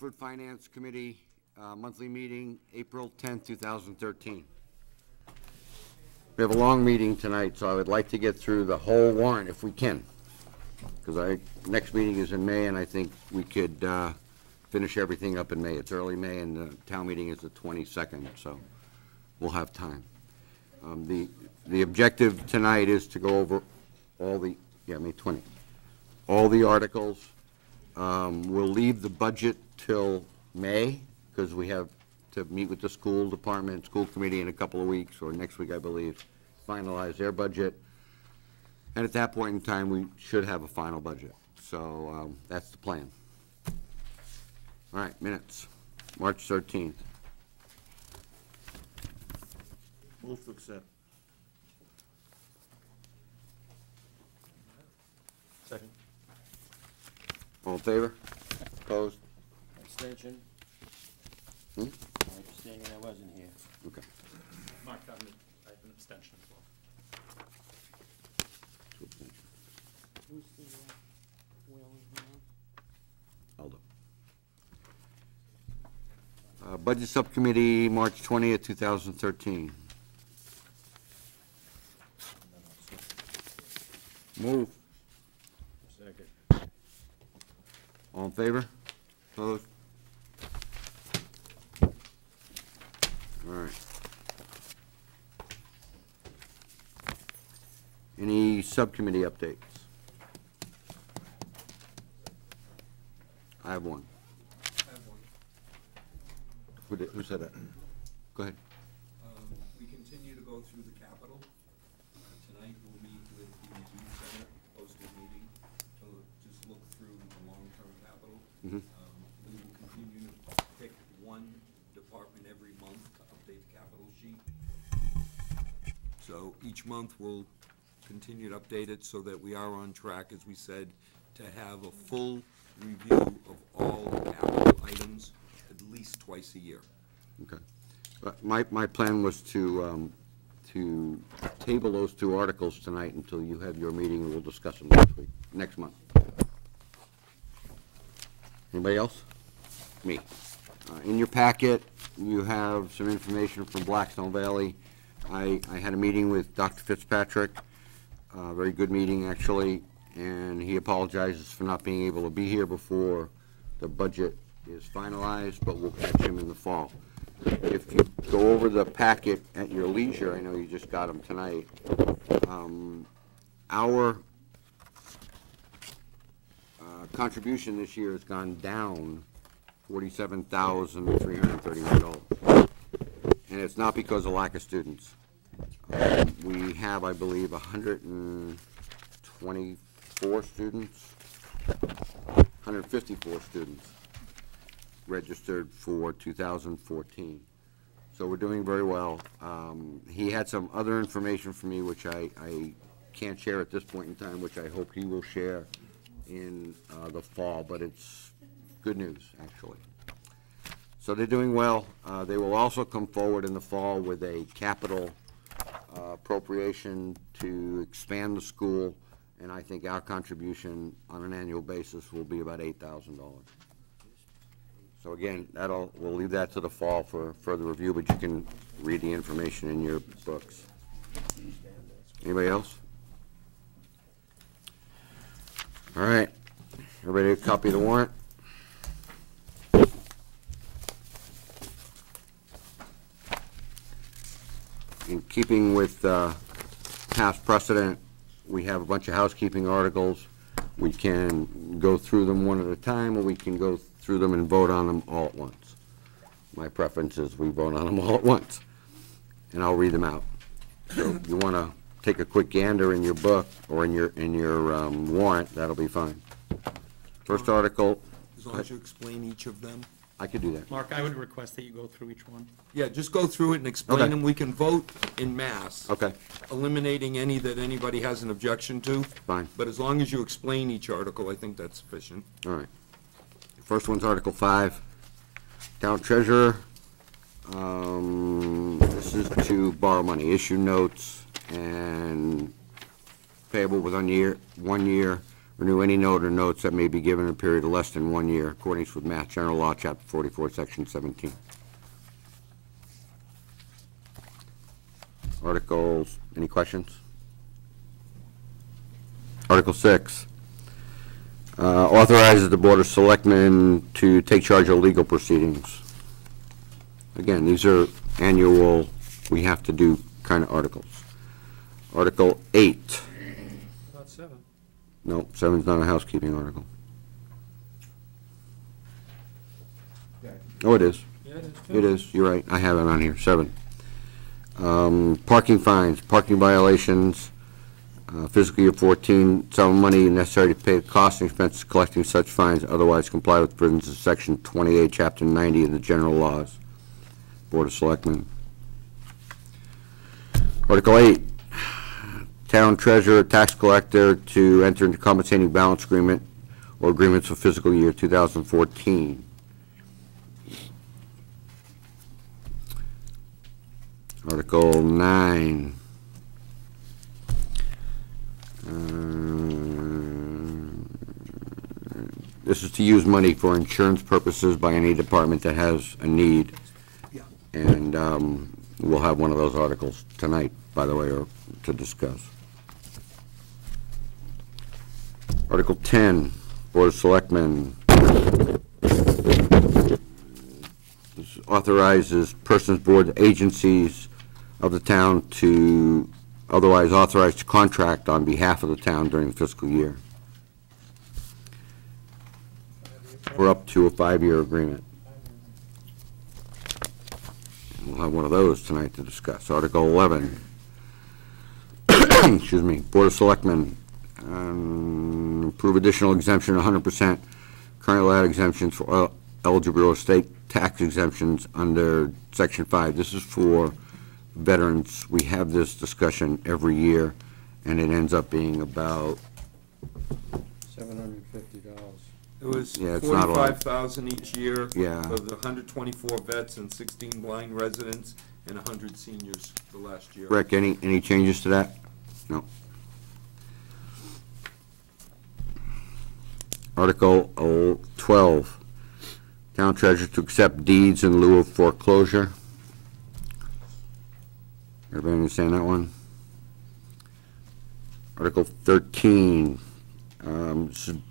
Milford Finance Committee monthly meeting, April 10th, 2013. We have a long meeting tonight, so I would like to get through the whole warrant if we can. Because next meeting is in May, and I think we could finish everything up in May. It's early May, and the town meeting is the 22nd, so we'll have time. The objective tonight is to go over all the, May 20th, all the articles. We'll leave the budget till May, because we have to meet with the school department, school committee in a couple of weeks, or next week, I believe, finalize their budget. And at that point in time, we should have a final budget. So that's the plan. All right, minutes, March 13th. Move to accept. Second. All in favor? Opposed? Abstention. Hmm? I'm abstaining, I wasn't here. Okay. Mark, I have an abstention as well. Who's the Whalen Aldo. Budget Subcommittee, March 20th, 2013. Move. Second. All in favor? Opposed? All right. Any subcommittee updates? I have one. Who said that? Go ahead. We continue to go through the capital. Tonight we'll meet with the youth center, posted meeting, to just look through the long-term capital. Mm-hmm. We will continue to pick one department every month to update the capital sheet. So each month we'll continue to update it so that we are on track, as we said, to have a full review of all the capital items at least twice a year. Okay. But my plan was to table those two articles tonight until you have your meeting, and we'll discuss them next month. Anybody else? Me. In your packet, you have some information from Blackstone Valley. I had a meeting with Dr. Fitzpatrick, a very good meeting, actually, and he apologizes for not being able to be here before the budget is finalized, but we'll catch him in the fall. If you go over the packet at your leisure, I know you just got them tonight, our contribution this year has gone down $47,331. And it's not because of lack of students. We have, I believe, 124 students, 154 students registered for 2014. So we're doing very well. He had some other information for me which I can't share at this point in time, which I hope he will share in the fall, but it's good news, actually. So they're doing well. They will also come forward in the fall with a capital appropriation to expand the school, and I think our contribution on an annual basis will be about $8,000. So again, we'll leave that to the fall for further review, but you can read the information in your books. Anybody else? All right. Everybody get a copy of the warrant? In keeping with past precedent, we have a bunch of housekeeping articles. We can go through them one at a time, or we can go through them and vote on them all at once. My preference is we vote on them all at once, and I'll read them out. So if you want to take a quick gander in your book or in your warrant, that'll be fine. First article. As long as you explain each of them. I could do that. Mark, I would request that you go through each one. Yeah, just go through it and explain Okay. them. We can vote in mass. Okay. Eliminating any that anybody has an objection to. Fine. But as long as you explain each article, I think that's sufficient. All right. First one's Article 5. Town Treasurer. This is to borrow money, issue notes, and payable with 1 year Renew any note or notes that may be given in a period of less than 1 year, in accordance with Mass General Law, Chapter 44, Section 17. Articles, any questions? Article 6, authorizes the Board of Selectmen to take charge of legal proceedings. Again, these are annual, we have to do kind of articles. Article 8. About 7. No, 7's not a housekeeping article. Oh, it is. Yeah, it is. It is, you're right, I have it on here, 7. Parking fines, parking violations, fiscal year 14, sum of money necessary to pay the costs and expenses of collecting such fines, otherwise comply with provisions of Section 28, Chapter 90 of the General Laws. Board of Selectmen. Article 8, town treasurer, tax collector to enter into compensating balance agreement or agreements for fiscal year 2014. Article 9. This is to use money for insurance purposes by any department that has a need. Yeah. And we'll have one of those articles tonight, by the way, or to discuss. Article 10, Board of Selectmen. This authorizes persons, boards, agencies of the town to otherwise authorized to contract on behalf of the town during the fiscal year. We're up to a 5-year agreement. We'll have one of those tonight to discuss. Article 11. Excuse me. Board of Selectmen approve additional exemption, 100% current allowed exemptions for eligible estate tax exemptions under Section 5. This is for veterans. We have this discussion every year, and it ends up being about, $750. It was Yeah, it's not a lot. $45,000 each year. Yeah. For the 124 vets and 16 blind residents and 100 seniors for last year. Rick, any changes to that? No. Article 12, town treasurer to accept deeds in lieu of foreclosure. Everybody understand that one? Article 13,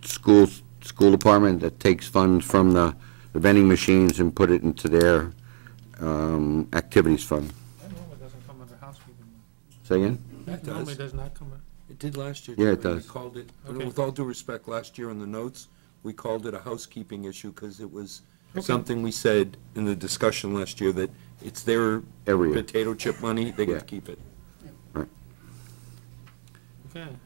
school department that takes funds from the vending machines and put it into their activities fund. That normally doesn't come under housekeeping. Say again? That does. normally does not come under. It did last year. Yeah, it Jerry. does. We called it, Okay. with all due respect, last year in the notes, we called it a housekeeping issue because it was Okay. something we said in the discussion last year that it's their Every year. potato chip money, they get Yeah. to keep it. Okay,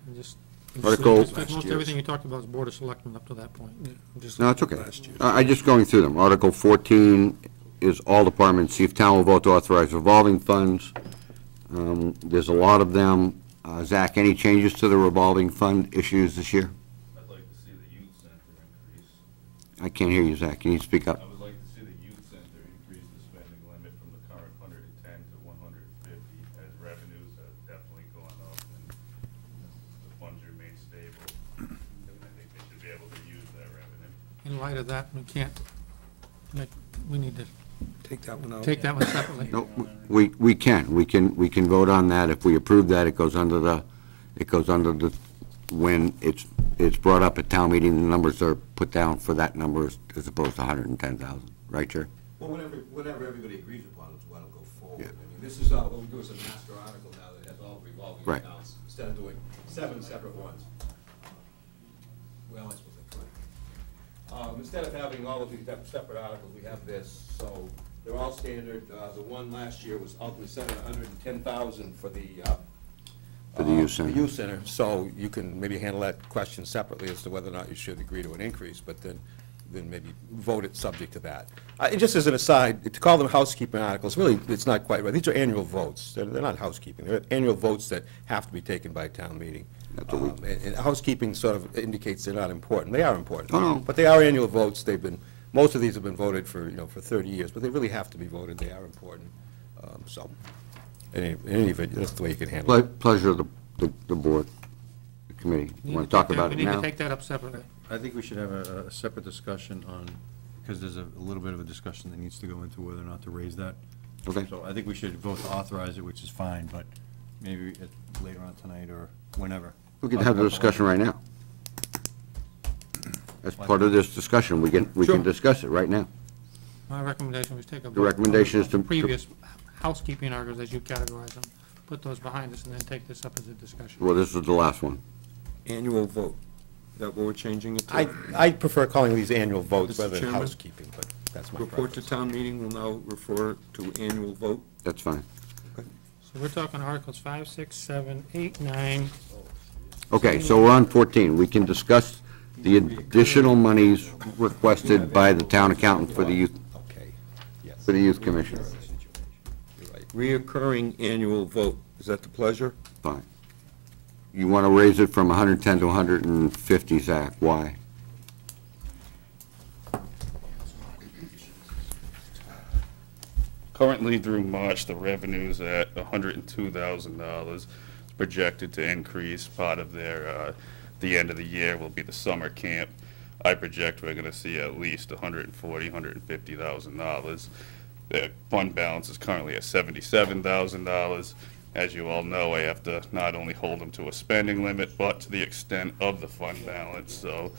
and just. Article- just Last Most year's. everything you talked about is Board of Selectmen up to that point. Just- No, it's okay. Last year. I'm just going through them. Article 14 is all departments, see if town will vote to authorize revolving funds. There's a lot of them. Zach, any changes to the revolving fund issues this year? I'd like to see the youth center increase. I can't hear you, Zach. Can you speak up? I would like to see the youth center increase the spending limit from the current 110 to 150, as revenues have definitely gone up and the funds remain stable. And I think they should be able to use that revenue. In light of that, we can't, we need to Take that one out. take that one separately. No, we can vote on that. If we approve that, it goes under the, when it's brought up at town meeting, the numbers are put down for that number as opposed to 110,000. Right, Chair? Well, whenever everybody agrees upon it, why don't go forward? Yeah. I mean, this is, what we do is a master article now that has all revolving Right. accounts, instead of doing 7 separate ones. Well, I suppose I could. Instead of having all of these separate articles, we have this, so they're all standard. The one last year was ultimately set at 110,000 for the, For the youth center. The youth center, so you can maybe handle that question separately as to whether or not you should agree to an increase, but then maybe vote it subject to that. Just as an aside, to call them housekeeping articles, really, it's not quite right. These are annual votes. They're not housekeeping. They're annual votes that have to be taken by town meeting. That's what we- And housekeeping sort of indicates they're not important. They are important. Oh, no. But they are annual votes. Most of these have been voted for 30 years, but they really have to be voted. They are important. In any event, that's the way you can handle it. Pleasure of the board. Committee? We You need want to to talk take that- about it We need now? to take that up separately. I think we should have a separate discussion on, because there's a little bit of a discussion that needs to go into whether or not to raise that. Okay. So I think we should vote to authorize it, which is fine, but maybe later on tonight or whenever. We can have the discussion right now. As part of this discussion, we Sure. can discuss it right now. My recommendation was take a vote. The recommendation is on to- Previous housekeeping articles, as you categorize them, put those behind us, and then take this up as a discussion. Well, this is the last one. Annual vote. Is that what we're changing it to? I prefer calling these annual votes Mr. rather than Chairman? housekeeping, but that's my Report to preference. town meeting will now refer to annual vote. That's fine. So we're talking Articles 5, 6, 7, 8, 9. Okay, so we're on 14. We can discuss the additional monies requested by the town accountant for the youth, Okay, yes. for the youth commission. You're right. Reoccurring annual vote. Is that the pleasure? Fine. You want to raise it from 110 to 150, Zach, why? Currently through March, the revenue's at $102,000. It's projected to increase. Part of their, the end of the year will be the summer camp. I project we're gonna see at least $150,000. Their fund balance is currently at $77,000. As you all know, I have to not only hold them to a spending limit, but to the extent of the fund balance. So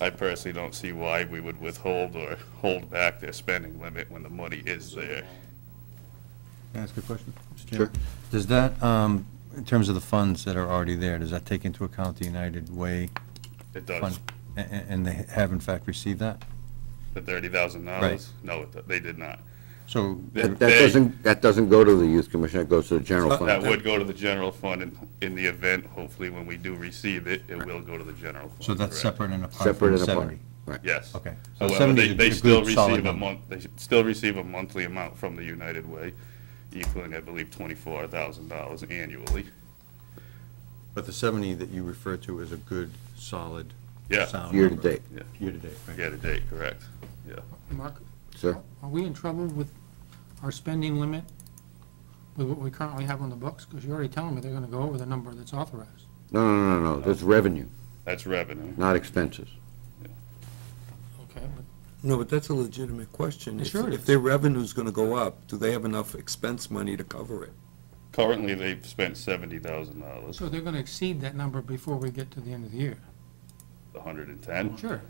I personally don't see why we would withhold or hold back their spending limit when the money is there. Can I ask a question? Mr. Sure. Chairman? Does that, in terms of the funds that are already there, does that take into account the United Way It does. fund? And they have in fact received that? The $30,000? Right. No, they did not. So, That They- that doesn't go to the youth commission, that goes to the general That fund. would go to the general fund, and in the event, hopefully, when we do receive it, it will go to the general fund. so that's correct? separate and apart Separate from the and apart. 70? Right. Yes. Okay. So However, 70 is they a still good, solid receive a number. month, they still receive a monthly amount from the United Way, equaling, I believe, $24,000 annually. But the 70 that you referred to is a good, solid, Yeah. sound Year to number. date. Yeah, Year to date, right? year to date, correct, yeah. Mark, Sir? are we in trouble with our spending limit with what we currently have on the books? Because you're already telling me they're gonna go over the number that's authorized. No, that's revenue, That's revenue. not expenses. Okay, but No, but that's a legitimate question. If- Sure it If is. their revenue's gonna go up, do they have enough expense money to cover it? Currently, they've spent $70,000, so they're gonna exceed that number before we get to the end of the year? 110. Sure.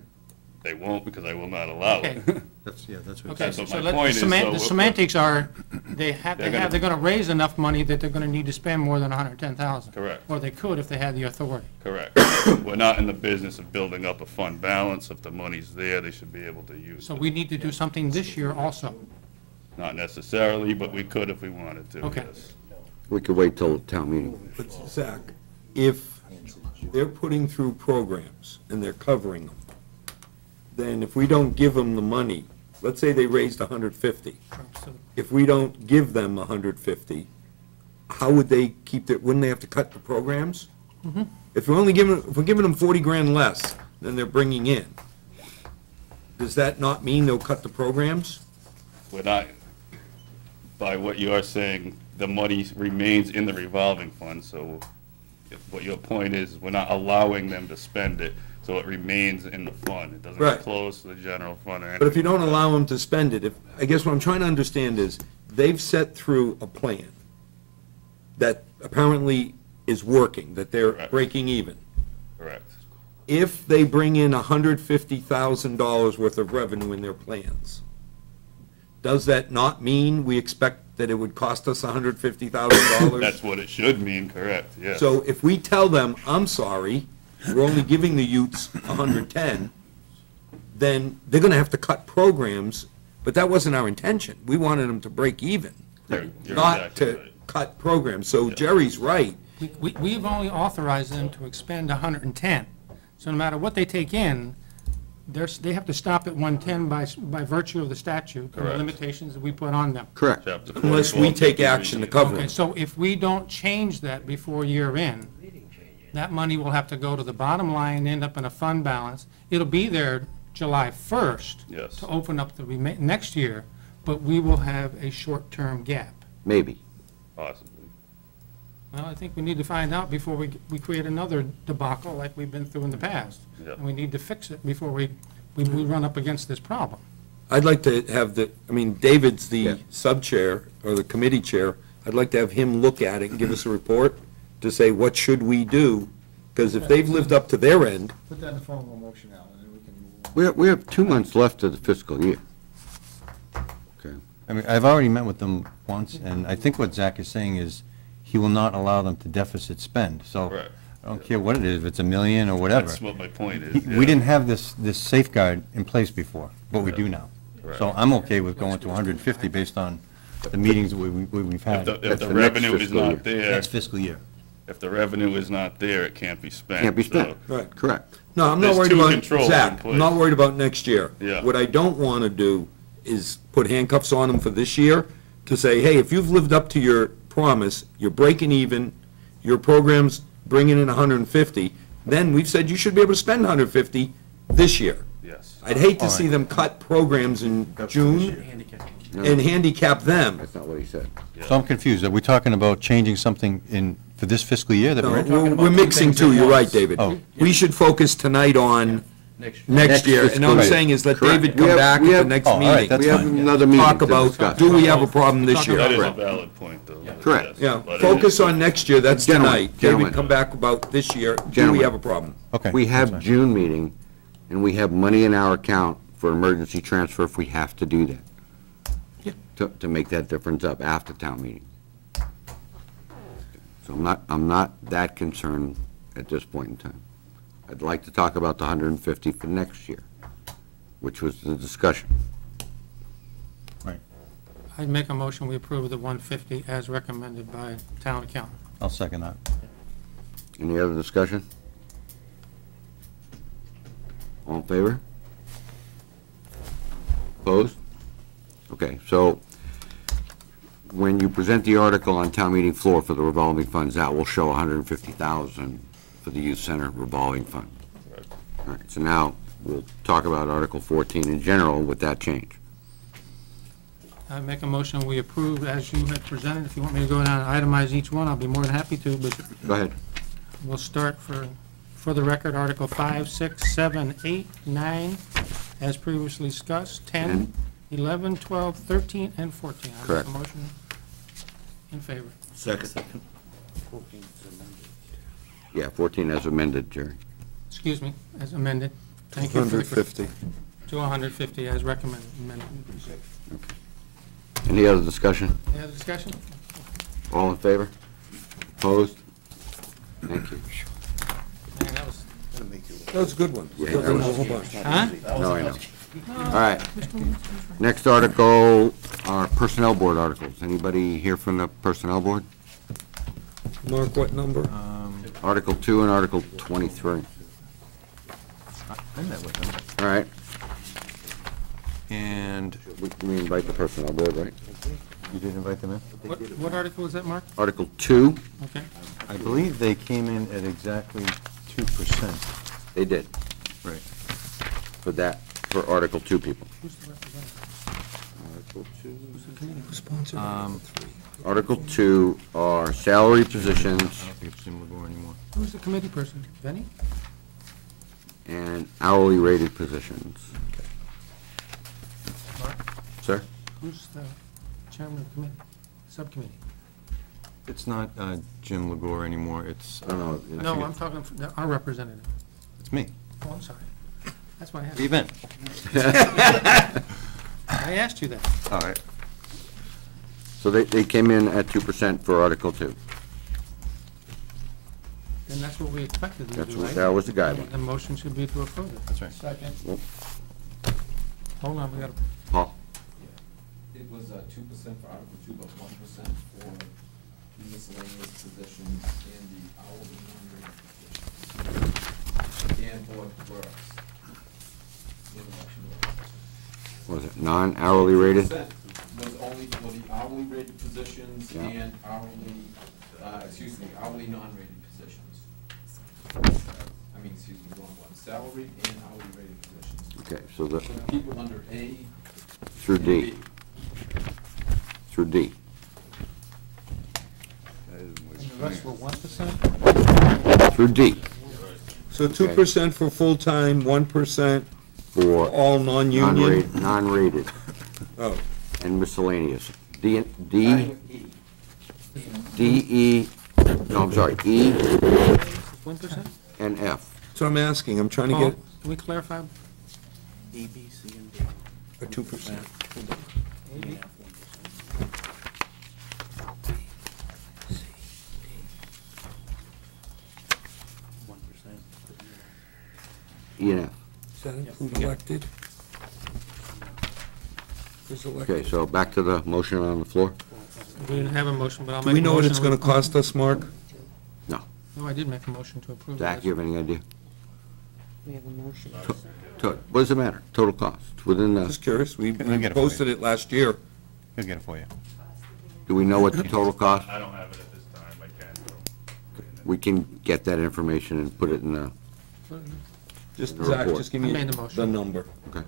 They won't, because I will not allow it. Okay. That's, yeah, that's what. Okay, That's so what my let- point is, so the what- semantics are, they're gonna- gonna raise enough money that they're gonna need to spend more than 110,000. Correct. Or they could if they had the authority. Correct. We're not in the business of building up a fund balance. If the money's there, they should be able to use So it. we need to do something this year also. Not necessarily, but we could if we wanted to, Okay. yes. We could wait till town meeting. But Zach, if they're putting through programs and they're covering them, then if we don't give them the money, let's say they raised 150. So If we don't give them 150, how would they keep their, wouldn't they have to cut the programs? If we're giving them 40 grand less than they're bringing in, does that not mean they'll cut the programs? We're not, by what you are saying, the money remains in the revolving fund, so if what your point is, we're not allowing them to spend it, so it remains in the fund. It doesn't Right. get close to the general fund or anything. But if you don't allow them to spend it, I guess what I'm trying to understand is, they've set through a plan that apparently is working, that they're Correct. breaking even. Correct. If they bring in $150,000 worth of revenue in their plans, does that not mean we expect that it would cost us $150,000? That's what it should mean, correct, yes. So if we tell them, I'm sorry, we're only giving the Utes 110, then they're gonna have to cut programs, but that wasn't our intention. We wanted them to break even, You're not exactly to right. cut programs. So Jerry's right. we've only authorized them to expend 110. So no matter what they take in, they have to stop at 110 by virtue of the statute and the Correct. limitations that we put on them. Correct. Chapter Unless 44, we take action to cover Okay, it. so if we don't change that before year end, that money will have to go to the bottom line and end up in a fund balance. It'll be there July 1st Yes. to open up the next year, but we will have a short-term gap. Maybe. Possibly. Well, I think we need to find out before we create another debacle like we've been through in the past. Yep. And we need to fix it before we run up against this problem. I'd like to have David's Yeah. the sub-chair, or the committee chair. I'd like to have him look at it and give us a report to say, what should we do? Because if they've lived up to their end, Put that in the form of a motion, Alan, and then we can move on. We have 2 months left of the fiscal year. Okay. I mean, I've already met with them once, and I think what Zach is saying is he will not allow them to deficit spend. So Right. I don't care what it is, if it's $1 million or whatever. That's what my point is. We didn't have this safeguard in place before, but we do now. Right. So I'm okay with going to 150 based on the meetings we've had. If That's the the next revenue is fiscal year. not there, Next fiscal year. if the revenue is not there, it can't be spent. Can't be spent. so- right. Correct. No, I'm not There's worried two about, controls in Zach, I'm place. not worried about next year. Yeah. What I don't want to do is put handcuffs on them for this year to say, hey, if you've lived up to your promise, you're breaking even, your program's bringing in 150, then we've said you should be able to spend 150 this year. Yes. I'd hate to All see right. them cut programs in June and handicap them. That's not what he said. So I'm confused. Are we talking about changing something for this fiscal year that No, we're in? we're mixing two, you're right, David. Oh. We should focus tonight on next Next year, and fiscal all I'm year. saying is let Correct. David We come have- back we at the have- next Oh, all right, meeting. that's We have fine. another meeting Talk to about, discuss. do we have a problem this Talk year? That is a Correct. valid point, though. Correct. yes, Yeah, but it focus is- on next year, that's Gentlemen, tonight. gentlemen. David, come back about this year, do we Gentlemen. have a problem? Okay. We that's have fine. June meeting, and we have money in our account for emergency transfer if we have to do that. To make that difference up after town meeting. So I'm not that concerned at this point in time. I'd like to talk about the 150 for next year, which was the discussion. Right. I'd make a motion, we approve the 150 as recommended by town accountant. I'll second that. Any other discussion? All in favor? Opposed? Okay, so when you present the article on town meeting floor for the revolving funds, that will show 150,000 for the youth center revolving fund. All right, so now we'll talk about Article 14 in general with that change. I make a motion, we approve as you had presented. If you want me to go down and itemize each one, I'll be more than happy to, but Go ahead. we'll start for the record, Article 5, 6, 7, 8, 9, as previously discussed, 10, 11, 12, 13, and 14. I Correct. make a motion in favor. Second. Yeah, 14 as amended, Jerry. Excuse me, as amended. Thank you for the- 150. To 150 as recommended. Amended. Any other discussion? Any other discussion? All in favor? Opposed? Thank you. Man, that was, That was a good one. Yeah, That that was a was- whole bunch. huh? No, I know. All right. Next article are Personnel Board articles. Anybody here from the Personnel Board? Mark, what number? Article 2 and Article 23. I met with them. All right. And We invite the Personnel Board, right? you did invite them in? What article was that, Mark? Article 2, Okay. I believe they came in at exactly 2%. they did, Right. for that, for Article 2 people. Who's the representative? Article 2 are salary positions I don't think it's Jim LeBoer anymore. Who's the committee person? Benny? and hourly rated positions. Mark? Sir? Who's the chairman of the committee, subcommittee? It's not Jim LeBoer anymore, it's, I don't know. I No, forget. I'm talking, our representative. it's me. Oh, I'm sorry. That's why I asked. The event. I asked you that. All right. So they came in at 2% for Article 2. Then that's what we expected them to That's do, what, right? that was the guideline. The motion should be to approve it. That's right. Second. Hold on, we got to, Paul? It was 2% for Article 2, but 1% for miscellaneous positions and the hourly non-rated positions. And board clerks. In election laws. Was it non-hourly rated? 2% was only for the hourly rated positions Yeah. and hourly, hourly non-rated positions. Excuse me, wrong one, salary and hourly rated positions. Okay, so the, So the people under A through and D, B. through D. and the The rest were 1%? through D, So 2% for full-time, 1% for for all non-union? non-rated, Oh, and miscellaneous. D, E, no, I'm sorry, E 1%? and F. that's what I'm asking, I'm trying to Paul, get can we clarify? A, B, C, and D. a 2%. E and F. Does that include elected? Who's elected? Okay, so back to the motion on the floor? We didn't have a motion, but I'll Do make a motion. we know what it's gonna we- cost us, Mark? No. No, I did make a motion to approve. Zach, you have any idea? We have a motion. What does it matter? Total cost, within the, Just curious, we We'll get it for you. posted it last year. He'll get it for you. do we know what the total cost? I don't have it at this time, I can, though. We can get that information and put it in the, Just, The Zach, report. just give I me made the motion. the number. okay.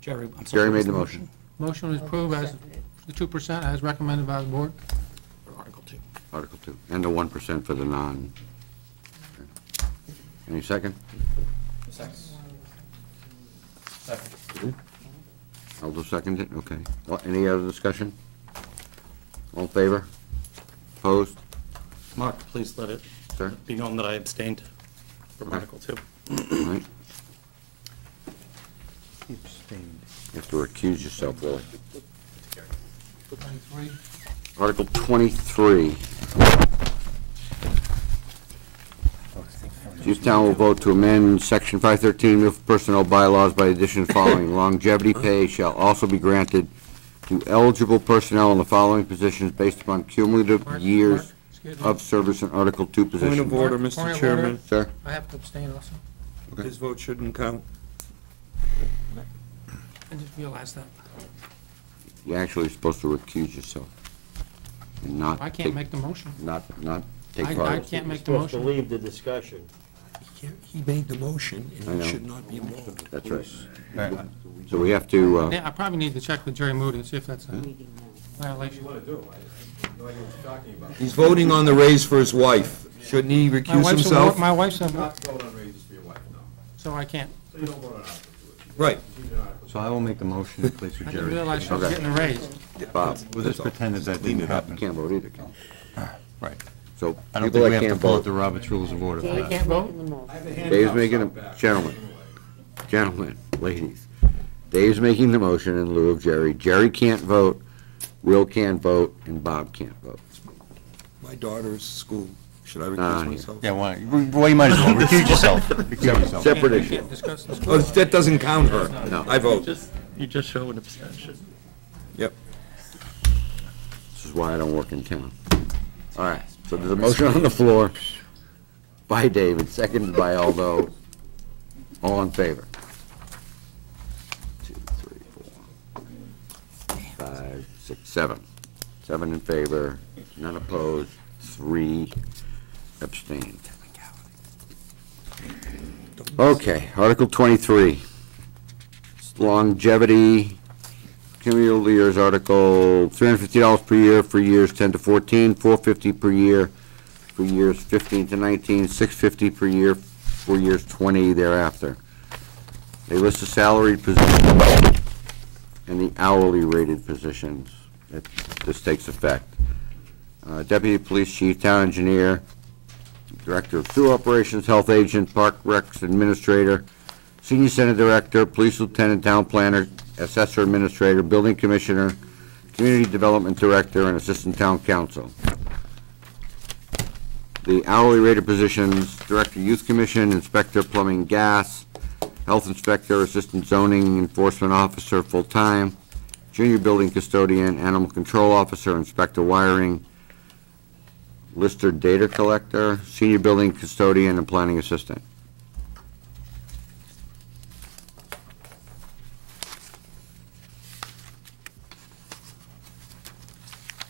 Jerry, I'm sorry. Jerry what was made the motion. Motion was approved as the 2% as recommended by the board. For Article 2. Article 2, and the 1% for the non. Any second? Second. Aldo seconded it, okay. Well, any other discussion? All in favor? Opposed? Mark, please let it Sir? be known that I abstained from Okay. Article 2. All right, you have to recuse yourself, Willie. 23. Article 23. Town will vote to amend Section 513 Milford Personnel Bylaws by addition of following. Longevity pay shall also be granted to eligible personnel in the following positions based upon cumulative Mark, years excuse me. of service in Article 2 Point positions. of order, Point Mr. of Chairman. order. Sir? I have to abstain also. Okay. His vote shouldn't count. I just realized that. You're actually supposed to recuse yourself and not I take, can't make the motion. not take I part. can't make the motion. leave the discussion. He made the motion, I and know. he should not be involved. That's right. Right. So we have to, Yeah, I probably need to check with Jerry Moody and see if that's a violation. He's voting on the raise for his wife. Shouldn't he My recuse wife's a himself? My wife's a, Not vote on raises for your wife, no. so I can't. So you don't vote on Article 2. Right. So I will make the motion in place of I didn't Jerry. realize she was Okay. getting a raise. Bob, We'll just pretend that that didn't you happen. can't vote either, can you? Right. So I don't people think we that have to can't pull out vote, the Robert's Rules of Order for You that. can't vote? Dave's making a, gentlemen, ladies. Dave's making the motion in lieu of Jerry. Jerry can't vote, Will can't vote, and Bob can't vote. My daughter's school. Should I Ah, recuse yeah. myself? Yeah, why, well, you might as well, recuse yourself. Recuse yourself. Separate You issue. can't discuss this. Oh, that doesn't count her. No. I vote. You just show an abstention. Yep. This is why I don't work in town. All right, so there's a motion on the floor by David, seconded by Aldo. All in favor? 2, 3, 4, 5, 6, 7. 7 in favor, none opposed, 3 abstained. Okay, Article 23. Longevity, cumulative years article, $350 per year for years 10 to 14, $450 per year for years 15 to 19, $650 per year for years 20 thereafter. They list the salaried positions and the hourly rated positions that this takes effect. Deputy Police Chief, Town Engineer, Director of Sewer Operations, Health Agent, Park Recs Administrator, Senior Center Director, Police Lieutenant, Town Planner, Assessor Administrator, Building Commissioner, Community Development Director, and Assistant Town Council. The hourly rated positions, Director Youth Commission, Inspector Plumbing Gas, Health Inspector, Assistant Zoning Enforcement Officer, full-time, Junior Building Custodian, Animal Control Officer, Inspector Wiring, Lister Data Collector, Senior Building Custodian, and Planning Assistant.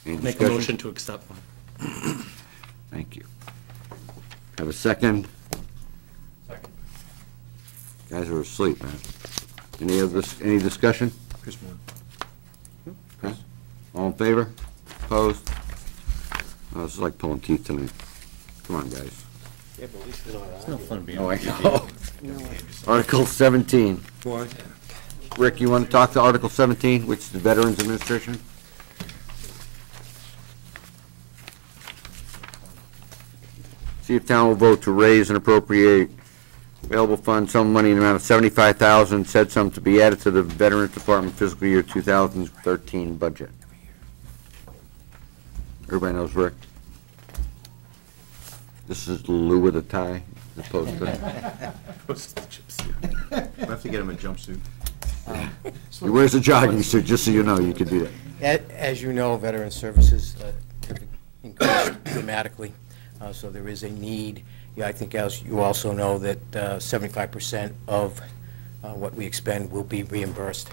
Any Make a discussion? motion to accept one. Thank you. Have a second? Second. Guys are asleep, man. Any discussion? Chris Moore. Okay. All in favor? Opposed? Oh, this is like pulling teeth tonight. Come on, guys. Yeah, but at least we're not It's no fun being. Oh, I know. Article 17. Why? Rick, you want to talk to Article 17, which is the Veterans Administration? See if town will vote to raise and appropriate available funds, some money in the amount of $75,000, said sum to be added to the Veterans Department fiscal year 2013 budget. Everybody knows Rick. This is Lou with a tie, as opposed to, We have to get him a jumpsuit. he wears a jogging suit, just so you know, you could do that. As you know, veteran services have increased dramatically, so there is a need. Yeah, I think as you also know that 75% of what we expend will be reimbursed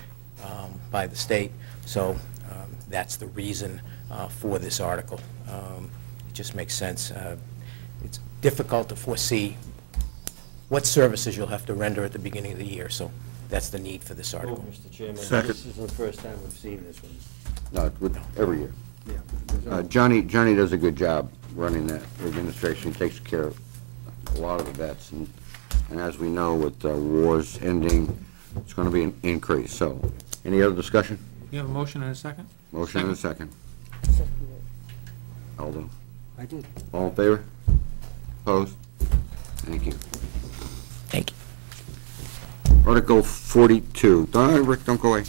by the state. So that's the reason for this article. It just makes sense. It's difficult to foresee what services you'll have to render at the beginning of the year, so that's the need for this article. Mr. Chairman, Second. this isn't the first time we've seen this one. No, it's with, every year. Johnny does a good job running that administration, he takes care of a lot of the vets, and as we know, with wars ending, it's gonna be an increase, so. Any other discussion? You have a motion and a second? Motion and a second. Aldo, I did. all in favor? Opposed? Thank you. Thank you. Article 42, Rick, don't go away.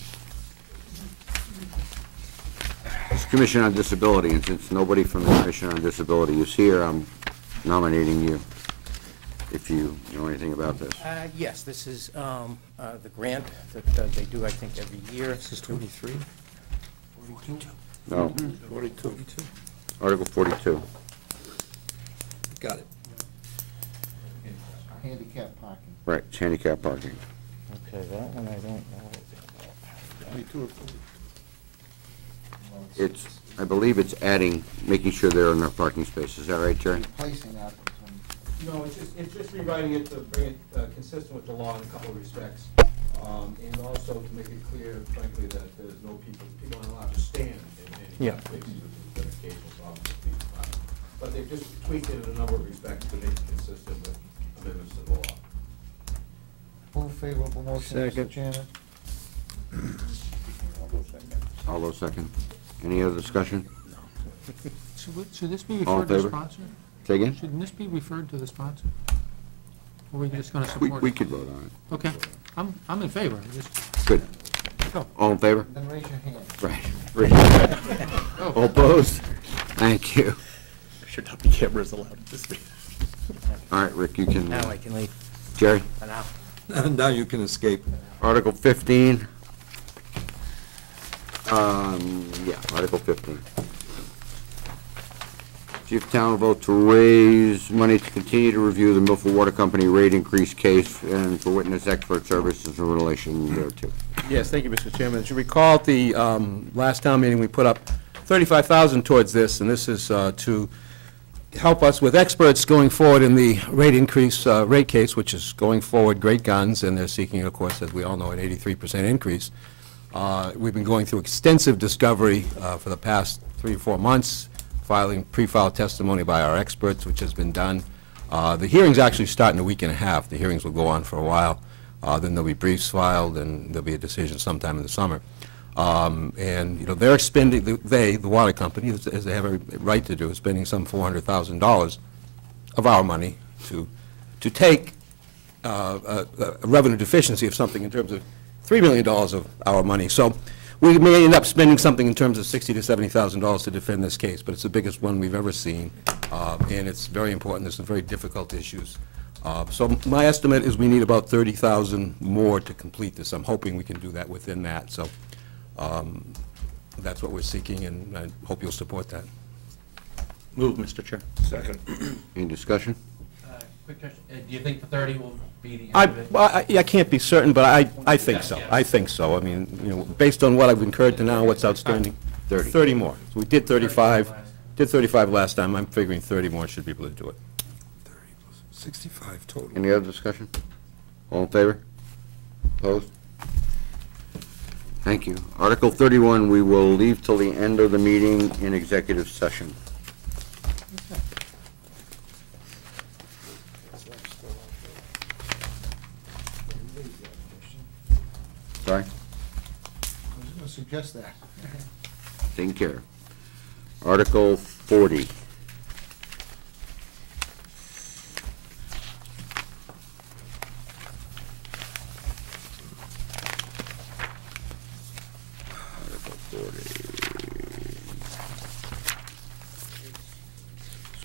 It's Commission on Disability, and since nobody from the Commission on Disability is here, I'm nominating you, if you know anything about this. Yes, this is the grant that they do, I think, every year. This is 23? No, 42. Article 42. Got it. Handicap parking. Right, it's handicap parking. Okay, that one I don't know. 22 or 40? It's, I believe it's adding, making sure there are enough parking spaces. Is that right, Jerry? Replacing Article No, it's just rewriting it to bring it consistent with the law in a couple of respects. And also to make it clear, frankly, that there's no people aren't allowed to stand in any Yeah. places, which has been occasional problems with police department. But they've just tweaked it in a number of respects to make it consistent with amendments to the law. Move favorable motion, Mr. Chairman. All those second. Any other discussion? Should this be All in referred to the favor? sponsor? Say again? Shouldn't this be referred to the sponsor? Or are we just gonna We, support we it? could vote on it. Okay, I'm in favor, just, Good. go. All in favor? Then raise your hand. Right. All opposed? Thank you. There should not be cameras allowed at this meeting. All right, Rick, you can, Now I can leave Jerry? for now. Now you can escape. Article 15. Yeah, Article 15. See if town will vote to raise money to continue to review the Milford Water Company rate increase case and for witness expert services in relation thereto. Yes, thank you, Mr. Chairman. As you recall, at the last town meeting, we put up $35,000 towards this, and this is to help us with experts going forward in the rate increase rate case, which is going forward great guns, and they're seeking, of course, as we all know, an 83% increase. We've been going through extensive discovery for the past 3 or 4 months, filing pre-filed testimony by our experts, which has been done. The hearings actually start in a week and a half. The hearings will go on for a while. Then there'll be briefs filed, and there'll be a decision sometime in the summer. And, you know, they're spending, the water company, as they have a right to do, is spending some $400,000 of our money to take a revenue deficiency of something in terms of $3 million of our money. So we may end up spending something in terms of $60,000 to $70,000 to defend this case, but it's the biggest one we've ever seen, and it's very important. There's some very difficult issues. So my estimate is we need about $30,000 more to complete this. I'm hoping we can do that within that. So that's what we're seeking, and I hope you'll support that. Move, Mr. Chair. Second. Any discussion? Quick question, do you think the 30 will be the end of it? I can't be certain, but I think so. I think so. I mean, you know, based on what I've incurred to now, what's outstanding. 30. 30 more. So we did 35, did 35 last time. I'm figuring 30 more should be able to do it. 65 total. Any other discussion? All in favor? Opposed? Thank you. Article 31, we will leave till the end of the meeting in executive session. Just that. Taken care of. Article 40. Article 40.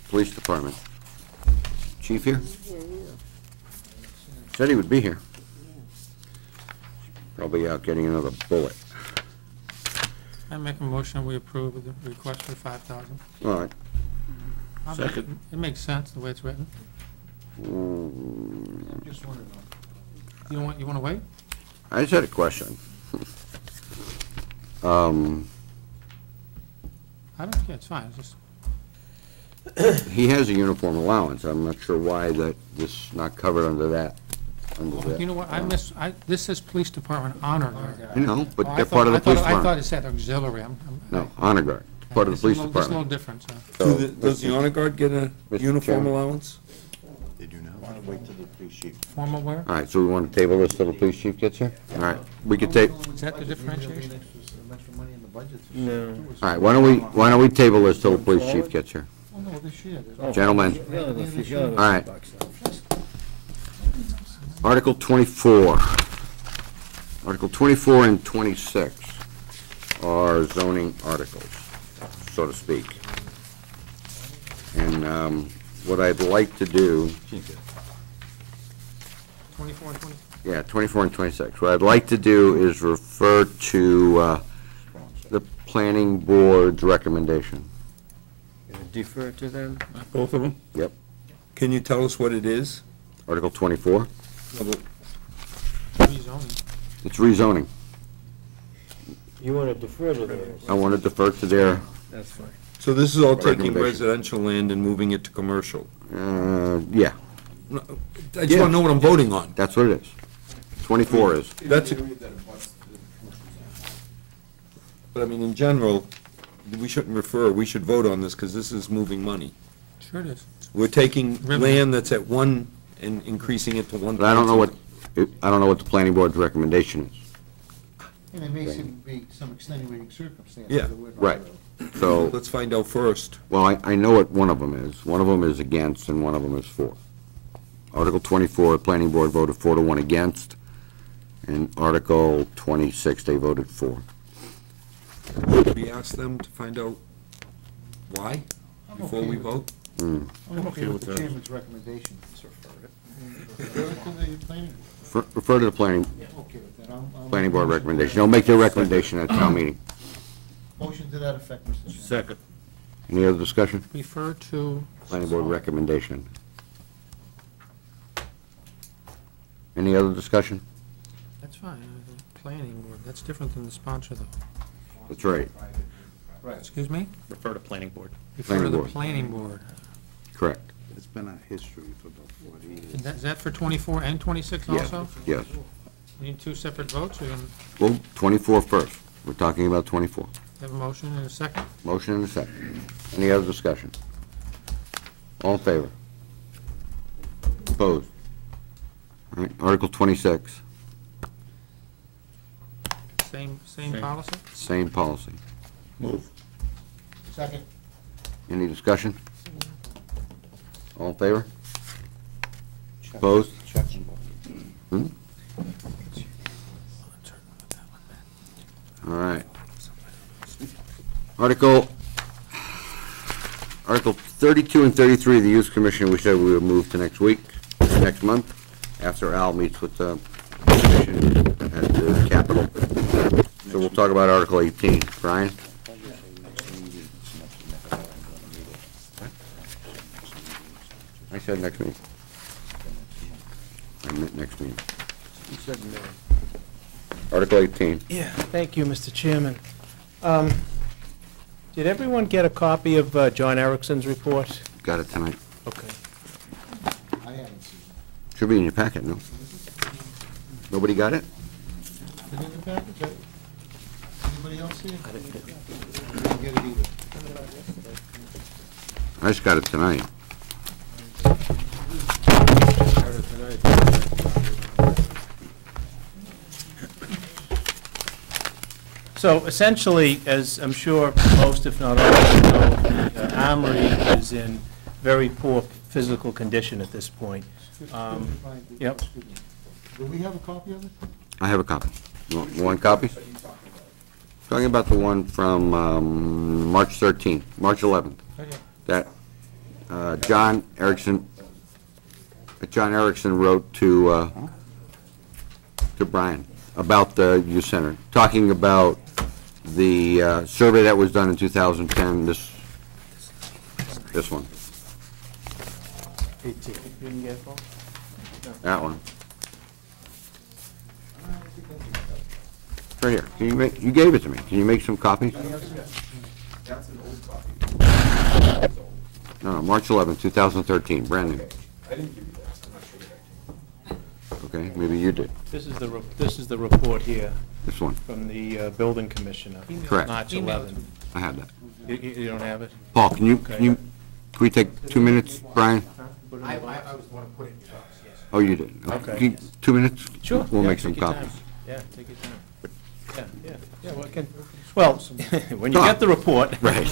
Police Department. Chief here? Said he would be here. Probably out getting another bullet. I make a motion, we approve of the request for 5,000. All right. Second. It makes sense, the way it's written. I'm just wondering. You want to wait? I just had a question. I don't, yeah, it's fine, it's just, He has a uniform allowance. I'm not sure why that this is not covered under that. you know what, this says Police Department Honor Guard. I know, but Oh, they're part of the police I thought department. it said auxiliary. No, honor guard, part of the It's a police little- It's a little department. different, so. So, Does the honor guard get a Mr. uniform Chairman. allowance? They do now. Formal wear? All right, so we want to table this till the police chief gets here? All right, we could take, Is that the differentiation? Extra money in the budget. No. all right, why don't we table this till the police chief gets here? Oh, no, this year. there's- Gentlemen, All all right. Article 24. Article 24 and 26 are zoning articles, so to speak. And what I'd like to do, 24 and 20? yeah, 24 and 26. What I'd like to do is refer to the planning board's recommendation. Defer to them? Both of them? Yep, Can you tell us what it is? Article 24. Rezoning. It's rezoning. You want to defer to theirs? I want to defer to their, That's fine. So this is all taking Recommendation. residential land and moving it to commercial? yeah, No, I just want to know what I'm voting on. that's what it is. 24 is. That's, Area that abuts the commercial zone. but I mean, in general, we shouldn't refer, we should vote on this, because this is moving money. Sure it is. We're taking Revenue. land that's at one and increasing it to one. But I don't know what the planning board's recommendation is. And there may be some extenuating circumstances. Yeah, that would- right. So, Let's find out first. well, I know what one of them is. One of them is against and one of them is for. Article 24, the planning board voted 4-1 against, and Article 26, they voted for. We ask them to find out why I'm before okay we with vote? I'm okay okay with with the that. chairman's recommendation. Refer it to the planning. Refer to the planning Okay with that. I'll board make a motion. recommendation. They'll make their recommendation at town meeting. Motion to that effect, Mr. Chairman. Second. Any other discussion? Refer to, Planning board recommendation. Any other discussion? that's fine, the planning board, that's different than the sponsor, though. That's right, Right. Excuse me? Refer to planning board. Refer to Planning the board. planning board. correct. It's been a history for about 40 years. Is that for 24 and 26 Yes, also? yes. We need two separate votes, we can Well, 24 first. We're talking about 24. have a motion and a second? Motion and a second. Any other discussion? All in favor? Opposed? All right, Article 26, Same policy? same policy. Move. Second. Any discussion? All in favor? Opposed? Hmm? All right. Article 32 and 33 of the Youth Commission, we said we would move to next week, next month, after Al meets with the commission at the Capitol. So we'll talk about Article 18. Brian? I said next meeting. I meant next meeting. Article 18. Yeah, thank you, Mr. Chairman. Did everyone get a copy of John Erickson's report? Got it tonight. Okay. I haven't seen Should be in your packet, no? Nobody got it? it. Is it in the package? Anybody else see it? I didn't get it either. I just got it tonight. So essentially, as I'm sure most, if not all, of you know, the Armory is in very poor physical condition at this point. Yep. Do we have a copy of it? I have a copy. You want copies? Talking about the one from March 13th, March 11th. That John Erickson wrote to Brian about the youth center, talking about the survey that was done in 2010. This one. 18. You didn't get it, Paul? That one. Right here. Can you make? You gave it to me. Can you make some copies? That's an old copy. No, March 11th, 2013, brand new. I didn't give you that, I'm not sure that I Okay, maybe you did. This is the report here This one. from the building commissioner. Correct. March 11th. I have that. You don't have it? Paul, can we take 2 minutes, Brian? I was going to put it in trucks, yes. Oh, you did. Okay. Can you- 2 minutes? Sure. We'll Yeah, make some take your copies. time. Yeah, take your time. Well, when you get the report. Right.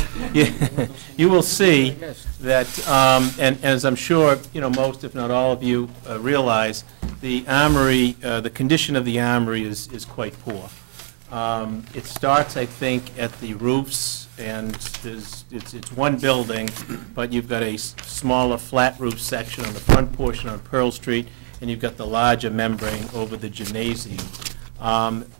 You will see that, and as I'm sure, you know, most, if not all of you realize, the Armory, the condition of the Armory is quite poor. It starts, I think, at the roofs, and it's one building, but you've got a smaller flat roof section on the front portion on Pearl Street, and you've got the larger membrane over the gymnasium.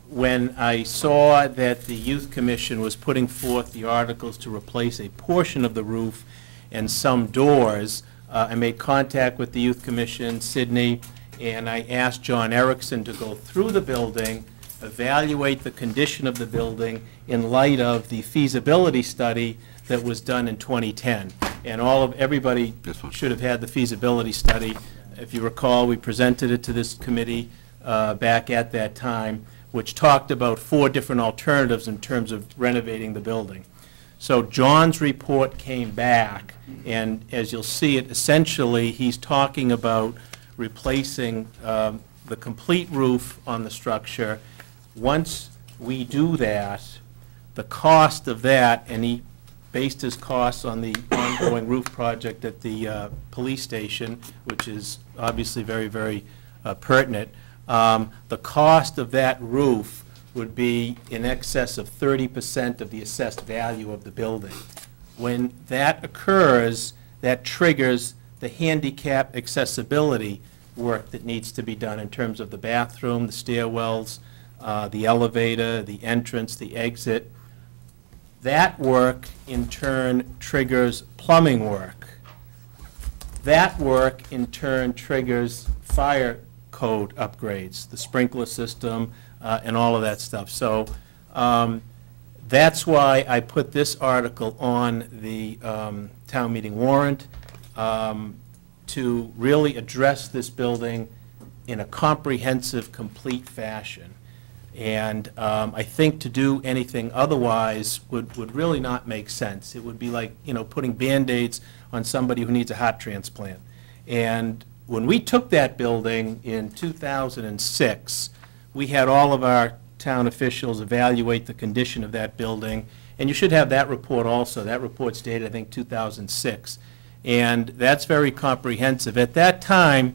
When I saw that the Youth Commission was putting forth the articles to replace a portion of the roof and some doors, I made contact with the Youth Commission, Sydney, and I asked John Erickson to go through the building, evaluate the condition of the building in light of the feasibility study that was done in 2010. And everybody should have had the feasibility study. If you recall, we presented it to this committee back at that time, which talked about 4 different alternatives in terms of renovating the building. So John's report came back, and as you'll see it, essentially, he's talking about replacing the complete roof on the structure. Once we do that, the cost of that, and he based his costs on the ongoing roof project at the police station, which is obviously very, very pertinent. The cost of that roof would be in excess of 30% of the assessed value of the building. When that occurs, that triggers the handicap accessibility work that needs to be done in terms of the bathroom, the stairwells, the elevator, the entrance, the exit. That work, in turn, triggers plumbing work. That work, in turn, triggers fire code upgrades, the sprinkler system, and all of that stuff. So that's why I put this article on the town meeting warrant, to really address this building in a comprehensive, complete fashion. And I think to do anything otherwise would really not make sense. It would be like, you know, putting Band-Aids on somebody who needs a heart transplant. And when we took that building in 2006, we had all of our town officials evaluate the condition of that building, and you should have that report also. That report's dated, I think, 2006. And that's very comprehensive. At that time,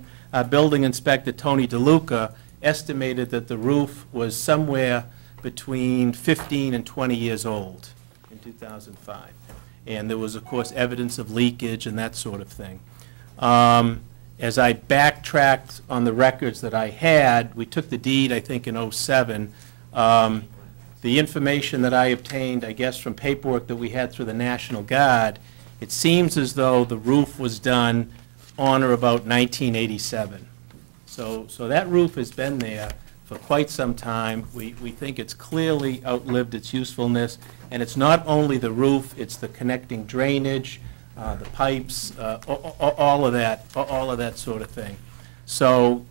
Building Inspector Tony DeLuca estimated that the roof was somewhere between 15 and 20 years old in 2005. And there was, of course, evidence of leakage and that sort of thing. As I backtracked on the records that I had, we took the deed, I think, in '07. The information that I obtained, I guess, from paperwork that we had through the National Guard, it seems as though the roof was done on or about 1987. So that roof has been there for quite some time. We think it's clearly outlived its usefulness, and it's not only the roof, it's the connecting drainage, the pipes, all of that sort of thing. So,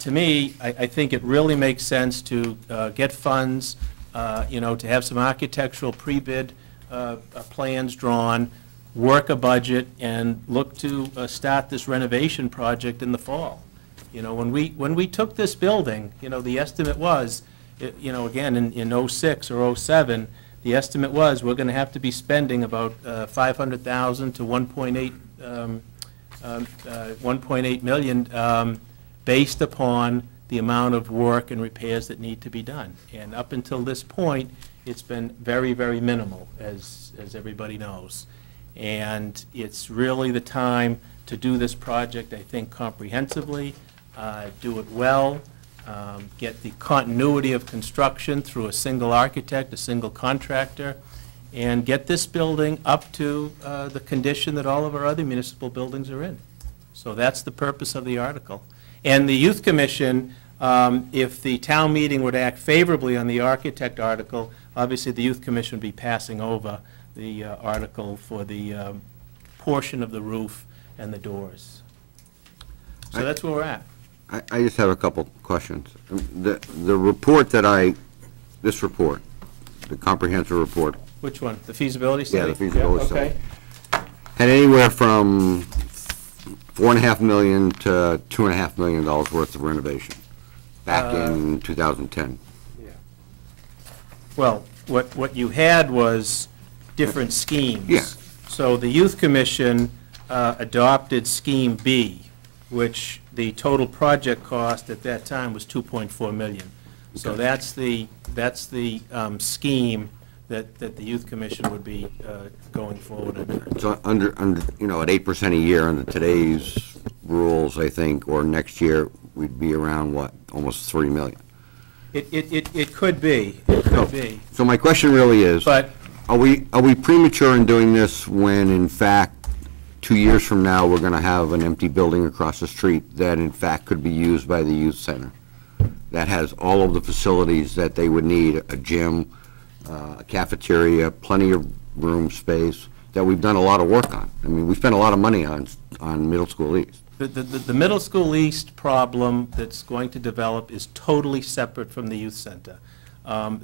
to me, I think it really makes sense to get funds, you know, to have some architectural pre-bid plans drawn, work a budget, and look to start this renovation project in the fall. You know, when we took this building, you know, the estimate was you know, again, in '06 or '07, the estimate was we're going to have to be spending about $500,000 to 1.8 million based upon the amount of work and repairs that need to be done. And up until this point, it's been very, very minimal, as everybody knows. And it's really the time to do this project, I think, comprehensively, do it well, get the continuity of construction through a single architect, a single contractor, and get this building up to the condition that all of our other municipal buildings are in. So that's the purpose of the article. And the Youth Commission, if the town meeting would act favorably on the architect article, obviously the Youth Commission would be passing over the article for the portion of the roof and the doors. So that's where we're at. I just have a couple questions. The report that this report, the comprehensive report, Which one? The feasibility study? Yeah, the feasibility study. Okay. had anywhere from $4.5 million to $2.5 million worth of renovation back in 2010. Well, what you had was different schemes. Yeah. So the Youth Commission adopted Scheme B, which the total project cost at that time was $2.4 million. So Okay. that's the scheme that the Youth Commission would be going forward under. So under, you know, at 8% a year under today's rules, I think, or next year, we'd be around, what, almost $3 million. It could be, it could be. So my question really is, But are we premature in doing this when, in fact, 2 years from now, we're gonna have an empty building across the street that, in fact, could be used by the youth center? That has all of the facilities that they would need, a gym, a cafeteria, plenty of room space, that we've done a lot of work on. I mean, we spent a lot of money on Middle School East. the Middle School East problem that's going to develop is totally separate from the youth center.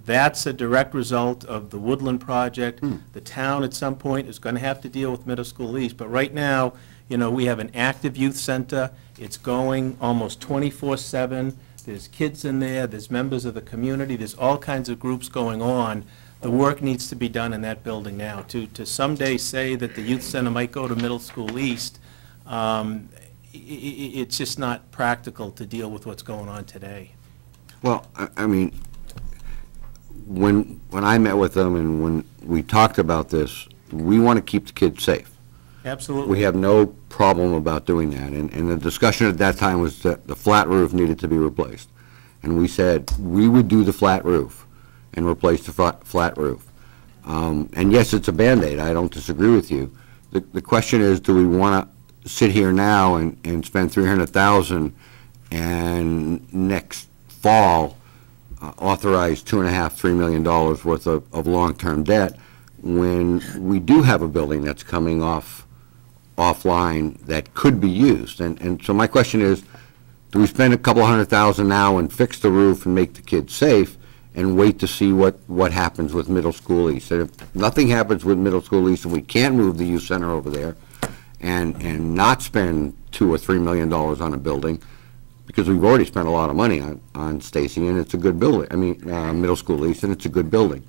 That's a direct result of the Woodland project. The town at some point is going to have to deal with Middle School East, but right now, you know, we have an active youth center. It's going almost 24/7. There's kids in there, there's members of the community, there's all kinds of groups going on. The work needs to be done in that building now. To someday say that the youth center might go to Middle School East, it's just not practical to deal with what's going on today. Well, I mean, when I met with them and when we talked about this, we want to keep the kids safe. Absolutely. We have no problem about doing that, and the discussion at that time was that the flat roof needed to be replaced. And we said we would do the flat roof and replace the flat roof. And yes, it's a Band-Aid, I don't disagree with you. The question is, do we want to sit here now and spend $300,000 and next fall authorize $2.5–3 million worth of long-term debt when we do have a building that's coming offline that could be used? And so my question is, do we spend a couple $100,000 now and fix the roof and make the kids safe and wait to see what happens with Middle School East? And if nothing happens with Middle School East and we can't move the youth center over there and not spend $2 or $3 million on a building, because we've already spent a lot of money on Stacy, and it's a good building, I mean, Middle School East, and it's a good building.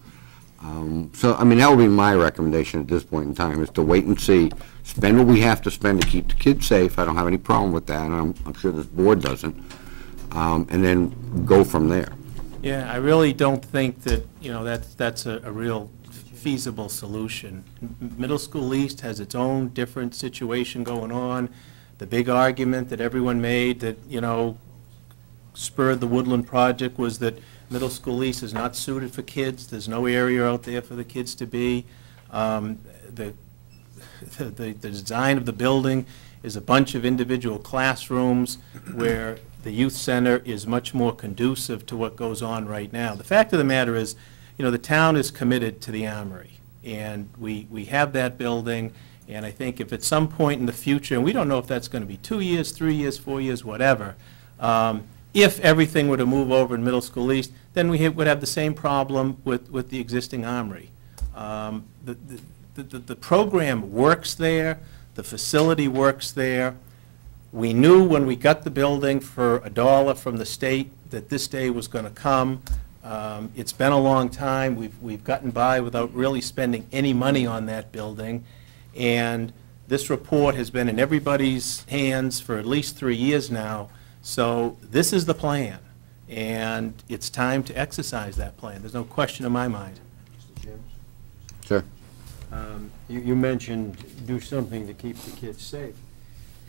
So, I mean, that would be my recommendation at this point in time, is to wait and see, spend what we have to spend to keep the kids safe. I don't have any problem with that, and I'm sure this board doesn't, and then go from there. Yeah, I really don't think that, you know, that's a real feasible solution. Middle School East has its own different situation going on. The big argument that everyone made that, you know, spurred the Woodland project was that Middle School East is not suited for kids. There's no area out there for the kids to be. The design of the building is a bunch of individual classrooms where the youth center is much more conducive to what goes on right now. The fact of the matter is, you know, the town is committed to the Armory, and we have that building, and I think if at some point in the future, and we don't know if that's going to be 2 years, 3 years, 4 years, whatever, if everything were to move over in Middle School East, then we would have the same problem with the existing Armory. The program works there, the facility works there. We knew when we got the building for $1 from the state that this day was going to come. It's been a long time. We've gotten by without really spending any money on that building. And this report has been in everybody's hands for at least 3 years now. So this is the plan. And it's time to exercise that plan. There's no question in my mind. Sure. You mentioned do something to keep the kids safe.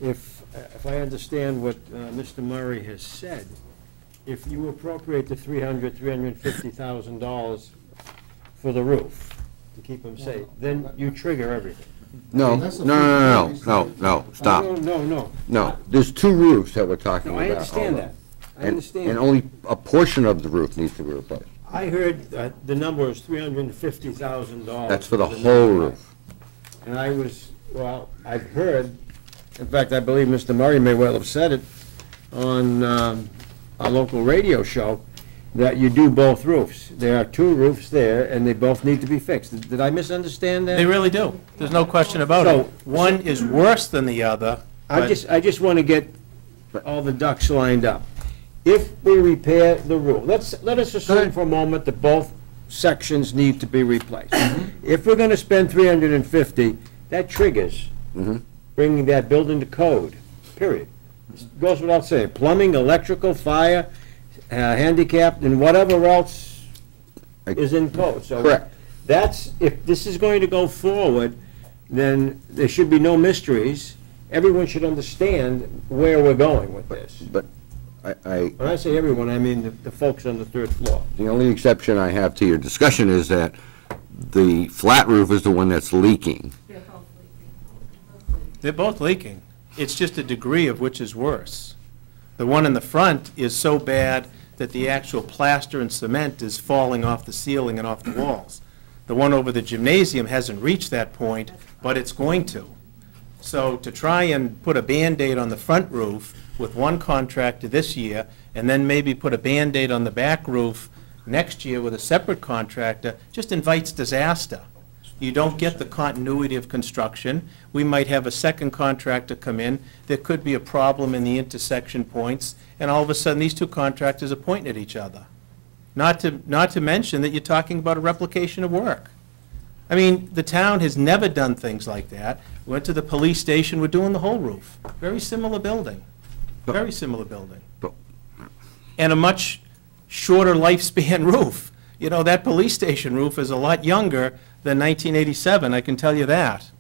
If I understand what Mr. Murray has said, if you appropriate the $350,000 for the roof to keep them safe, then you trigger everything. No, no, no, no, no, stop. No. No, there's 2 roofs that we're talking No, about. I understand that. I understand. And only a portion of the roof needs to be replaced. I heard the number is $350,000. That's for the whole roof. And I've heard, in fact, I believe Mr. Murray may well have said it on a local radio show, that you do both roofs. There are 2 roofs there, and they both need to be fixed. Did I misunderstand that? They really do. There's no question about it. One is worse than the other. I just want to get all the ducks lined up. If we repair the roof, let us assume for a moment that both sections need to be replaced. If we're going to spend $350,000, that triggers bringing that building to code, period. Goes without saying, plumbing, electrical, fire, handicapped, and whatever else is in code. So Correct. if this is going to go forward, then there should be no mysteries. Everyone should understand where we're going with this. But When I say everyone, I mean the folks on the 3rd floor. the only exception I have to your discussion is that the flat roof is the one that's leaking. They're both leaking. It's just a degree of which is worse. The one in the front is so bad that the actual plaster and cement is falling off the ceiling and off the walls. The one over the gymnasium hasn't reached that point, but it's going to. So to try and put a Band-Aid on the front roof with one contractor this year, and then maybe put a Band-Aid on the back roof next year with a separate contractor, just invites disaster. You don't get the continuity of construction. We might have a second contractor come in. There could be a problem in the intersection points, and all of a sudden, these 2 contractors are pointing at each other. Not to mention that you're talking about a replication of work. I mean, the town has never done things like that. Went to the police station, we're doing the whole roof. Very similar building. Very similar building. And a much shorter lifespan roof. You know, that police station roof is a lot younger than 1987, I can tell you that.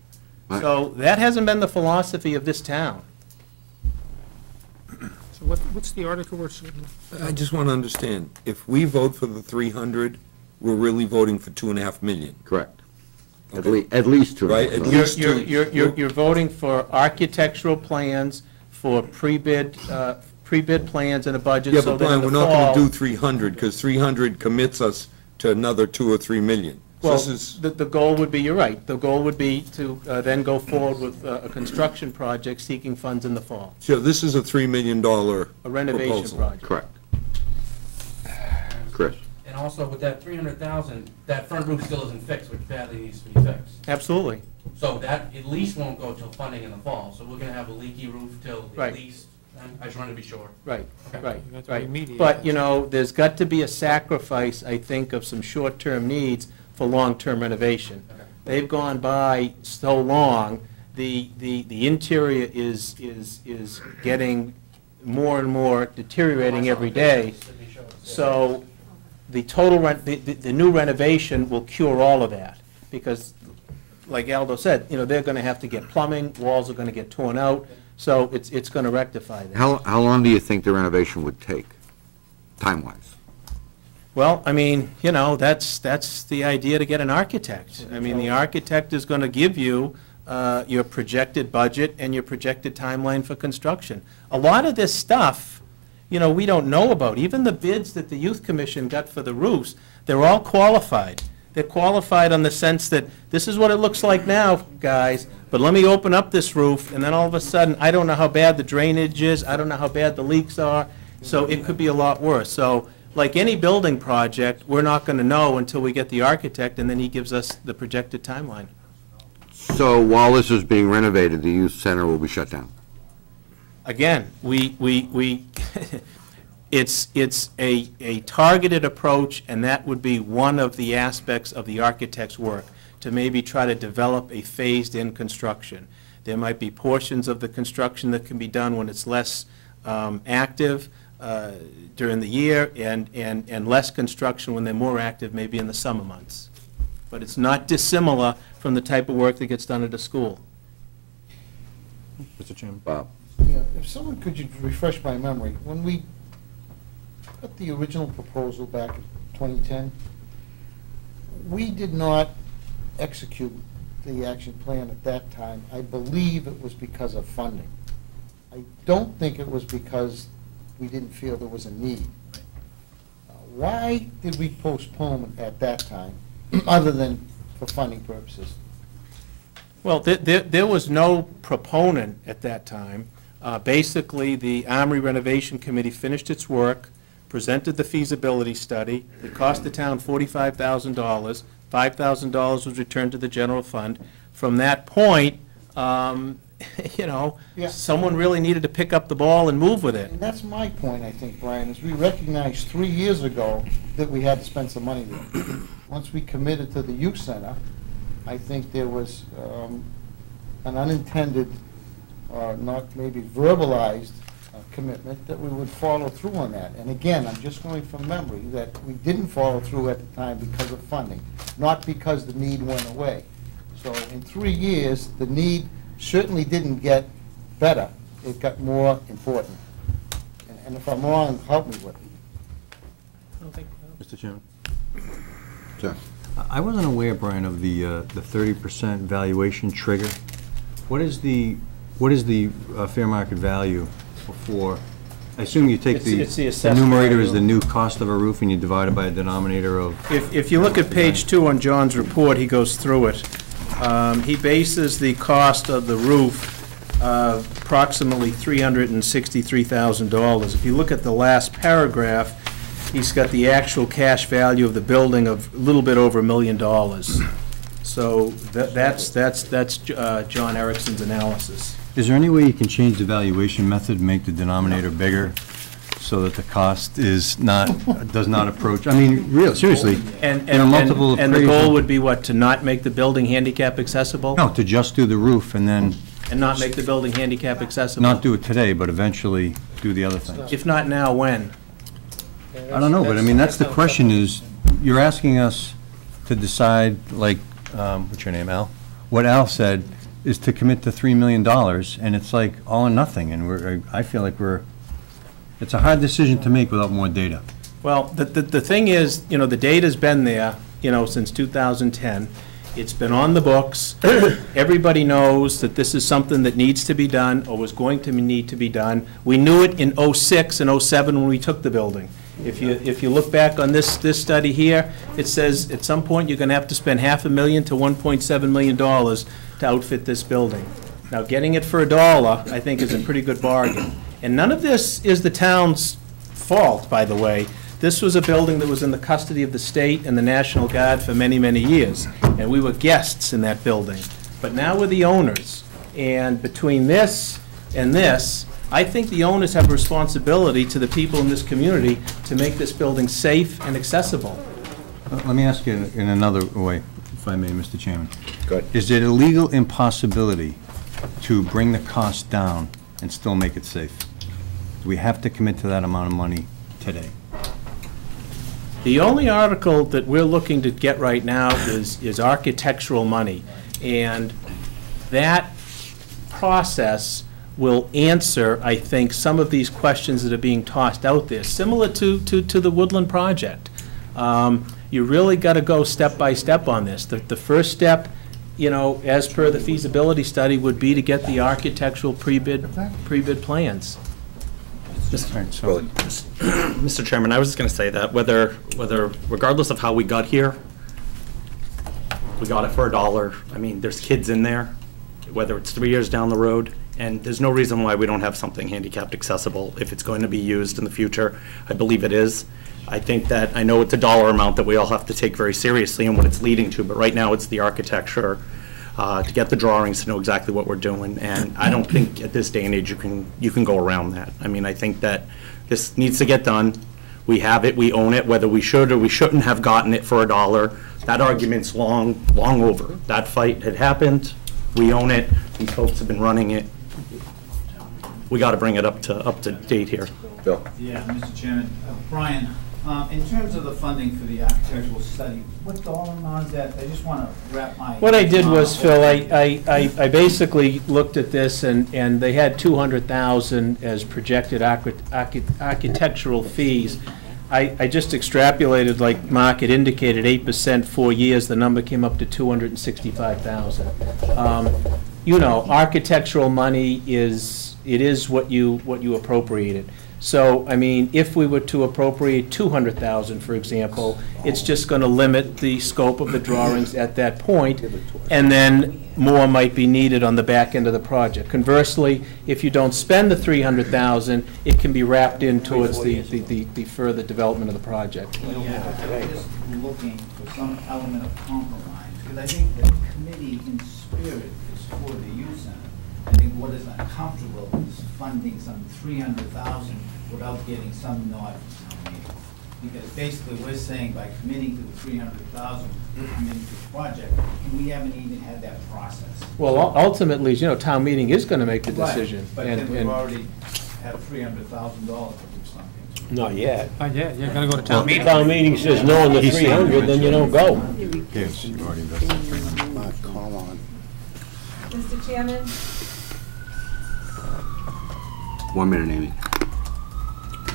So that hasn't been the philosophy of this town. So what's the article we're submitting? I just want to understand, if we vote for the 300, we're really voting for 2.5 million. Correct. At least 2. Right, at least You're voting for architectural plans, for pre-bid plans and a budget, Yeah, so but that in Brian, the we're not going to fall- do 300, because 300 commits us to another 2 or 3 million. So Well, this is, the goal would be, you're right, the goal would be to then go forward with a construction project seeking funds in the fall, so this is a $3 million a renovation proposal. project. Correct. Chris? And also with that 300,000, that front roof still isn't fixed, which badly needs to be fixed. Absolutely. So that at least won't go till funding in the fall, so we're gonna have a leaky roof till Right. at least, I just wanted to be sure. Right, Okay. right, You have to right. remediate But, that. you know, there's got to be a sacrifice, I think, of some short-term needs for long-term renovation. Okay. They've gone by so long, the interior is getting more and more deteriorating every day. So the total the new renovation will cure all of that, because, like Aldo said, you know, they're gonna have to get plumbing, walls are gonna get torn out, so it's gonna rectify that. How long do you think the renovation would take, time-wise? Well, I mean, you know, that's the idea to get an architect. I mean, the architect is gonna give you your projected budget and your projected timeline for construction. A lot of this stuff, you know, we don't know about. Even the bids that the Youth Commission got for the roofs, they're all qualified. They're qualified on the sense that this is what it looks like now, guys, but let me open up this roof, and then all of a sudden, I don't know how bad the drainage is, I don't know how bad the leaks are, so it could be a lot worse. So, like any building project, we're not gonna know until we get the architect, and then he gives us the projected timeline. So while this is being renovated, the youth center will be shut down? Again, we It's a targeted approach, and that would be one of the aspects of the architect's work, to maybe try to develop a phased-in construction. There might be portions of the construction that can be done when it's less active during the year, and less construction when they're more active, maybe in the summer months. But it's not dissimilar from the type of work that gets done at a school. Mr. Chairman? Bob? Yeah, if someone could you refresh my memory, when we got the original proposal back in 2010, we did not execute the action plan at that time. I believe it was because of funding. I don't think it was because we didn't feel there was a need. Why did we postpone at that time, other than for funding purposes? Well, there was no proponent at that time. Basically, the Armory Renovation Committee finished its work, presented the feasibility study. It cost the town $45,000. $5,000 was returned to the general fund. From that point, you know, Yeah. someone really needed to pick up the ball and move with it. And that's my point, I think, Brian, is we recognized 3 years ago that we had to spend some money there. Once we committed to the youth center, I think there was an unintended, or not maybe verbalized, commitment that we would follow through on that. And again, I'm just going from memory, that we didn't follow through at the time because of funding, not because the need went away. So in 3 years, the need certainly didn't get better, it got more important. And if I'm wrong, help me with it. Mr. Chairman? Sure. I wasn't aware, Brian, of the 30% valuation trigger. What is the fair market value before? I assume you take It's the the assessed numerator value. is the new cost of a roof, and you divide it by a denominator of. If you look at page 2 on John's report, he goes through it. He bases the cost of the roof approximately $363,000. If you look at the last paragraph, he's got the actual cash value of the building of a little bit over $1 million. So that's John Erickson's analysis. Is there any way you can change the valuation method, make the denominator bigger, so that the cost is not, does not approach, I mean, real, seriously. And there are multiple and the goal appraisal- would be what, to not make the building handicap accessible? No, to just do the roof and then And not make the building handicap accessible? not do it today, but eventually do the other things. If not now, when? I don't know, but I mean, that's the question is, you're asking us to decide, like, what's your name, Al? What Al said is to commit to $3 million, and it's like all or nothing, and I feel like it's a hard decision to make without more data. Well, the thing is, you know, the data's been there, you know, since 2010. It's been on the books. Everybody knows that this is something that needs to be done, or was going to need to be done. We knew it in '06 and '07 when we took the building. If you look back on this study here, it says at some point you're gonna have to spend $500,000 to $1.7 million to outfit this building. Now, getting it for $1, I think, is a pretty good bargain. And none of this is the town's fault, by the way. This was a building that was in the custody of the state and the National Guard for many, many years, and we were guests in that building. But now we're the owners, and between this and this, I think the owners have a responsibility to the people in this community to make this building safe and accessible. Let me ask you in another way, if I may, Mr. Chairman. Good. Is it a legal impossibility to bring the cost down and still make it safe? Do we have to commit to that amount of money today? The only article that we're looking to get right now is architectural money, and that process will answer, I think, some of these questions that are being tossed out there, similar to the Woodland project. You really got to go step by step on this. The first step, you know, as per the feasibility study, would be to get the architectural pre-bid plans. Mr. Chairman, I was just going to say that whether regardless of how we got here, we got it for $1. I mean, there's kids in there, whether it's 3 years down the road, and there's no reason why we don't have something handicapped accessible if it's going to be used in the future. I believe it is. I think that, I know it's a dollar amount that we all have to take very seriously and what it's leading to, but right now it's the architecture, to get the drawings to know exactly what we're doing, and I don't think at this day and age you can go around that. I mean, I think that This needs to get done. We have it, we own it, whether we should or we shouldn't have gotten it for $1. That argument's long over. That fight had happened, we own it, these folks have been running it. We gotta bring it up to date here. Bill? Yeah, Mr. Chairman. Brian, in terms of the funding for the architectural study, what dollar amount is that? I just want to wrap my... What I did was, Phil, I basically looked at this, and they had 200,000 as projected architectural fees. I just extrapolated, like Mark had indicated, 8%, 4 years, the number came up to 265,000. You know, architectural money is what you appropriated. So, I mean, if we were to appropriate 200,000, for example, it's just going to limit the scope of the drawings at that point, and then more might be needed on the back end of the project. Conversely, if you don't spend the 300,000, it can be wrapped in towards the further development of the project. Yeah, I'm just looking for some element of compromise, because I think the committee in spirit is for the youth center. I think what is uncomfortable is funding some 300,000 without getting some nod from town meeting. Because basically, we're saying by committing to the 300,000, we're committing to the project, and we haven't even had that process. Well, ultimately, you know, town meeting is going to make the decision. Right, but then we've already had $300,000 to do something. Not yet. Not yet, you gotta go to town meeting. Town meeting says no on the 300, then you don't go. Yes, you already invested 300. Call on. Mr. Chairman? 1 minute, Amy.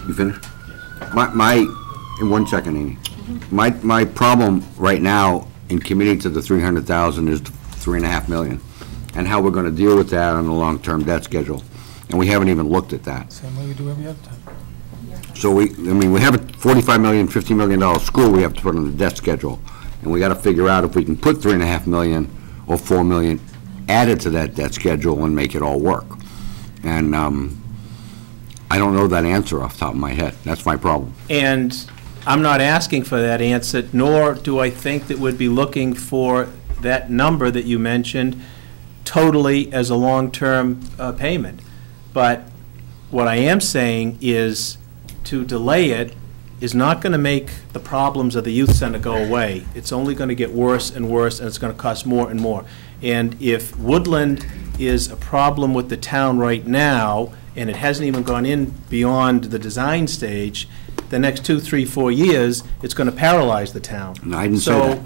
You finished? In 1 second, Amy. My problem right now in committing to the 300,000 is the $3.5 million, and how we're gonna deal with that on the long-term debt schedule. And we haven't even looked at that. Same way we do every other time. So we have a $45 million, $50 million school we have to put on the debt schedule. And we gotta figure out if we can put $3.5 million or $4 million added to that debt schedule and make it all work. And, I don't know that answer off the top of my head. That's my problem. And I'm not asking for that answer, nor do I think that we'd be looking for that number that you mentioned totally as a long-term payment. But what I am saying is to delay it is not going to make the problems of the youth center go away. It's only going to get worse and worse, and it's going to cost more and more. And if Woodland is a problem with the town right now, and it hasn't even gone in beyond the design stage, the next 2, 3, 4 years, it's going to paralyze the town. No, I didn't say that. So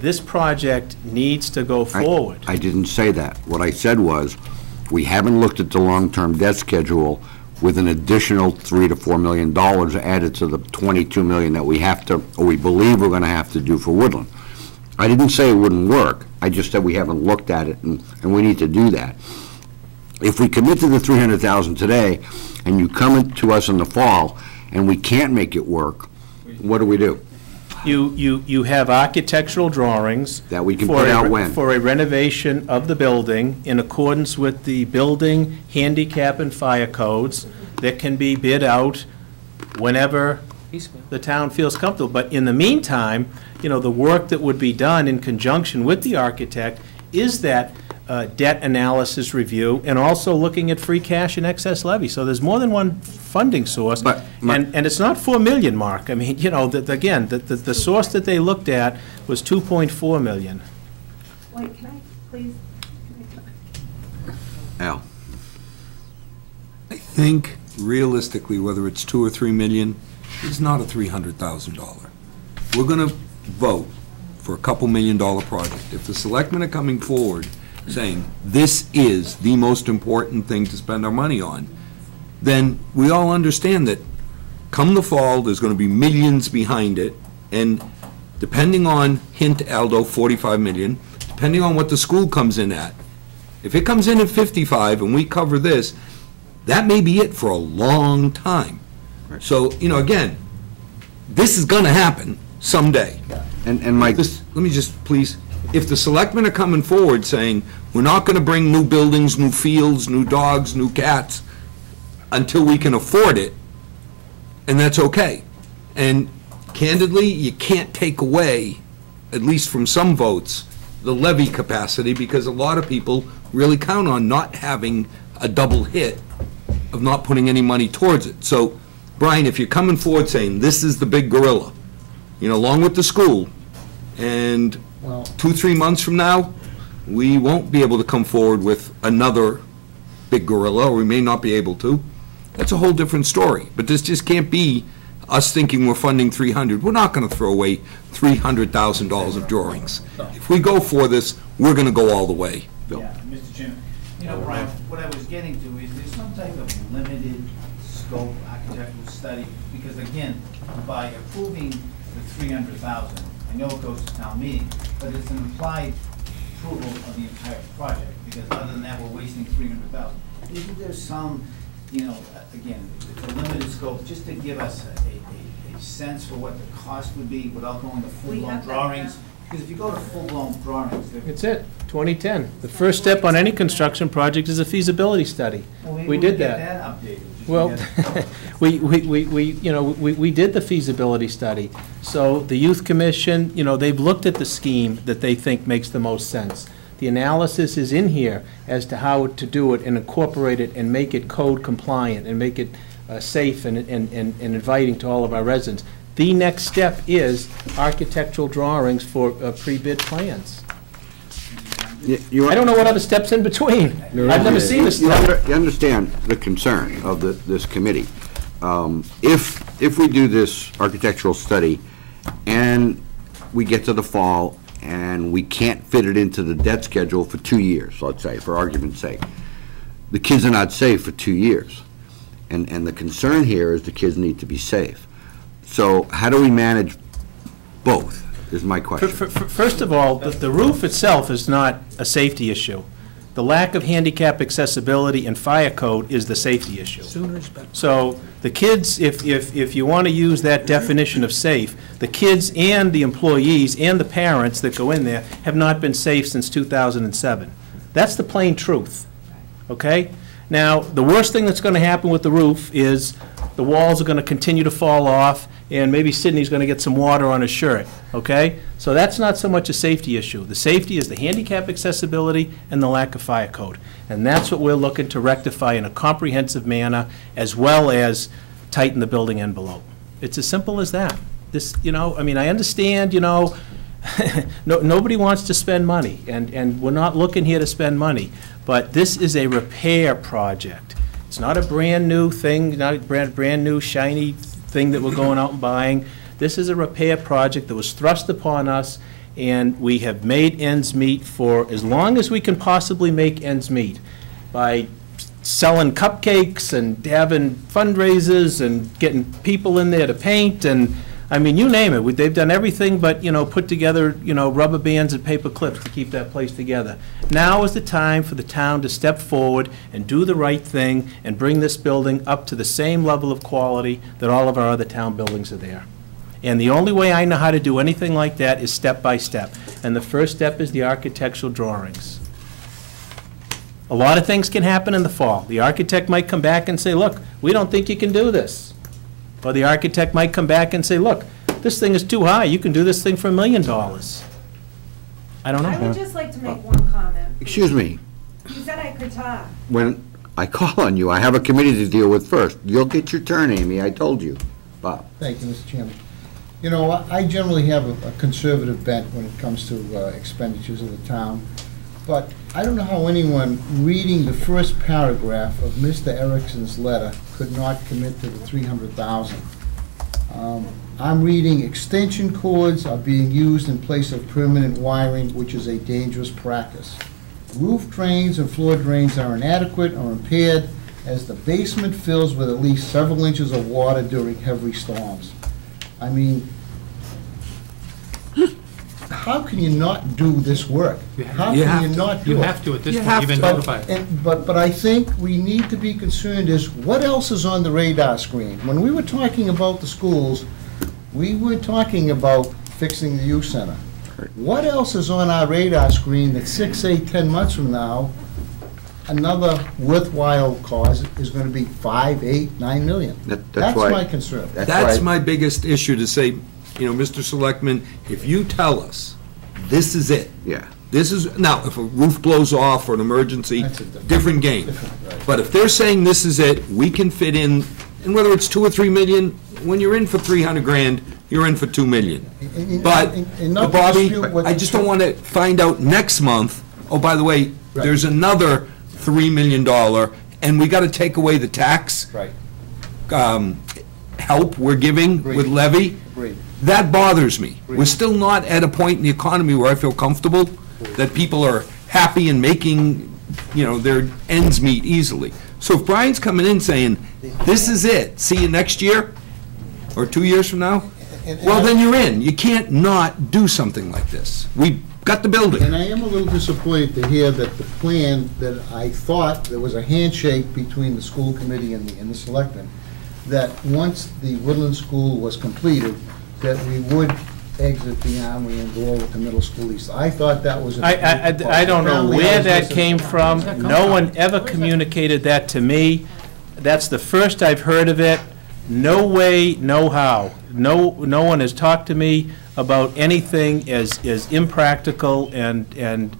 this project needs to go forward. I didn't say that. What I said was, we haven't looked at the long-term debt schedule with an additional $3 to $4 million added to the $22 million that we have to, or we believe we're going to have to do for Woodland. I didn't say it wouldn't work. I just said we haven't looked at it, and we need to do that. If we commit to the 300,000 today, and you come to us in the fall, and we can't make it work, what do? You have architectural drawings. That we can put out when? For a renovation of the building in accordance with the building, handicap, and fire codes that can be bid out whenever the town feels comfortable. But in the meantime, you know, the work that would be done in conjunction with the architect is that debt analysis review, and also looking at free cash and excess levy. So there's more than one funding source, and it's not 4 million, Mark. I mean, you know, again, the source that they looked at was 2.4 million. Wait, can I, please? Al? I think realistically, whether it's 2 or 3 million, is not a $300,000. We're gonna vote for a couple $1 million project. If the selectmen are coming forward saying, this is the most important thing to spend our money on, then we all understand that come the fall, there's gonna be millions behind it, and depending on, hint Aldo, 45 million, depending on what the school comes in at, if it comes in at 55 and we cover this, that may be it for a long time. So, you know, again, this is gonna happen someday. And Mike, Let me just, please, if the selectmen are coming forward saying, we're not gonna bring new buildings, new fields, new dogs, new cats, until we can afford it, and that's okay. And candidly, you can't take away, at least from some votes, the levy capacity, because a lot of people really count on not having a double hit of not putting any money towards it. So Brian, if you're coming forward saying, this is the big gorilla, along with the school, and Well, 2-3 months from now, we won't be able to come forward with another big gorilla, or we may not be able to. That's a whole different story. But this just can't be us thinking we're funding 300. We're not going to throw away $300,000 of drawings. If we go for this, we're going to go all the way. Bill? Yeah, Mr. Chairman, Brian, what I was getting to is there's some type of limited scope architectural study, because again, by approving the 300,000, I know it goes to town meeting, but it's an implied approval of the entire project, because other than that, we're wasting 300,000. Isn't there some, again, it's a limited scope, just to give us a sense for what the cost would be without going to full-blown drawings? Because if you go to full-blown drawings, It's it, 2010. The first step on any construction project is a feasibility study. We did that. Get that updated. Well, we did the feasibility study. So the Youth Commission, they've looked at the scheme that they think makes the most sense. The analysis is in here as to how to do it and incorporate it and make it code compliant and make it safe and inviting to all of our residents. The next step is architectural drawings for pre-bid plans. I don't know what other steps in between. I've never seen this stuff. You understand the concern of this committee. If we do this architectural study and we get to the fall and we can't fit it into the debt schedule for 2 years, let's say, for argument's sake, the kids are not safe for 2 years. And the concern here is the kids need to be safe. So how do we manage both, is my question. First of all, the roof itself is not a safety issue. The lack of handicap accessibility and fire code is the safety issue. Sooner is better. So the kids, if you want to use that definition of safe, the kids and the employees and the parents that go in there have not been safe since 2007. That's the plain truth, okay? Now, the worst thing that's going to happen with the roof is the walls are going to continue to fall off, and maybe Sydney's going to get some water on his shirt, okay? So that's not so much a safety issue. The safety is the handicap accessibility and the lack of fire code. And that's what we're looking to rectify in a comprehensive manner, as well as tighten the building envelope. It's as simple as that. This, I understand, nobody wants to spend money, and we're not looking here to spend money, but this is a repair project. It's not a brand-new thing, not a brand-new shiny thing that we're going out and buying. This is a repair project that was thrust upon us, and we have made ends meet for as long as we can possibly make ends meet by selling cupcakes and having fundraisers and getting people in there to paint, and, you name it. They've done everything but, put together, rubber bands and paper clips to keep that place together. Now is the time for the town to step forward and do the right thing and bring this building up to the same level of quality that all of our other town buildings are there. And the only way I know how to do anything like that is step by step. And the first step is the architectural drawings. A lot of things can happen in the fall. The architect might come back and say, look, we don't think you can do this. Or the architect might come back and say, look, this thing is too high, you can do this thing for $1 million. I don't know. I would just like to make one comment. Excuse me, You said I could talk. when I call on you, I have a committee to deal with first. You'll get your turn, Amy, I told you. Bob? Thank you, Mr. Chairman. I generally have a conservative bent when it comes to expenditures of the town, but I don't know how anyone reading the first paragraph of Mr. Erickson's letter could not commit to the 300,000. I'm reading extension cords are being used in place of permanent wiring, which is a dangerous practice. Roof drains and floor drains are inadequate or impaired as the basement fills with at least several inches of water during heavy storms. How can you not do this work? How can you not do it? You have to at this point, you've been notified. But I think we need to be concerned is, what else is on the radar screen? When we were talking about the schools, we were talking about fixing the youth center. What else is on our radar screen that 6, 8, 10 months from now, another worthwhile cause is going to be 5, 8, 9 million? That's my concern. That's my biggest issue, to say, Mr. Selectman, if you tell us, this is it. Yeah. This is, now, if a roof blows off or an emergency, That's a different game. But if they're saying this is it, we can fit in And whether it's 2 or 3 million, when you're in for 300 grand, you're in for 2 million. But, and not to Bobby, dispute what I the just don't want to find out next month, oh, by the way, there's another $3 million, and we got to take away the tax Right. help we're giving with levy. Agreed. That bothers me. We're still not at a point in the economy where I feel comfortable that people are happy and making, their ends meet easily. So if Brian's coming in saying, this is it, see you next year, or 2 years from now, well, then you're in. You can't not do something like this. We got the building. And I am a little disappointed to hear that the plan, that I thought there was a handshake between the school committee and the selectmen, that once the Woodland School was completed, that we would exit the Armory and go over to middle school east. I thought that was. I don't know where that came from. No one ever communicated that to me. That's the first I've heard of it. No way, no how. No one has talked to me about anything as impractical and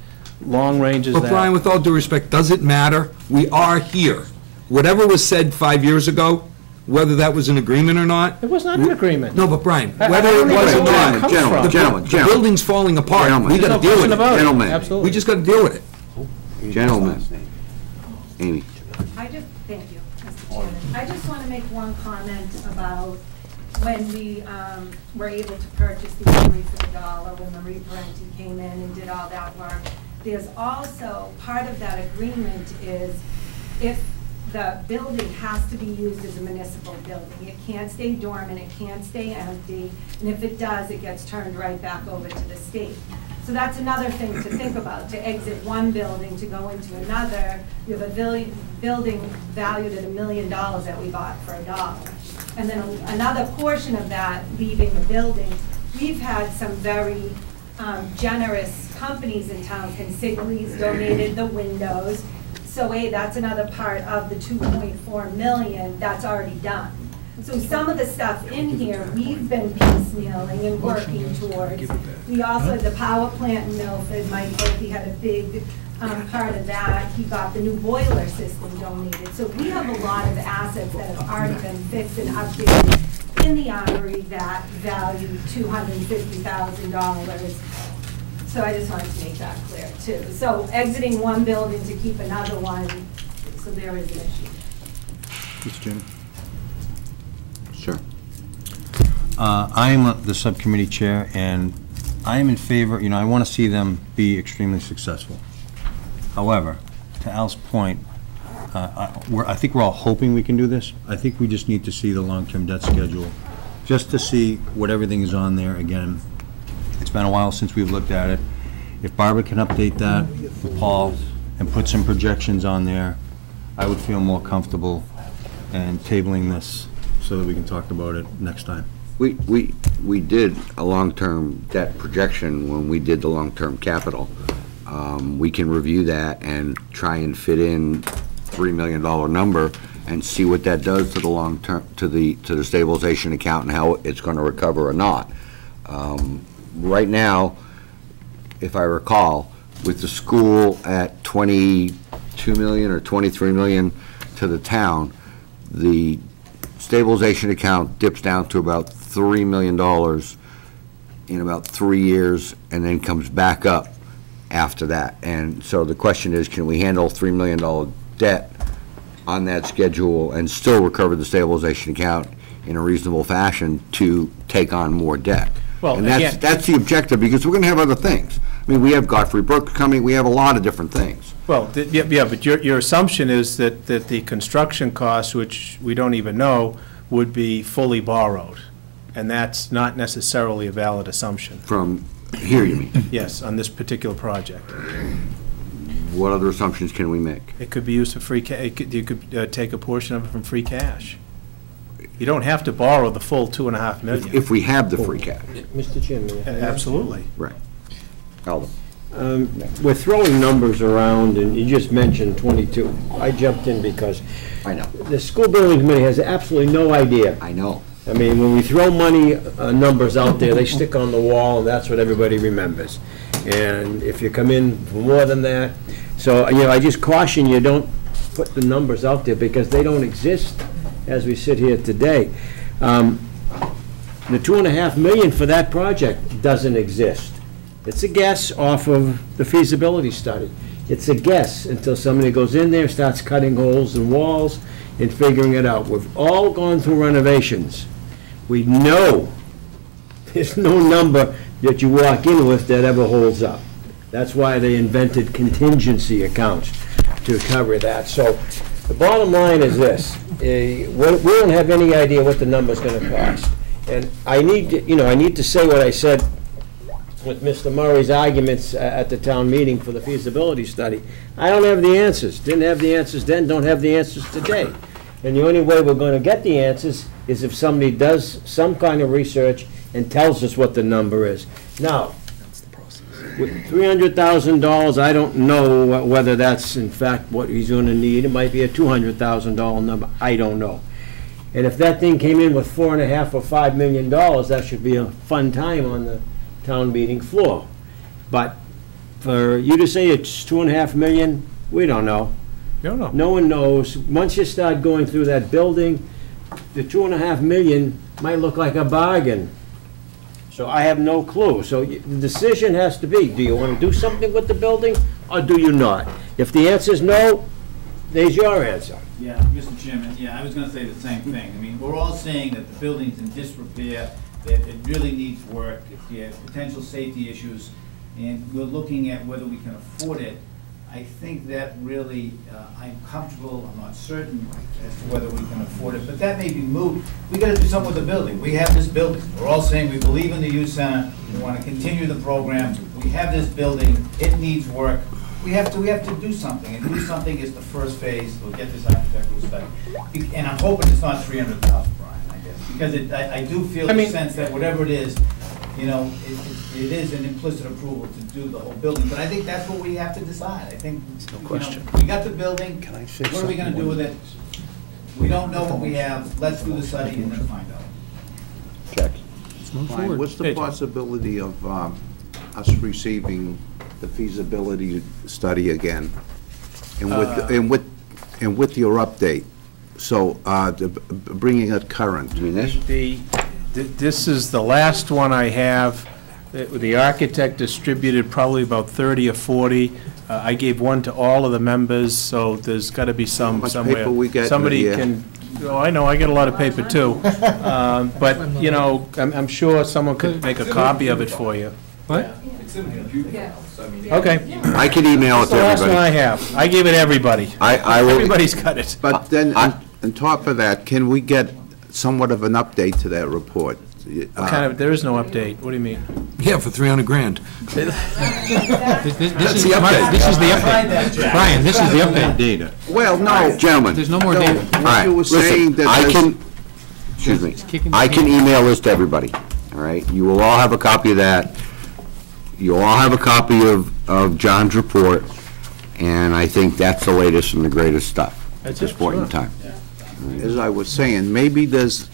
long range as that. But Brian, with all due respect, does it matter? We are here. Whatever was said 5 years ago, whether that was an agreement or not. It was not an agreement. No, but Brian, I whether don't it was or know where it not, comes from. Gentlemen, the building's falling apart. We There's gotta no deal with question it. about it. Gentlemen. Absolutely. We just gotta deal with it. Gentlemen. Amy. Thank you, Mr. Chairman. I just want to make one comment about when we were able to purchase the Armory for $1, when Marie Parenti came in and did all that work. There's also, part of that agreement is if the building has to be used as a municipal building. It can't stay dormant, it can't stay empty, and if it does, it gets turned right back over to the state. So that's another thing to think about, to exit one building to go into another. You have a building valued at $1 million that we bought for $1. And then another portion of that leaving the building. We've had some very generous companies in town. Consigli's donated the windows. So that's another part of the $2.4 million that's already done. So some of the stuff in here, we've been piecemealing and working towards. We also had the power plant in Milford. Mike Murphy had a big part of that. He got the new boiler system donated. So we have a lot of assets that have already been fixed and updated in the Armory that value $250,000. So I just wanted to make that clear too. So exiting one building to keep another one, so there is an issue. Mr. Chairman? Sure. I am the subcommittee chair, and I am in favor, I want to see them be extremely successful. However, to Al's point, I think we're all hoping we can do this. I think we just need to see the long-term debt schedule, just to see what everything is on there again. It's been a while since we've looked at it. If Barbara can update that with Paul and put some projections on there, I would feel more comfortable in tabling this so that we can talk about it next time. We did a long-term debt projection when we did the long-term capital. We can review that and try and fit in $3 million number and see what that does to the long-term, to the stabilization account and how it's going to recover or not. Right now, if I recall, with the school at 22 million or 23 million to the town, the stabilization account dips down to about $3 million in about 3 years and then comes back up after that. And so the question is, can we handle $3 million debt on that schedule and still recover the stabilization account in a reasonable fashion to take on more debt? Well, and again, that's the objective, because we're going to have other things. I mean, we have Godfrey Brooks coming, we have a lot of different things. Well, yeah, but your assumption is that the construction costs, which we don't even know, would be fully borrowed. And that's not necessarily a valid assumption. From here, you mean? Yes, on this particular project. What other assumptions can we make? It could be used for free cash. You could take a portion of it from free cash. You don't have to borrow the full $2.5 million. If we have the free cash. Mr. Chairman. Absolutely. Right. Alden. We're throwing numbers around, and you just mentioned 22. I jumped in because I know the school building committee has absolutely no idea. I know. I mean, when we throw money numbers out there, they stick on the wall, and that's what everybody remembers. And if you come in for more than that, so I just caution you, don't put the numbers out there because they don't exist as we sit here today. The 2.5 million for that project doesn't exist. It's a guess off of the feasibility study. It's a guess until somebody goes in there, starts cutting holes in walls and figuring it out. We've all gone through renovations. We know there's no number that you walk in with that ever holds up. That's why they invented contingency accounts to cover that. So the bottom line is this, we don't have any idea what the number's gonna cost. And I need to say what I said with Mr. Murray's arguments at the town meeting for the feasibility study. I don't have the answers. Didn't have the answers then, don't have the answers today. And the only way we're gonna get the answers is if somebody does some kind of research and tells us what the number is. Now, with $300,000, I don't know whether that's in fact what he's gonna need. It might be a $200,000 number, I don't know. And if that thing came in with $4.5 or $5 million, that should be a fun time on the town meeting floor. But for you to say it's 2.5 million, we don't know. No, no. No one knows. Once you start going through that building, the 2.5 million might look like a bargain. So I have no clue. So the decision has to be, do you want to do something with the building or do you not? If the answer is no, there's your answer. Yeah, Mr. Chairman, yeah, I was gonna say the same thing. I mean, we're all saying that the building's in disrepair, that it really needs work, it has potential safety issues, and we're looking at whether we can afford it. I think that really, I'm comfortable, I'm not certain as to whether we can afford it, but that may be moot. We gotta do something with the building. We have this building. We're all saying we believe in the youth center, we wanna continue the program. We have this building, it needs work. We have to do something, and do something is the first phase. We'll get this architectural study. And I'm hoping it's not 300,000, Brian, I guess, because I do feel the sense that whatever it is, you know, it is an implicit approval to do the whole building, but I think that's what we have to decide. I think, you know, we got the building, what are we gonna do with it? We don't know what we have, let's do the study and then find out. Check. move Fine. forward. What's the possibility of us receiving the feasibility study again? And with your update, so bringing it current? You mean this? This is the last one I have. The architect distributed probably about 30 or 40. I gave one to all of the members, so there's got to be some How much somewhere. paper we get in a Somebody year? can, oh, I know, I get a lot of paper too. But, you know, I'm sure someone could make a copy of it for you. What? It's in the computer files, I mean. Okay. I can email it to That's the last one I everybody. have. I gave it everybody. I will. Everybody's got it. But then, on top of that, can we get somewhat of an update to that report? Kind of, there is no update. What do you mean? Yeah, for 300 grand. This is the update. Brian, this is the update. Data. Well, no, Gentlemen. There's no more data. All right, you were saying listen, that I there's- can, excuse me, kicking the I can can. email this to everybody, all right? You will all have a copy of that. You'll all have a copy of John's report, and I think that's the latest and the greatest stuff at That's this it, point in sure. time. As I was saying, maybe there's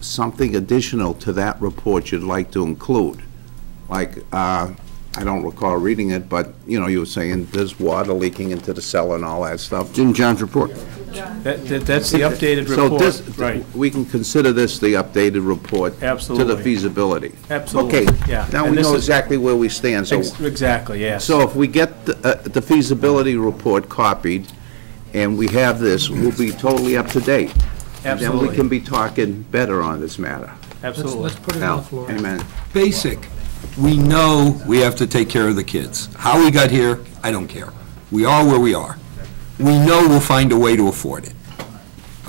something additional to that report you'd like to include. Like, I don't recall reading it, but, you know, you were saying there's water leaking into the cellar and all that stuff. It's in John's report. That's the updated So report. this, Right. we can consider this the updated report to Absolutely. the feasibility. Absolutely, Okay, yeah. now And we this know is- exactly where we stand, so. Exactly, yes. So if we get the feasibility report copied, and we have this, we'll be totally up to date. And then Absolutely. we can be talking better on this matter. Absolutely. Let's put it on Al, the floor. amen. Basic. We know we have to take care of the kids. How we got here, I don't care. We are where we are. We know we'll find a way to afford it.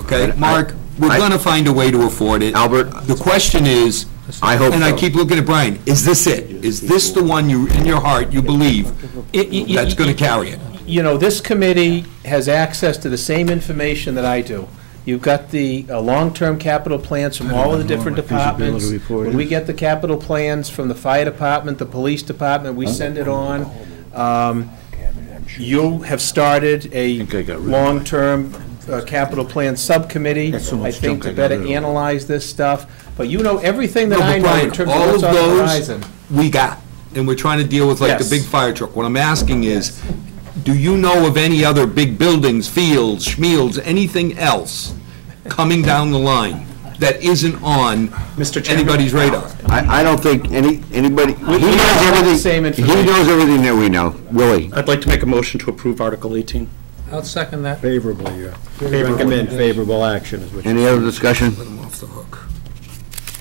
Okay, Mark, we're gonna find a way to afford it. Albert? The question is, I hope and I so. keep looking at Brian, is this it? Is this the one you, in your heart, you believe that's gonna carry it? You know, this committee has access to the same information that I do. You've got the long-term capital plans from all of the different departments. When we get the capital plans from the fire department, the police department, we send it on. You have started a long-term capital plan subcommittee, I think, to better analyze this stuff. But you know everything that No, I but know in Brian, terms of all what's of on the those, horizon. we got, and we're trying to deal with like the Yes. big fire truck. What I'm asking is, do you know of any other big buildings, fields, schmiels, anything else coming down the line that isn't on anybody's radar? I don't think anybody, he knows Same everything, he knows everything that we know. Willie? I'd like to make a motion to approve Article 18. I'll second that. Favorably, recommend favorable action is what you Any other discussion? Let them off the hook.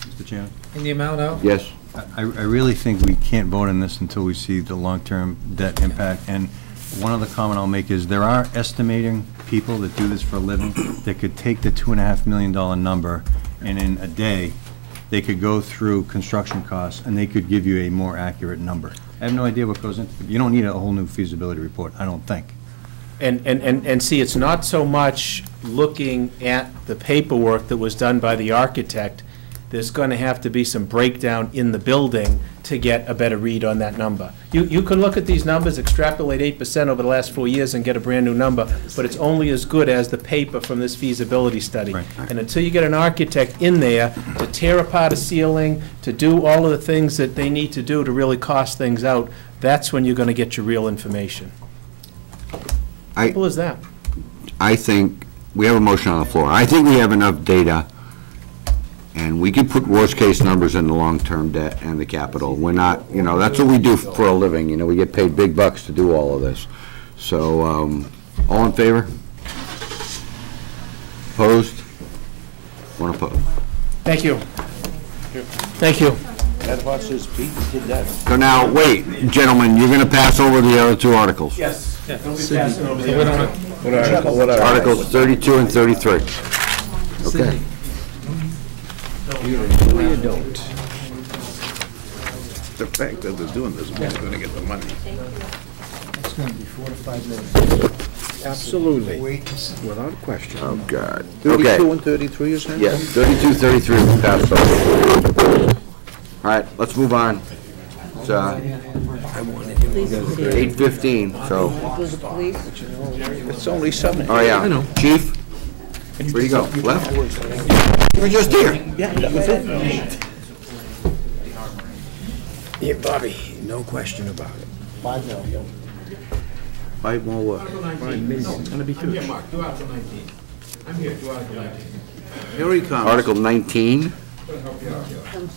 Mr. Chairman? In the amount of? Yes. I really think we can't vote on this until we see the long-term debt impact. And one other comment I'll make is there are estimating people that do this for a living that could take the $2.5 million number, and in a day, they could go through construction costs, and they could give you a more accurate number. I have no idea what goes into it. You don't need a whole new feasibility report, I don't think. And see, it's not so much looking at the paperwork that was done by the architect. There's going to have to be some breakdown in the building to get a better read on that number. You can look at these numbers, extrapolate 8% over the last 4 years and get a brand-new number, but it's only as good as the paper from this feasibility study. Right. And until you get an architect in there to tear apart a ceiling, to do all of the things that they need to do to really cost things out, that's when you're going to get your real information. Simple as that. I think, we have a motion on the floor. I think we have enough data, and we can put worst-case numbers in the long-term debt and the capital. We're not, that's what we do for a living, we get paid big bucks to do all of this. So, all in favor? Opposed? One opposed. Thank you. Thank you. So now, wait, gentlemen, you're gonna pass over the other two articles. Yes. Don't be passing over the other. Articles 32 and 33. Okay. You don't. The fact that they're doing this, who's gonna get the money? It's gonna be 4 to 5 minutes. Absolutely. Without question. Oh, God. Okay. 32 and 33, you're saying? Yes, 32, 33 will pass over. All right, let's move on. It's 8:15, so. It's only 7. Oh, yeah. Chief? Where you go? Left? You were just here. Yeah, that was it. Yeah, Bobby, no question about it. 5 million. 5 more what? It's gonna be huge. Mark, do Article 19. I'm here, do Article 19. Here he comes. Article 19.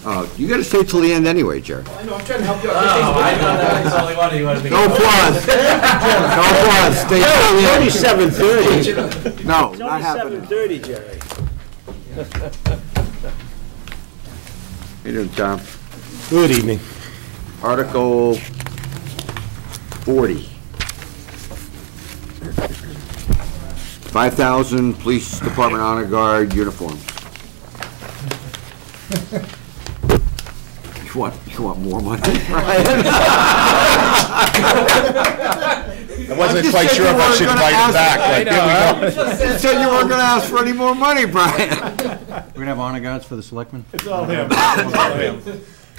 Oh, you gotta stay till the end anyway, Jerry. I know, I'm trying to help you out. Oh, I thought that was only one you wanted to No applause. No applause. Stay till the end. It's only 7:30. No, It's not only happening. 7:30, Jerry. How you doing, Tom? Good evening. Article 40. 5,000 police department honor guard uniforms. You want more money, Brian? I wasn't quite sure if I should invite him back, but here we go. You said you weren't gonna ask for any more money, Brian. We're gonna have honor guards for the selectmen? It's all him.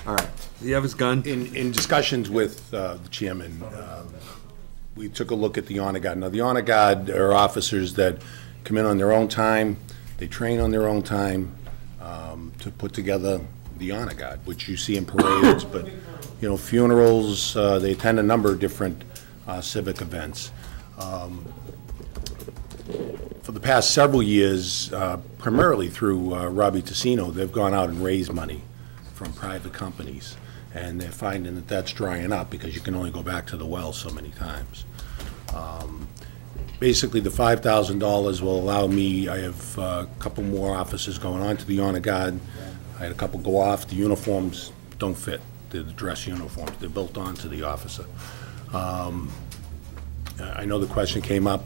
All right. You have his gun? In discussions with the chairman, we took a look at the honor guard. Now, the honor guard are officers that come in on their own time, they train on their own time to put together the honor guard, which you see in parades, but, funerals, they attend a number of different civic events. For the past several years, primarily through Robbie Tassino, they've gone out and raised money from private companies, and they're finding that that's drying up because you can only go back to the well so many times. Basically, the $5,000 will allow me, I have a couple more officers going on to the honor guard. I had a couple go off. The uniforms don't fit. They're the dress uniforms. They're built onto the officer. I know the question came up,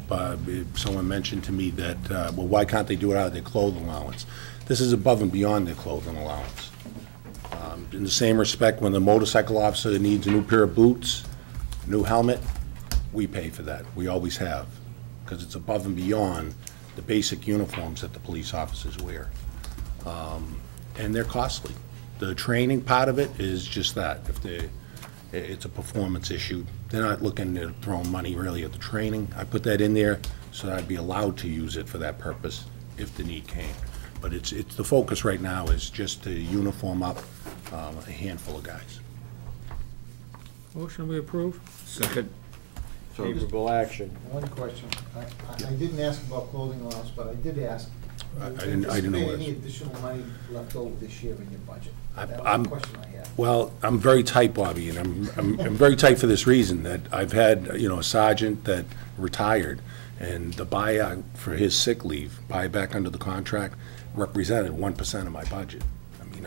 someone mentioned to me that, well, why can't they do it out of their clothing allowance? This is above and beyond their clothing allowance. In the same respect, when the motorcycle officer needs a new pair of boots, new helmet, we pay for that. We always have, because it's above and beyond the basic uniforms that the police officers wear. And they're costly. The training part of it is just that. It's a performance issue. They're not looking to throw money really at the training. I put that in there so that I'd be allowed to use it for that purpose if the need came. But it's the focus right now is just to uniform up a handful of guys. Motion we approve? Second. Favorable action. One question. I didn't ask about clothing allowance, but I did ask, I didn't know Any what. additional money left over this year in your budget? That was I'm, the question I had. well, I'm very tight, Bobby, and I'm very tight for this reason, that I've had, you know, a sergeant that retired, and the buyout for his sick leave, buyback under the contract, represented 1% of my budget. I mean,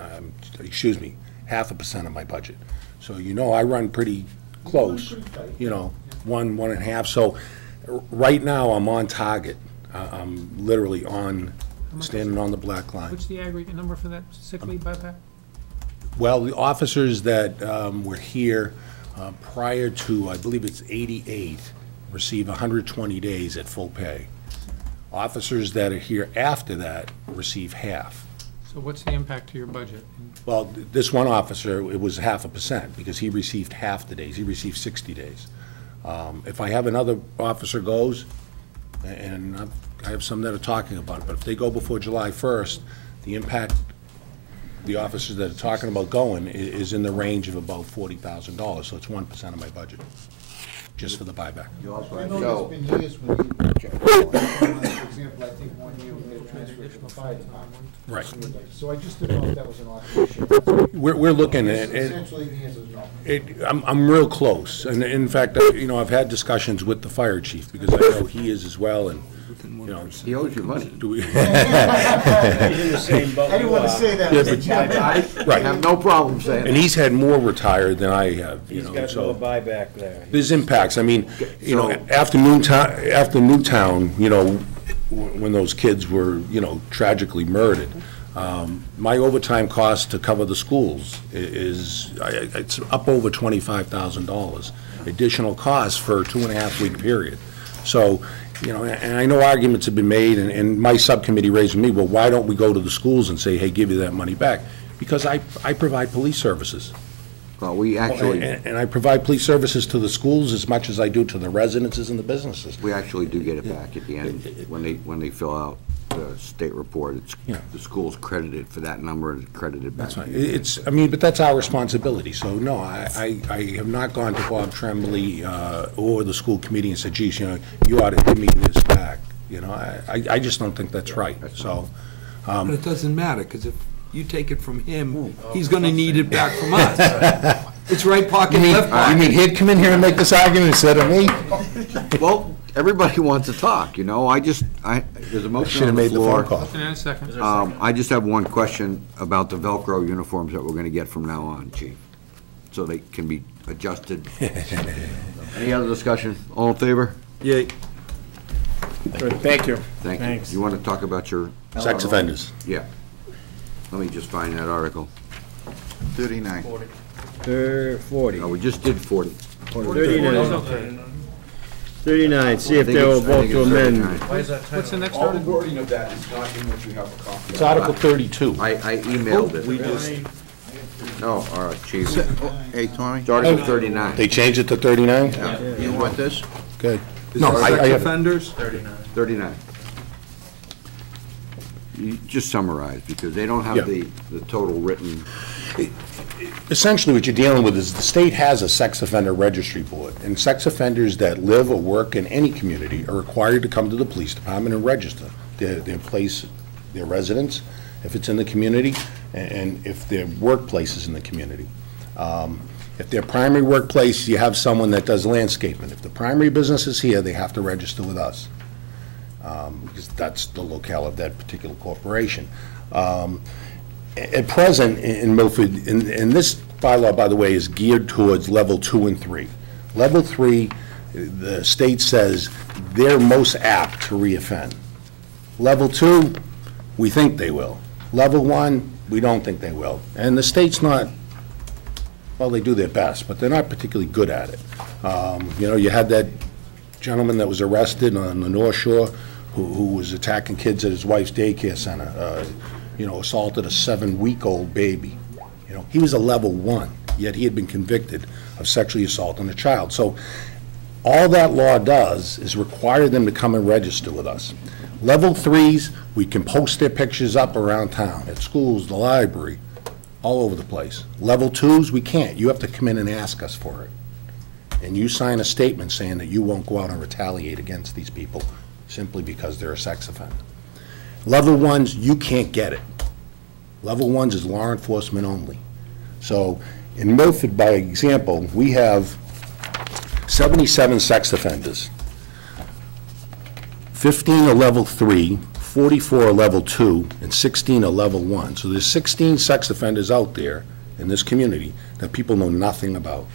excuse me, 0.5% of my budget. So, you know, I run pretty close, you know, 1.5. So, right now, I'm on target. I'm literally standing on the black line. What's the aggregate number for that sick leave buyback? Well, the officers that were here prior to, I believe it's 88, receive 120 days at full pay. Officers that are here after that receive half. So what's the impact to your budget? Well, this one officer, it was 0.5%, because he received half the days. He received 60 days. If I have another officer goes, and I have some that are talking about it, but if they go before July 1st, the impact, the officers that are talking about going is in the range of about $40,000, so it's 1% of my budget, just for the buyback. I know there's been years when you, for example, I think one year we made a transfer to the fire department. Right. So I just didn't know if that was an option. We're looking at it. Essentially, the answer is no. I'm real close, and in fact, you know, I've had discussions with the fire chief, because I know he is as well, and, you know. He owes you money. Do we? He's in the same boat. I didn't want to say that. Yeah, but- I have no problem saying And that. he's had more retired than I have, you He's know, got so. no buyback there. There's impacts, I mean, you know, after Newtown, you know, when those kids were, you know, tragically murdered, my overtime cost to cover the schools it's up over $25,000. Additional costs for a 2.5-week period. So, you know, and I know arguments have been made, and my subcommittee raised with me, well, why don't we go to the schools and say, hey, give you that money back? Because I provide police services. Well, we actually, And I provide police services to the schools as much as I do to the residences and the businesses. we actually do get it back at the end. When they fill out the state report, it's, Yeah. the school's credited for that number and credited back. That's fine. I mean, but that's our responsibility. So, no, I have not gone to Bob Tremblay or the school committee and said, geez, you know, you ought to give me this back. You know, I just don't think that's right, so. But it doesn't matter, because if you take it from him, he's gonna need it back from us. It's right pocket, left You pocket. mean he'd come in here and make this argument instead of me? Well, everybody wants to talk, you know, there's a motion Should on have the made the phone floor. call. And a second. I just have one question about the Velcro uniforms that we're gonna get from now on, chief, so they can be adjusted. Any other discussion? All in favor? Yay. Good, thank you. Thank you. Thanks. You wanna talk about your? Sex offenders. Yeah. Let me just find that article. 39. 40. No, we just did 40. 39. 39, see if I think they will it's- I vote think to it's amend. 39. What's the next All the article? wording of that is not in what you have a copy of. It's Article 32. I emailed it. We just, No, all right, chief. Hey, Tommy, It's Article 39. They changed it to 39? you want this? Okay. is No, it I sex have it. offenders? 39. You just summarize, because they don't Yeah. have the total written. Essentially, what you're dealing with is the state has a sex offender registry board, and sex offenders that live or work in any community are required to come to the police department and register their place, their residence, if it's in the community, and if their workplace is in the community. If their primary workplace, you have someone that does landscaping. If the primary business is here, they have to register with us, because that's the locale of that particular corporation. At present, in Milford, and this bylaw, by the way, is geared towards level 2 and 3. Level 3, the state says they're most apt to reoffend. Level 2, we think they will. Level 1, we don't think they will. And the state's not, well, they do their best, but they're not particularly good at it. You know, you had that gentleman that was arrested on the North Shore who was attacking kids at his wife's daycare center, you know, assaulted a 7-week-old baby. You know, he was a level 1, yet he had been convicted of sexually assaulting a child. So all that law does is require them to come and register with us. Level 3s, we can post their pictures up around town, at schools, the library, all over the place. Level 2s, we can't. You have to come in and ask us for it. And you sign a statement saying that you won't go out and retaliate against these people simply because they're a sex offender. Level 1s, you can't get it. Level 1s is law enforcement only. So in Milford, by example, we have 77 sex offenders. 15 are level 3, 44 are level 2, and 16 are level 1. So there's 16 sex offenders out there in this community that people know nothing about.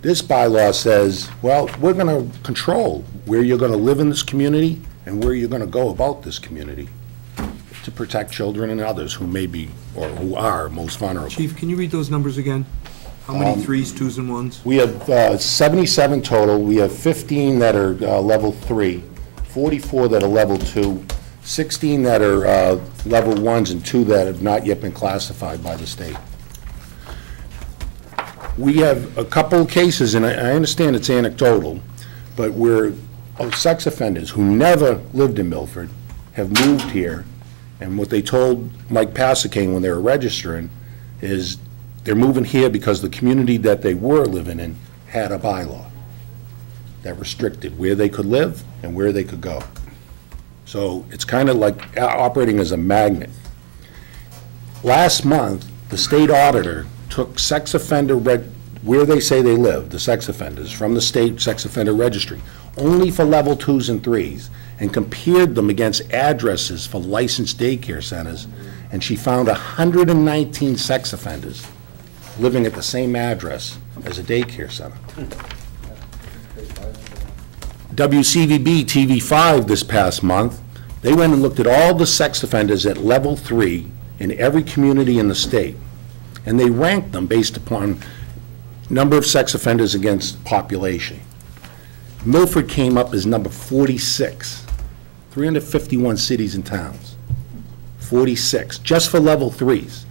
This bylaw says, well, we're going to control where you're going to live in this community and where you're going to go about this community to protect children and others who may be, or who are most vulnerable. Chief, can you read those numbers again? How many 3s, 2s, and 1s? We have 77 total. We have 15 that are level 3, 44 that are level 2, 16 that are level 1s, and 2 that have not yet been classified by the state. We have a couple of cases, and I understand it's anecdotal, but where sex offenders who never lived in Milford have moved here, and what they told Mike Pasicane when they were registering is they're moving here because the community that they were living in had a bylaw that restricted where they could live and where they could go. So it's kind of like operating as a magnet. Last month, the state auditor took sex offender, where they say they live, the sex offenders, from the state sex offender registry, only for level 2s and 3s, and compared them against addresses for licensed daycare centers, and she found 119 sex offenders living at the same address as a daycare center. WCVB TV5 this past month, they went and looked at all the sex offenders at level 3 in every community in the state, and they ranked them based upon number of sex offenders against population. Milford came up as number 46, 351 cities and towns, 46, just for level 3s.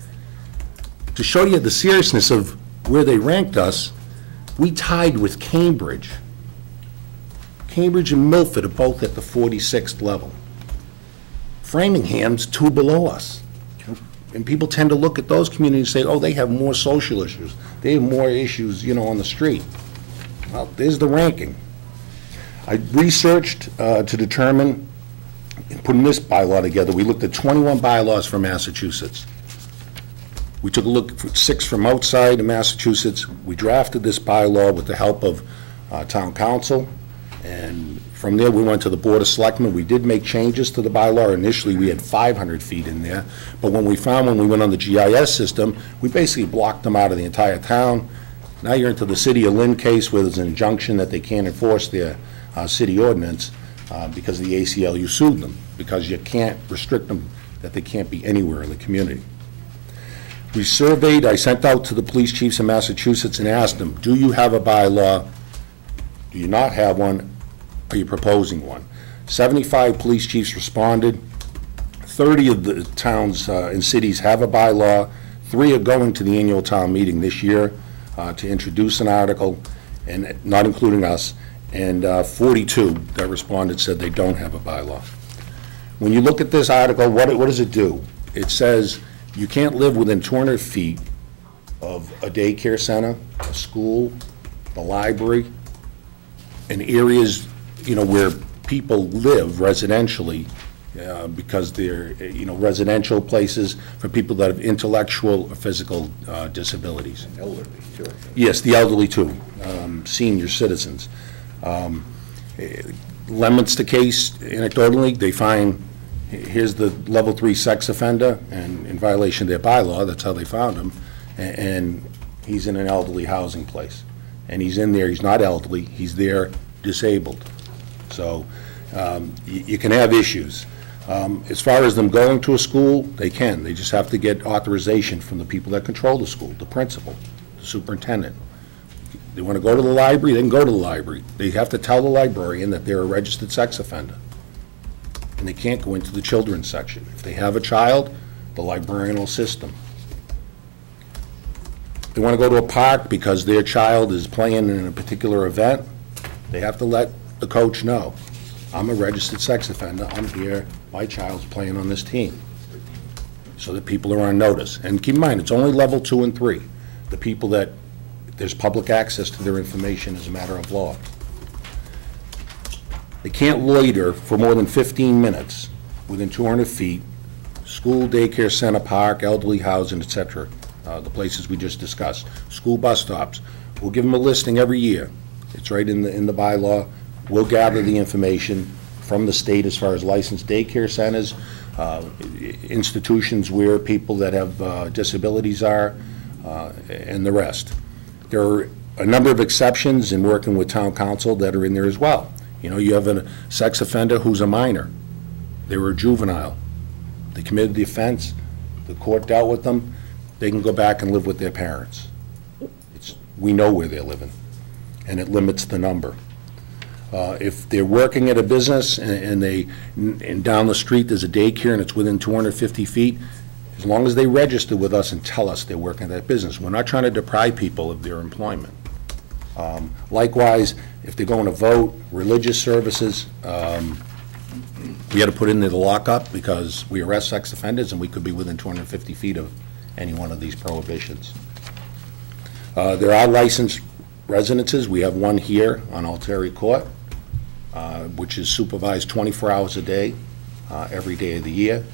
To show you the seriousness of where they ranked us, we tied with Cambridge. Cambridge and Milford are both at the 46th level. Framingham's 2 below us. And people tend to look at those communities and say, oh, they have more social issues. They have more issues, you know, on the street. Well, there's the ranking. I researched to determine, in putting this bylaw together, we looked at 21 bylaws from Massachusetts. We took a look at 6 from outside of Massachusetts. We drafted this bylaw with the help of town council, and from there we went to the Board of Selectmen. We did make changes to the bylaw. Initially we had 500 feet in there, but when we went on the GIS system, we basically blocked them out of the entire town. Now you're into the City of Lynn case where there's an injunction that they can't enforce their city ordinance because the ACLU sued them, because you can't restrict them, that they can't be anywhere in the community. We surveyed, I sent out to the police chiefs in Massachusetts and asked them, do you have a bylaw? Do you not have one? Are you proposing one? 75 police chiefs responded. 30 of the towns and cities have a bylaw. 3 are going to the annual town meeting this year to introduce an article, and not including us, and 42 that responded said they don't have a bylaw. When you look at this article, what does it do? It says you can't live within 200 feet of a daycare center, a school, the library, and areas, you know, where people live residentially because they're, you know, residential places for people that have intellectual or physical disabilities. Elderly, too. Yes, the elderly too, senior citizens. Lemons the case, anecdotally, they find, here's the level 3 sex offender, and in violation of their bylaw, that's how they found him, and he's in an elderly housing place. And he's in there, he's not elderly, he's there disabled. So you can have issues. As far as them going to a school, they can. They just have to get authorization from the people that control the school, the principal, the superintendent. They want to go to the library, they can go to the library. They have to tell the librarian that they're a registered sex offender. And they can't go into the children's section. If they have a child, the librarian will assist them. They want to go to a park because their child is playing in a particular event, they have to let the coach know, I'm a registered sex offender, I'm here, my child's playing on this team. So that people are on notice. And keep in mind, it's only level 2 and 3. The people that there's public access to their information as a matter of law. They can't loiter for more than 15 minutes within 200 feet, school, daycare center, park, elderly housing, et cetera, the places we just discussed, school bus stops. We'll give them a listing every year. It's right in the bylaw. We'll gather the information from the state as far as licensed daycare centers, institutions where people that have disabilities are, and the rest. There are a number of exceptions in working with town council that are in there as well. You know, you have a sex offender who's a minor. They were a juvenile. They committed the offense, the court dealt with them, they can go back and live with their parents. We know where they're living, and it limits the number. If they're working at a business and down the street there's a daycare and it's within 250 feet, as long as they register with us and tell us they're working at that business. We're not trying to deprive people of their employment. Likewise, if they're going to vote, religious services, we had to put in there the lockup because we arrest sex offenders and we could be within 250 feet of any one of these prohibitions. There are licensed residences. We have one here on Altieri Court, which is supervised 24 hours a day, every day of the year,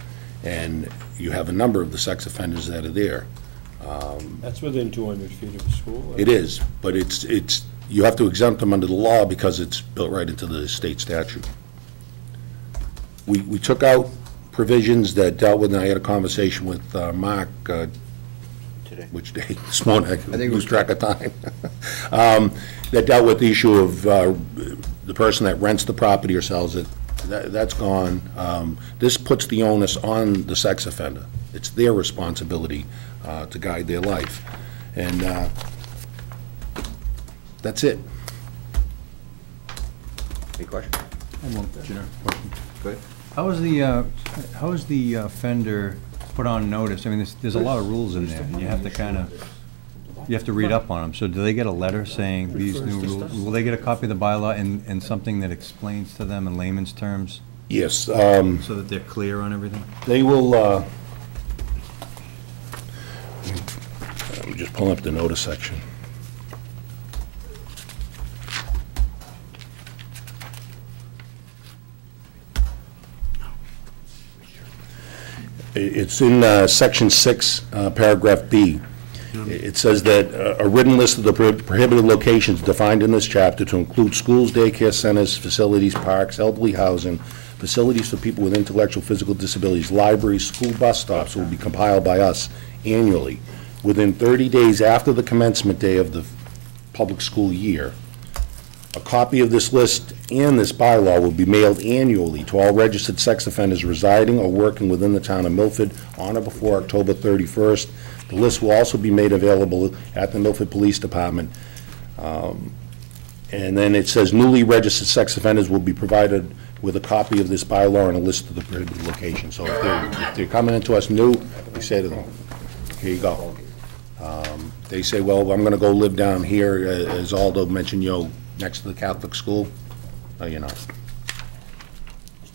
and you have a number of the sex offenders that are there. That's within 200 feet of a school? It is, but you have to exempt them under the law because it's built right into the state statute. We took out provisions that dealt with, and I had a conversation with Mark, which day, this morning, I lose track of time, that dealt with the issue of the person that rents the property or sells it. That's gone. This puts the onus on the sex offender. It's their responsibility to guide their life. And that's it. Any questions? Good. How is the offender put on notice? I mean, there's a lot of rules in there, and you have to kind of, you have to read up on them. So do they get a letter saying these new rules? Will they get a copy of the bylaw and something that explains to them in layman's terms? Yes. So that they're clear on everything? They will, I'm just pulling up the notice section. It's in section 6, paragraph B. It says that a written list of the prohibited locations defined in this chapter to include schools, daycare centers, facilities, parks, elderly housing, facilities for people with intellectual, physical disabilities, libraries, school bus stops will be compiled by us annually. Within 30 days after the commencement day of the public school year, a copy of this list and this bylaw will be mailed annually to all registered sex offenders residing or working within the town of Milford on or before October 31st. The list will also be made available at the Milford Police Department. And then it says newly registered sex offenders will be provided with a copy of this bylaw and a list of the prohibited locations. So if they're coming into us new, we say to them, here you go. They say, well, I'm going to go live down here, as Aldo mentioned, you know, next to the Catholic school, you know. Mr.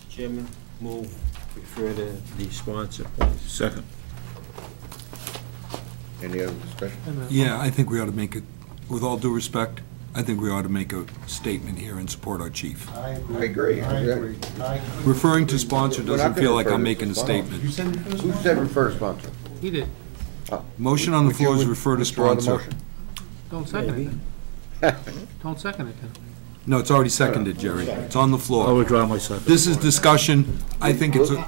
Chairman, move, refer to the sponsor, please. Second. Any other discussion? Yeah, I think we ought to make it, with all due respect, I think we ought to make a statement here and support our chief. I agree. Referring to sponsor doesn't feel like I'm making a statement. Who said refer to sponsor? He did. Motion on the floor is refer to sponsor. Don't second it then. Don't second it then. No, it's already seconded, Jerry. It's on the floor. I'll withdraw my second. This is discussion. I think it's a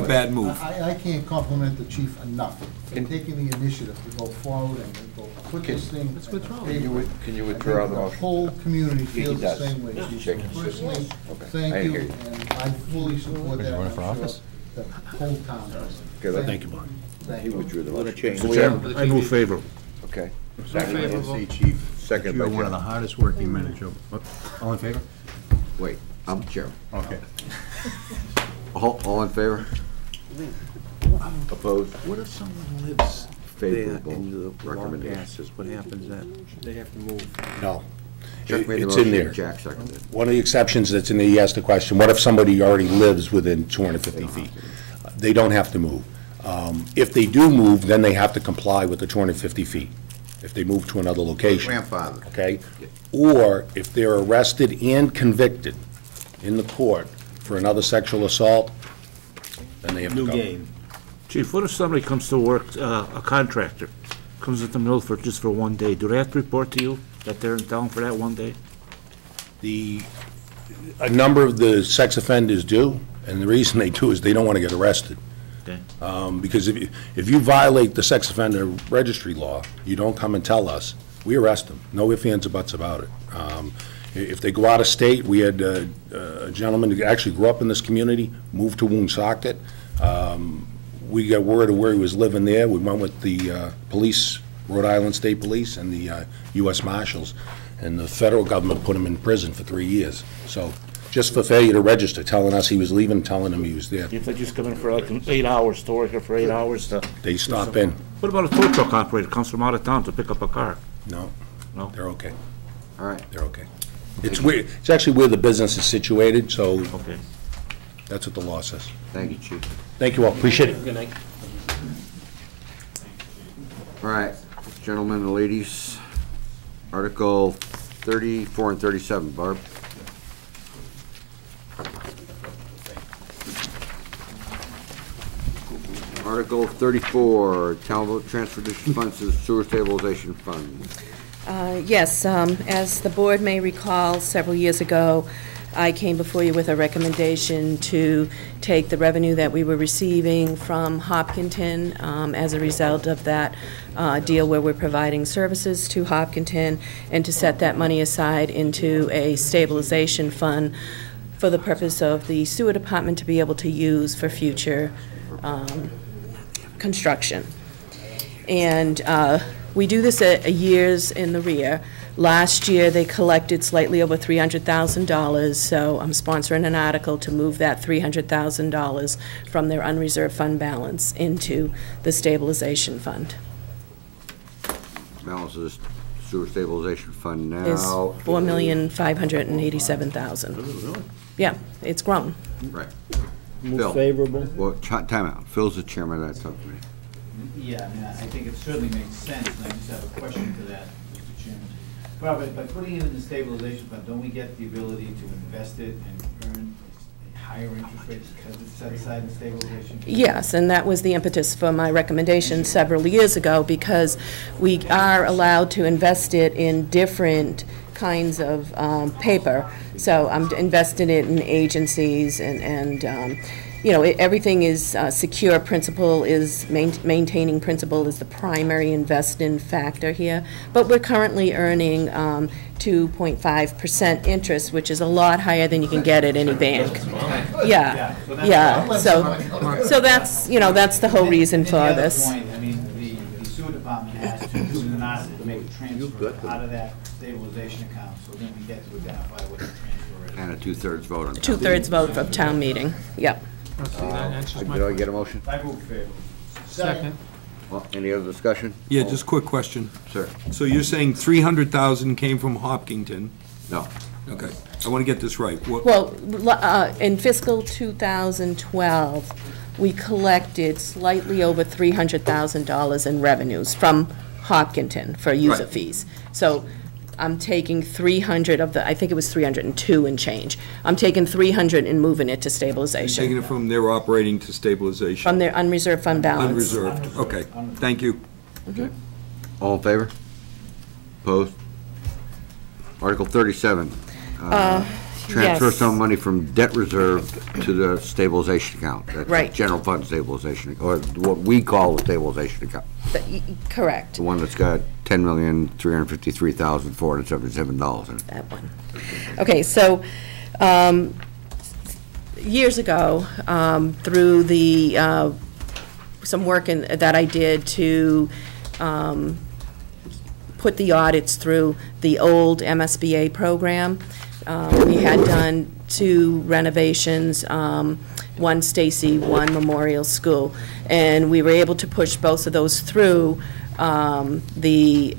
bad move. I can't compliment the chief enough for taking the initiative to go forward and go put this thing. Let's withdraw. Can you withdraw the motion? The whole community feels the does. same way. He's shaking. Personally, Okay. thank I you, hear you. and I fully support that. running for I'm sure office? The whole town does. Okay, Thank you, Mark. He withdrew the motion. Mr. Chairman, I move favor. Okay. Favorable. Second by You're one of the Jim. hardest working men, Joe. All in favor? Wait, I'm chairman. Okay. All in favor? Opposed? What if someone lives there Favorable and the law recommendation. passes? What happens then? They have to move. No. Chuck made the It's in motion, there. Jack seconded. One of the exceptions that's in there, you asked the question, what if somebody already lives within 250 feet? They don't have to move. If they do move, then they have to comply with the 250 feet, if they move to another location. Grandfather. Okay? Or if they're arrested and convicted in the court for another sexual assault, then they have to New go. game. Chief, what if somebody comes to work, a contractor, comes into Milford just for one day? Do they have to report to you that they're in town for that one day? A number of the sex offenders do, and the reason they do is they don't want to get arrested. Okay. Because if you violate the sex offender registry law, you don't come and tell us, we arrest them. No ifs, ands, or buts about it. If they go out of state, we had a gentleman who actually grew up in this community, moved to Woonsocket. We got word of where he was living there. We went with the police, Rhode Island State Police, and the U.S. Marshals, and the federal government put him in prison for 3 years. So, just for failure to register, telling us he was leaving, telling him he was there. If they just come in for like 8 hours, to work here for 8 hours to... They stop in. What about a tow truck operator comes from out of town to pick up a car? No. No? They're okay. All right. They're okay. It's actually where the business is situated, so Okay. that's what the law says. Thank you, Chief. Thank you all, appreciate it. Good night. All right, gentlemen and ladies, Article 34 and 37, Barb. Article 34, Town Vote Transfer District Funds to the Sewer Stabilization Fund. Yes, as the board may recall, several years ago, I came before you with a recommendation to take the revenue that we were receiving from Hopkinton as a result of that deal where we're providing services to Hopkinton, and to set that money aside into a stabilization fund for the purpose of the sewer department to be able to use for future construction. And we do this a years in the rear. Last year, they collected slightly over $300,000, so I'm sponsoring an article to move that $300,000 from their unreserved fund balance into the stabilization fund. Balance of the Sewer Stabilization Fund now Is $4,587,000. Yeah, it's grown. Right. Move Phil. favorable. Well, time out. Phil's the chairman of that subcommittee. Yeah, I mean, I think it certainly makes sense, and I just have a question to that, Mr. Chairman. Robert, by putting it in the stabilization fund, don't we get the ability to invest it and earn a higher interest rate because it's set aside in stabilization? Yes, and that was the impetus for my recommendation several years ago, because we are allowed to invest it in different kinds of paper. So I'm investing it in agencies and you know, everything is secure. Principal is maintaining principal is the primary investment factor here. But we're currently earning 2.5% interest, which is a lot higher than you can get at any bank. Yeah, yeah. So that's, you know, that's the whole reason for this. I mean, the sewer department has to do an article to make a transfer out of that stabilization account, so then we get to identify what the transfer is. And a two-thirds vote on town. Two-thirds vote of town meeting. Yep. Did I get a motion? I move favor. Second. Well, any other discussion? Yeah, just quick question. Sir. So you're saying 300,000 came from Hopkinton? No. Okay, I want to get this right. What- Well, in fiscal 2012, we collected slightly over $300,000 in revenues from Hopkinton for user Right. fees. So I'm taking 300 of the, I think it was 302 and change. I'm taking 300 and moving it to You're stabilization. taking it from their operating to stabilization? From their unreserved fund balance. Unreserved, okay, thank you. Okay. All in favor? Opposed? Article 37. Transfer yes. some money from debt reserve to the stabilization account. That's Right. General fund stabilization, or what we call the stabilization account. Correct. The one that's got $10,353,477 in it. That one. Okay, so, years ago, through the, some work that I did to, put the audits through the old MSBA program, we had done 2 renovations, one Stacy, one Memorial School, and we were able to push both of those through the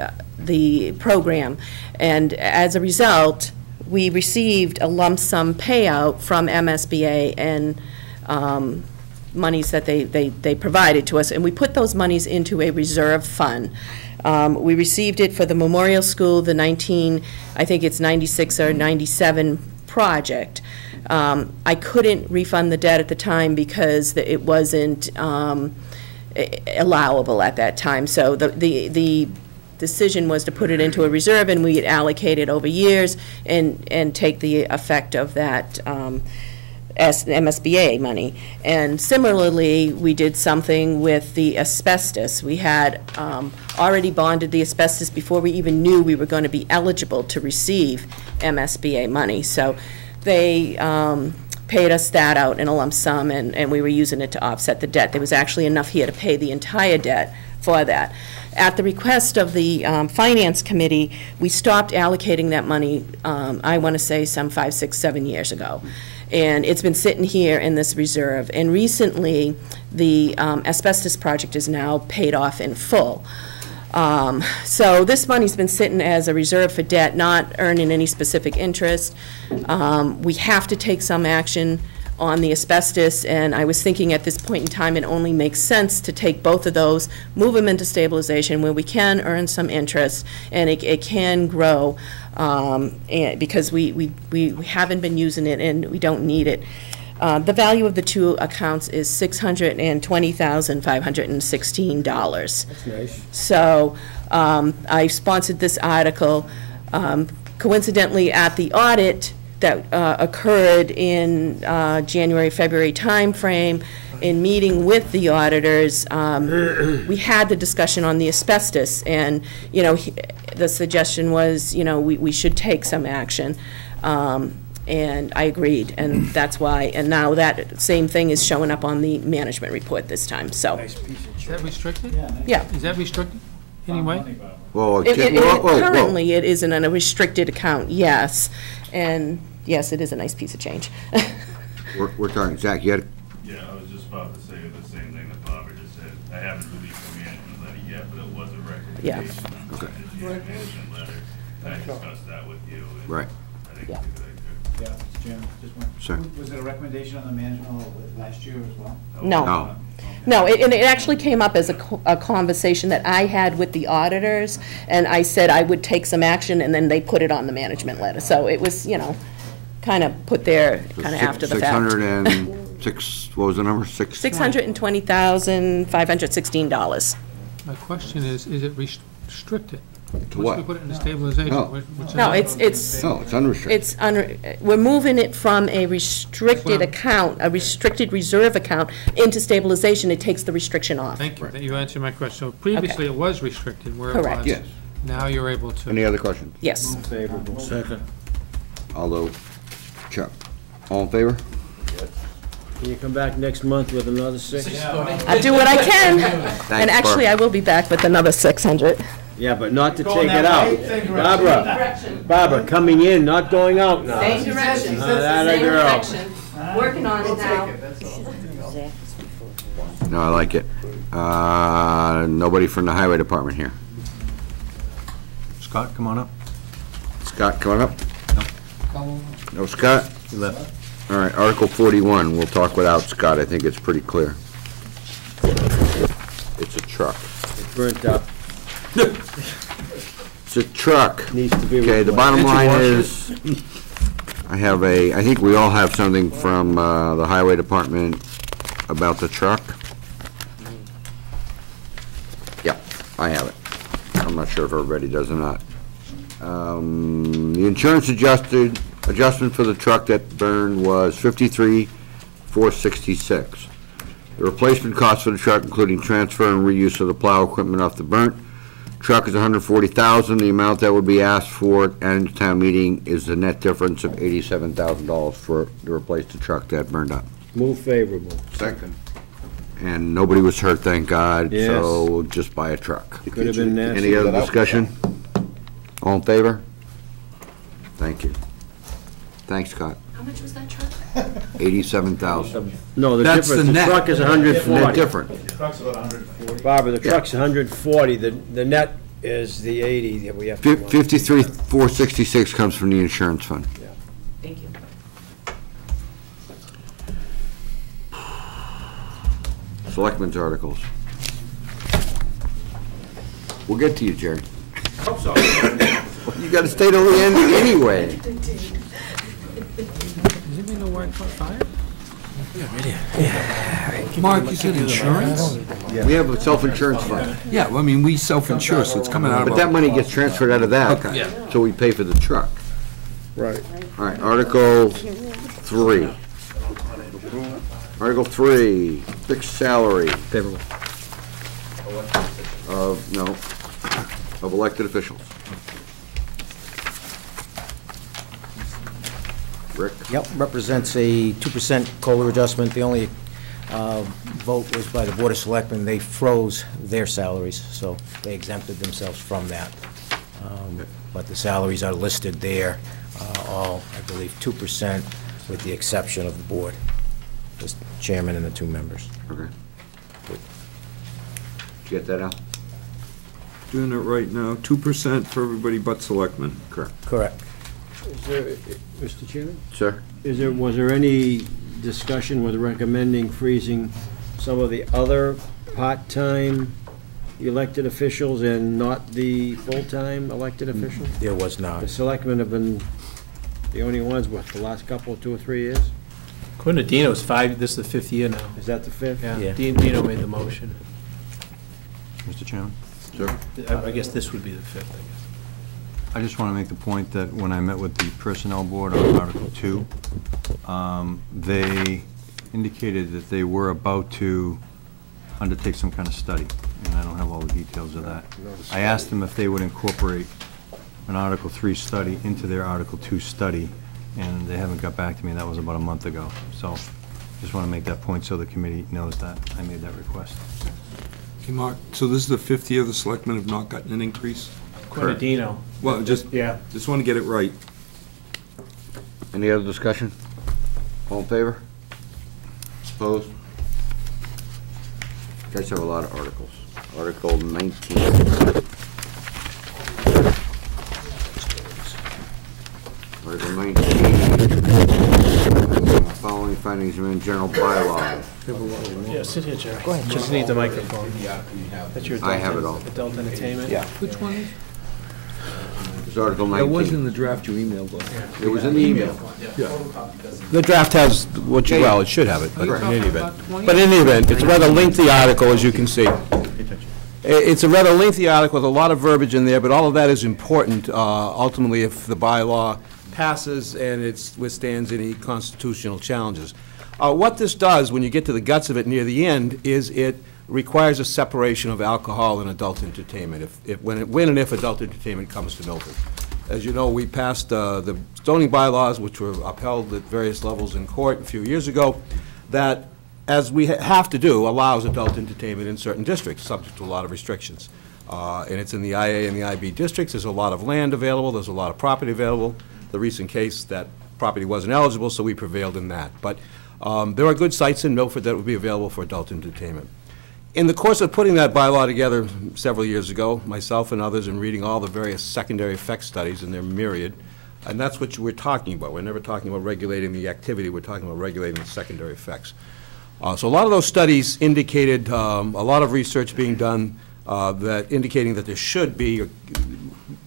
program. And as a result, we received a lump sum payout from MSBA and monies that they provided to us, and we put those monies into a reserve fund. We received it for the Memorial School, the I think it's 96 or 97 project. I couldn't refund the debt at the time because it wasn't allowable at that time. So the decision was to put it into a reserve, and we'd allocate it over years and take the effect of that MSBA money. And similarly, we did something with the asbestos. We had already bonded the asbestos before we even knew we were going to be eligible to receive MSBA money. So they paid us that out in a lump sum, and we were using it to offset the debt. There was actually enough here to pay the entire debt for that. At the request of the Finance Committee, we stopped allocating that money, I want to say some 5, 6, 7 years ago. And it's been sitting here in this reserve. And recently, the asbestos project is now paid off in full. So this money's been sitting as a reserve for debt, not earning any specific interest. We have to take some action on the asbestos, and I was thinking at this point in time it only makes sense to take both of those, move them into stabilization where we can earn some interest, and it can grow, and because we haven't been using it and we don't need it. The value of the two accounts is $620,516. That's nice. So I sponsored this article. Coincidentally, at the audit that occurred in January, February timeframe, in meeting with the auditors, we had the discussion on the asbestos, and, you know, the suggestion was, you know, we should take some action. And I agreed, and that's why, and now that same thing is showing up on the management report this time, so. Is that restricted? Yeah. Is that restricted anyway? Whoa, Currently, it is in a restricted account, yes, and yes, it is a nice piece of change. We're talking, Zach, you had, Yeah, I was just about to say the same thing that Barbara just said. I haven't released the management letter yet, but it was a Yeah. recommendation. Okay. The management letter, I discussed that with you. and Right. I think Yeah. it's a good idea. Yeah, Mr. Chairman, just one. Sir. Was it a recommendation on the management last year as well? No. No. No, and it actually came up as a conversation that I had with the auditors, and I said I would take some action, and then they put it on the management letter. So it was, you know, kind of put there kind of after the fact. 606, what was the number? $620,516. My question is it restricted? To Once what? we put it into stabilization, No. what's No, it? it's, No, it's unrestricted. it's, we're moving it from a restricted account, a restricted reserve account, into stabilization. It takes the restriction off. Thank you, that you answered my question. So previously it was restricted where it was. Correct. Yes. Now you're able to. Any other questions? Yes. Favorable. Second. Although, Chuck, all in favor? Can you come back next month with another 6? I'll do what I can. Thanks, And actually, Barb. I will be back with another 600. Yeah, but not to take it out. Barbara, coming in, not going out now. Same direction, That a same girl. direction. Working on it now. No, I like it. Nobody from the highway department here. Scott, come on up. Scott, coming up? No Scott? You left. All right, Article 41, we'll talk without Scott, I think it's pretty clear. It's a truck. It's burnt up. It's a truck. Needs to be Okay, the replaced. bottom Can't you line wash is, I think we all have something from the highway department about the truck. Yeah, I have it. I'm not sure if everybody does or not. The insurance adjustment for the truck that burned was $53,466. The replacement cost for the truck, including transfer and reuse of the plow equipment off the burnt truck, is $140,000. The amount that would be asked for at annual town meeting is the net difference of $87,000 to replace the truck that burned up. Move favorable. Second. And nobody was hurt, thank God, Yes. so we'll just buy a truck. Could have been nasty. Any other discussion? All in favor? Thank you. Thanks, Scott. How much was that truck? $87,000. No, the That's difference, the the net. truck is Net 140. different. Truck's about 140. Barbara, the truck's 140, the net is the 80 that we have to. 53,466 comes from the insurance fund. Thank you. Selectmen's articles. We'll get to you, Jerry. Hope so. You gotta stay till the end anyway. Does anybody know citywide fire? Mark, is it insurance? We have a self-insurance fund. Yeah, well, I mean, we self-insure, so it's coming out of But our... that money gets transferred out of that. Okay. Yeah. So we pay for the truck. Right. All right, Article 3. Article 3, fixed salary. Favorable. Of elected officials. Rick? Yep, represents a 2% COLA adjustment. The only vote was by the Board of Selectmen. They froze their salaries, so they exempted themselves from that. But the salaries are listed there, all, I believe, 2%, with the exception of the board, the chairman and the 2 members. Okay. Did you get that out? Doing it right now, 2% for everybody but selectmen. Correct. Correct. Is there, Mr. Chairman? Sir? Was there any discussion with recommending freezing some of the other part-time elected officials and not the full-time elected officials? There was not. The selectmen have been the only ones, what, the last couple, 2 or 3 years? According to Dino's 5, this is the 5th year now. Is that the 5th? Yeah, Dino made the motion. Mr. Chairman? Sir? I guess this would be the 5th, I guess. I just want to make the point that when I met with the Personnel Board on Article 2, they indicated that they were about to undertake some kind of study, and I don't have all the details of that. I asked them if they would incorporate an Article 3 study into their Article 2 study, and they haven't got back to me. That was about a month ago. So just want to make that point so the committee knows that I made that request. Hey, Mark, so this is the 5th year the selectmen have not gotten an increase? According to Dino. Well, just want to get it right. Any other discussion? All in favor? Opposed? You guys have a lot of articles. Article 19. Article 19. Following findings in general bylaws. Yeah, sit here, Jerry. Go ahead. Just need the microphone. That's your I have it all. adult entertainment? Yeah. Which one is? It's Article 19. It was in the draft you emailed us. It was in the email. Yeah. The draft has what you, well, it should have it, but in any event. But in any event, it's a rather lengthy article, as you can see. It's a rather lengthy article with a lot of verbiage in there, but all of that is important, ultimately, if the bylaw passes and it withstands any constitutional challenges. What this does, when you get to the guts of it near the end, is it requires a separation of alcohol and adult entertainment, when and if adult entertainment comes to Milford. As you know, we passed the zoning bylaws, which were upheld at various levels in court a few years ago, that, as we have to do, allows adult entertainment in certain districts, subject to a lot of restrictions. And it's in the IA and the IB districts. There's a lot of land available. There's a lot of property available. The recent case, that property wasn't eligible, so we prevailed in that. But there are good sites in Milford that would be available for adult entertainment. In the course of putting that bylaw together several years ago, myself and others, and reading all the various secondary effects studies, and they're myriad, and that's what we're talking about. We're never talking about regulating the activity. We're talking about regulating the secondary effects. So a lot of those studies indicated a lot of research being done that indicating that there should be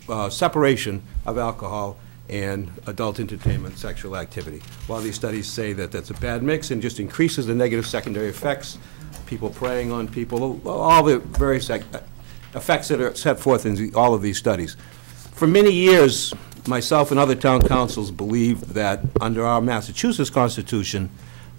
a separation of alcohol and adult entertainment sexual activity. A lot of these studies say that that's a bad mix and just increases the negative secondary effects, people preying on people, all the various effects that are set forth in all of these studies. For many years, myself and other town councils believed that under our Massachusetts Constitution,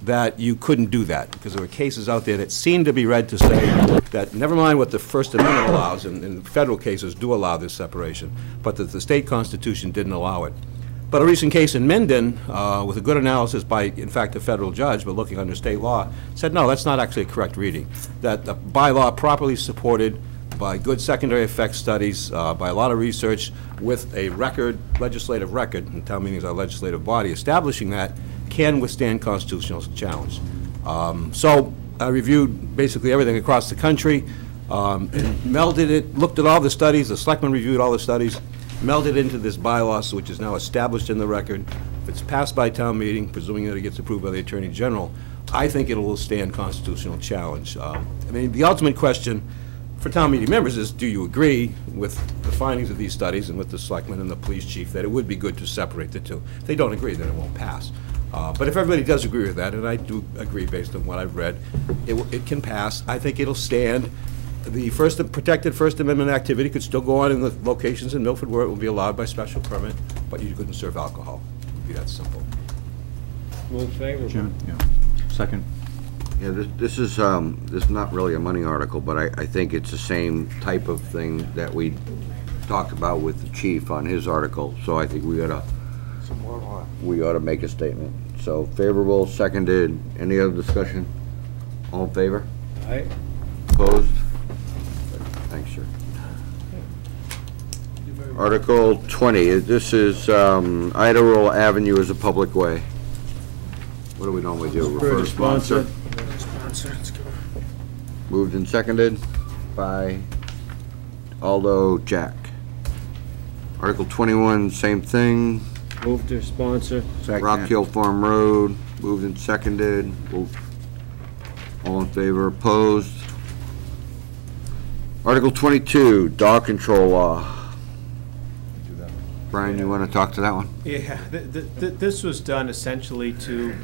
that you couldn't do that, because there were cases out there that seemed to be read to say that, never mind what the First Amendment allows, and federal cases do allow this separation, but that the state constitution didn't allow it. But a recent case in Minden, with a good analysis by, in fact, a federal judge, but looking under state law, said, no, that's not actually a correct reading. That the bylaw properly supported by good secondary effects studies, by a lot of research, with a record, legislative record, and town meetings are a legislative body, establishing that, can withstand constitutional challenge. So I reviewed basically everything across the country, and melded it, looked at all the studies, the selectmen reviewed all the studies, melded into this bylaw, which is now established in the record. If it's passed by town meeting, presuming that it gets approved by the Attorney General, I think it will withstand constitutional challenge. I mean, the ultimate question for town meeting members is, do you agree with the findings of these studies and with the selectmen and the police chief that it would be good to separate the two? If they don't agree, then it won't pass. But if everybody does agree with that, and I do agree based on what I've read, it can pass. I think it'll stand. The protected First Amendment activity could still go on in the locations in Milford where it will be allowed by special permit, but you couldn't serve alcohol. It'd be that simple. Move favorable. Jim, yeah. Second. Yeah, this is not really a money article, but I think it's the same type of thing that we talked about with the chief on his article, so I think we ought to make a statement. So favorable, seconded, any other discussion? All in favor? Aye. Opposed? Thanks, sir. Article 20, this is Ida Roll Avenue as a public way. What do we normally do? Refer to sponsor? Moved and seconded by Aldo Jack. Article 21, same thing. Move to sponsor. Rock Hill Farm Road, moved and seconded. All in favor, opposed? Article 22, dog control law. Brian, you want to talk to that one? Yeah, this was done essentially to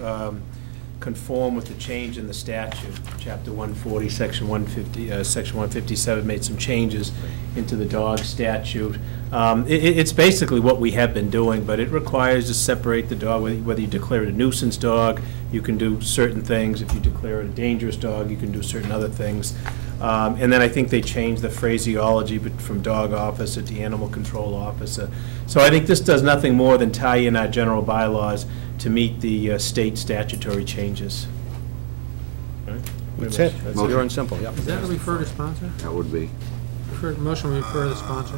conform with the change in the statute. Chapter 140, Section 150, Section 157 made some changes into the dog statute. It's basically what we have been doing, but it requires to separate the dog, whether you declare it a nuisance dog, you can do certain things. If you declare it a dangerous dog, you can do certain other things. And then I think they changed the phraseology from dog officer to animal control officer. So I think this does nothing more than tie in our general bylaws to meet the state statutory changes. That's it. That's pure and simple, yeah. Is that a refer to sponsor? That would be. Motion to refer to sponsor?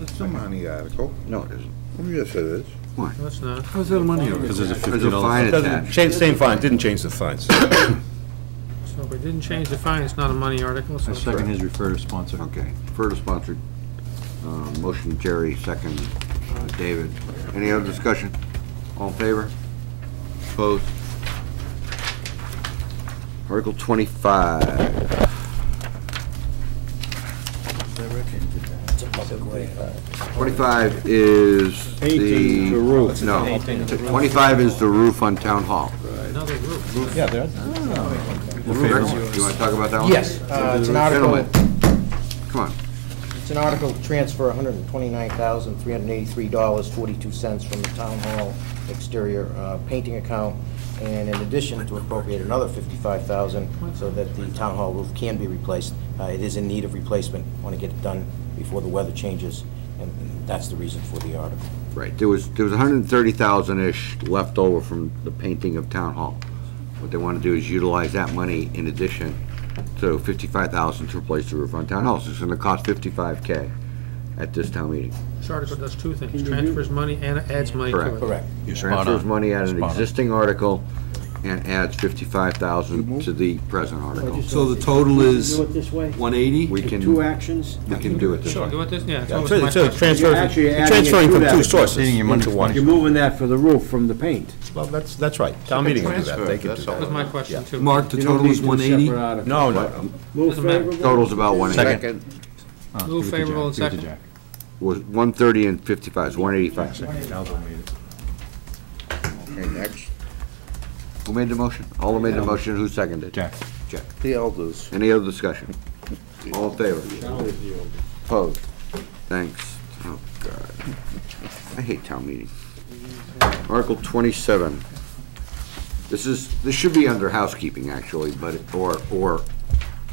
It's a money article. No, it isn't. Yes, it is. Why? No, it's not. How's that a money article? Because there's a There's a fine $50. attached. Change, same fine, didn't change the fines. So if it didn't change the fine, it's not a money article, so. I second his refer to sponsor. Okay, refer to sponsor. Motion Jerry, second David. Any other discussion? All in favor? Opposed? Article 25. 25 is Painting the roof. No, 25 is the roof on Town Hall. Another roof. Yeah, there. Rick, do you want to talk about that one? Yes, it's an article, Gentlemen, come on. it's an article to transfer $129,383.42 from the town hall exterior painting account, and in addition to appropriate another $55,000 so that the town hall roof can be replaced. It is in need of replacement, want to get it done before the weather changes, and that's the reason for the article. Right, there was 130,000-ish left over from the painting of Town Hall. What they want to do is utilize that money in addition to 55,000 to replace the roof on Town Hall. So it's going to cost 55K at this town meeting. This article does two things, transfers money and adds money to it. Correct. Correct. Transfers money out of an Spot on. existing article and adds 55,000 to the present article. So the total is Do it this way? 180? We can, Two actions? we can do it this way. Do it this, yeah. Yeah, It's it's always my a question. transfer, You're actually you're adding it transferring to from that. two sources Saving your money into for one. You're moving that for the roof from the paint. Well, that's right. Town meeting can do that. They can do That was that. my question, too. Mark, the You don't total is need two 180? separate articles. No, no. Move Doesn't matter. favorable? Total's about 180. Second. Move favorable and second. Was 130 and 55, it's 185. Okay, next. Who made the motion? All made the motion, who seconded? Jack. Jack. The elders. Any other discussion? All in favor? Opposed? Thanks. Oh, God. I hate town meeting. Article 27. This should be under housekeeping, actually, but, or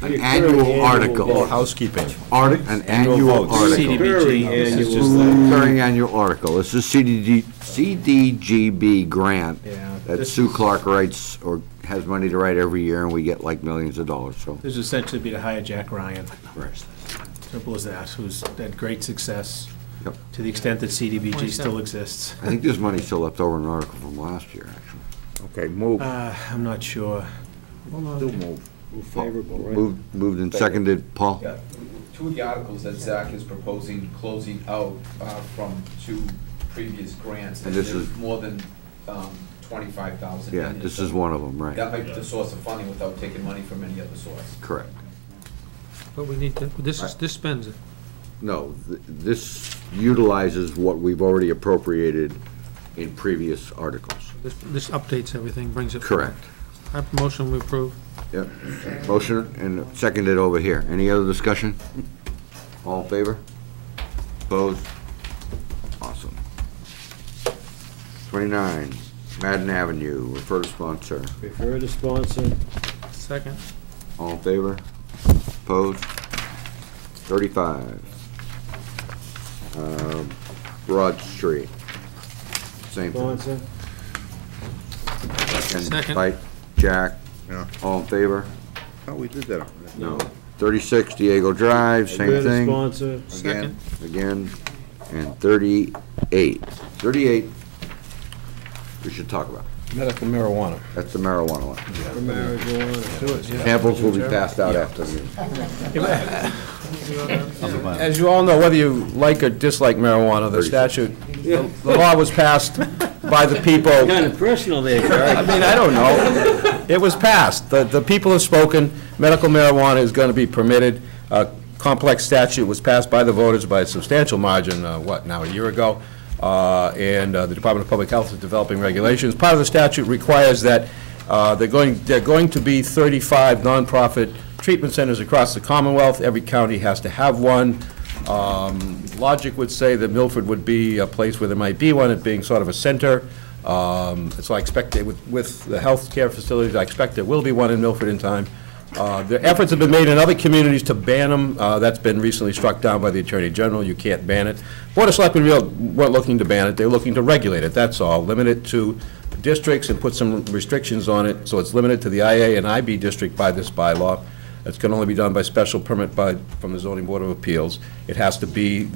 an annual article. Housekeeping. An annual article. CDBG. Recurring This is annual. just the- Recurring annual article. This is CDGB grant that this Sue is- Clark writes, or has money to write every year, and we get like millions of dollars, so. This would essentially be to hire Jack Ryan. Simple as that, who's had great success, Yep. to the extent that CDBG still exists. I think there's money still left over in an article from last year, actually. Okay, move. I'm not sure. Still move. Move favorable, right? Moved and seconded, Paul? Yeah, two of the articles that Zach is proposing closing out from two previous grants. And this there's is- more than 25,000. Yeah, this is one of them, right. That might be the source of funding without taking money from any other source. Correct. But we need to, this spends it. No, this utilizes what we've already appropriated in previous articles. This updates everything, brings it. Correct. I have a motion we approve. Yep. Motion and seconded over here. Any other discussion? All in favor? Opposed? Awesome. 29, Madden Avenue, refer to sponsor. Refer to sponsor. Second. All in favor? Opposed? 35, Broad Street. Same thing. Sponsor. Second. Fight, Jack. Yeah. All in favor? Oh, we did that. No. 36, Diego Drive, same Refer to thing. sponsor. Second. Again, and 38. 38, we should talk about. Medical marijuana. That's the marijuana one. For marijuana. Samples will be passed out after the meeting. As you all know, whether you like or dislike marijuana, the statute, the law was passed by the people. Kind of personal there, Gary. I mean, I don't know. It was passed. The people have spoken. Medical marijuana is going to be permitted. A complex statute was passed by the voters by a substantial margin, a year ago? And the Department of Public Health is developing regulations. Part of the statute requires that they're going to be 35 nonprofit treatment centers across the Commonwealth. Every county has to have one. Logic would say that Milford would be a place where there might be one, it being sort of a center. So I expect with the health care facilities, I expect there will be one in Milford in time. The efforts have been made in other communities to ban them. That's been recently struck down by the Attorney General. You can't ban it. Board of Selectmen weren't looking to ban it. They're looking to regulate it, that's all. Limit it to districts and put some restrictions on it, so it's limited to the IA and IB district by this bylaw. It can only be done by special permit from the Zoning Board of Appeals. It has to be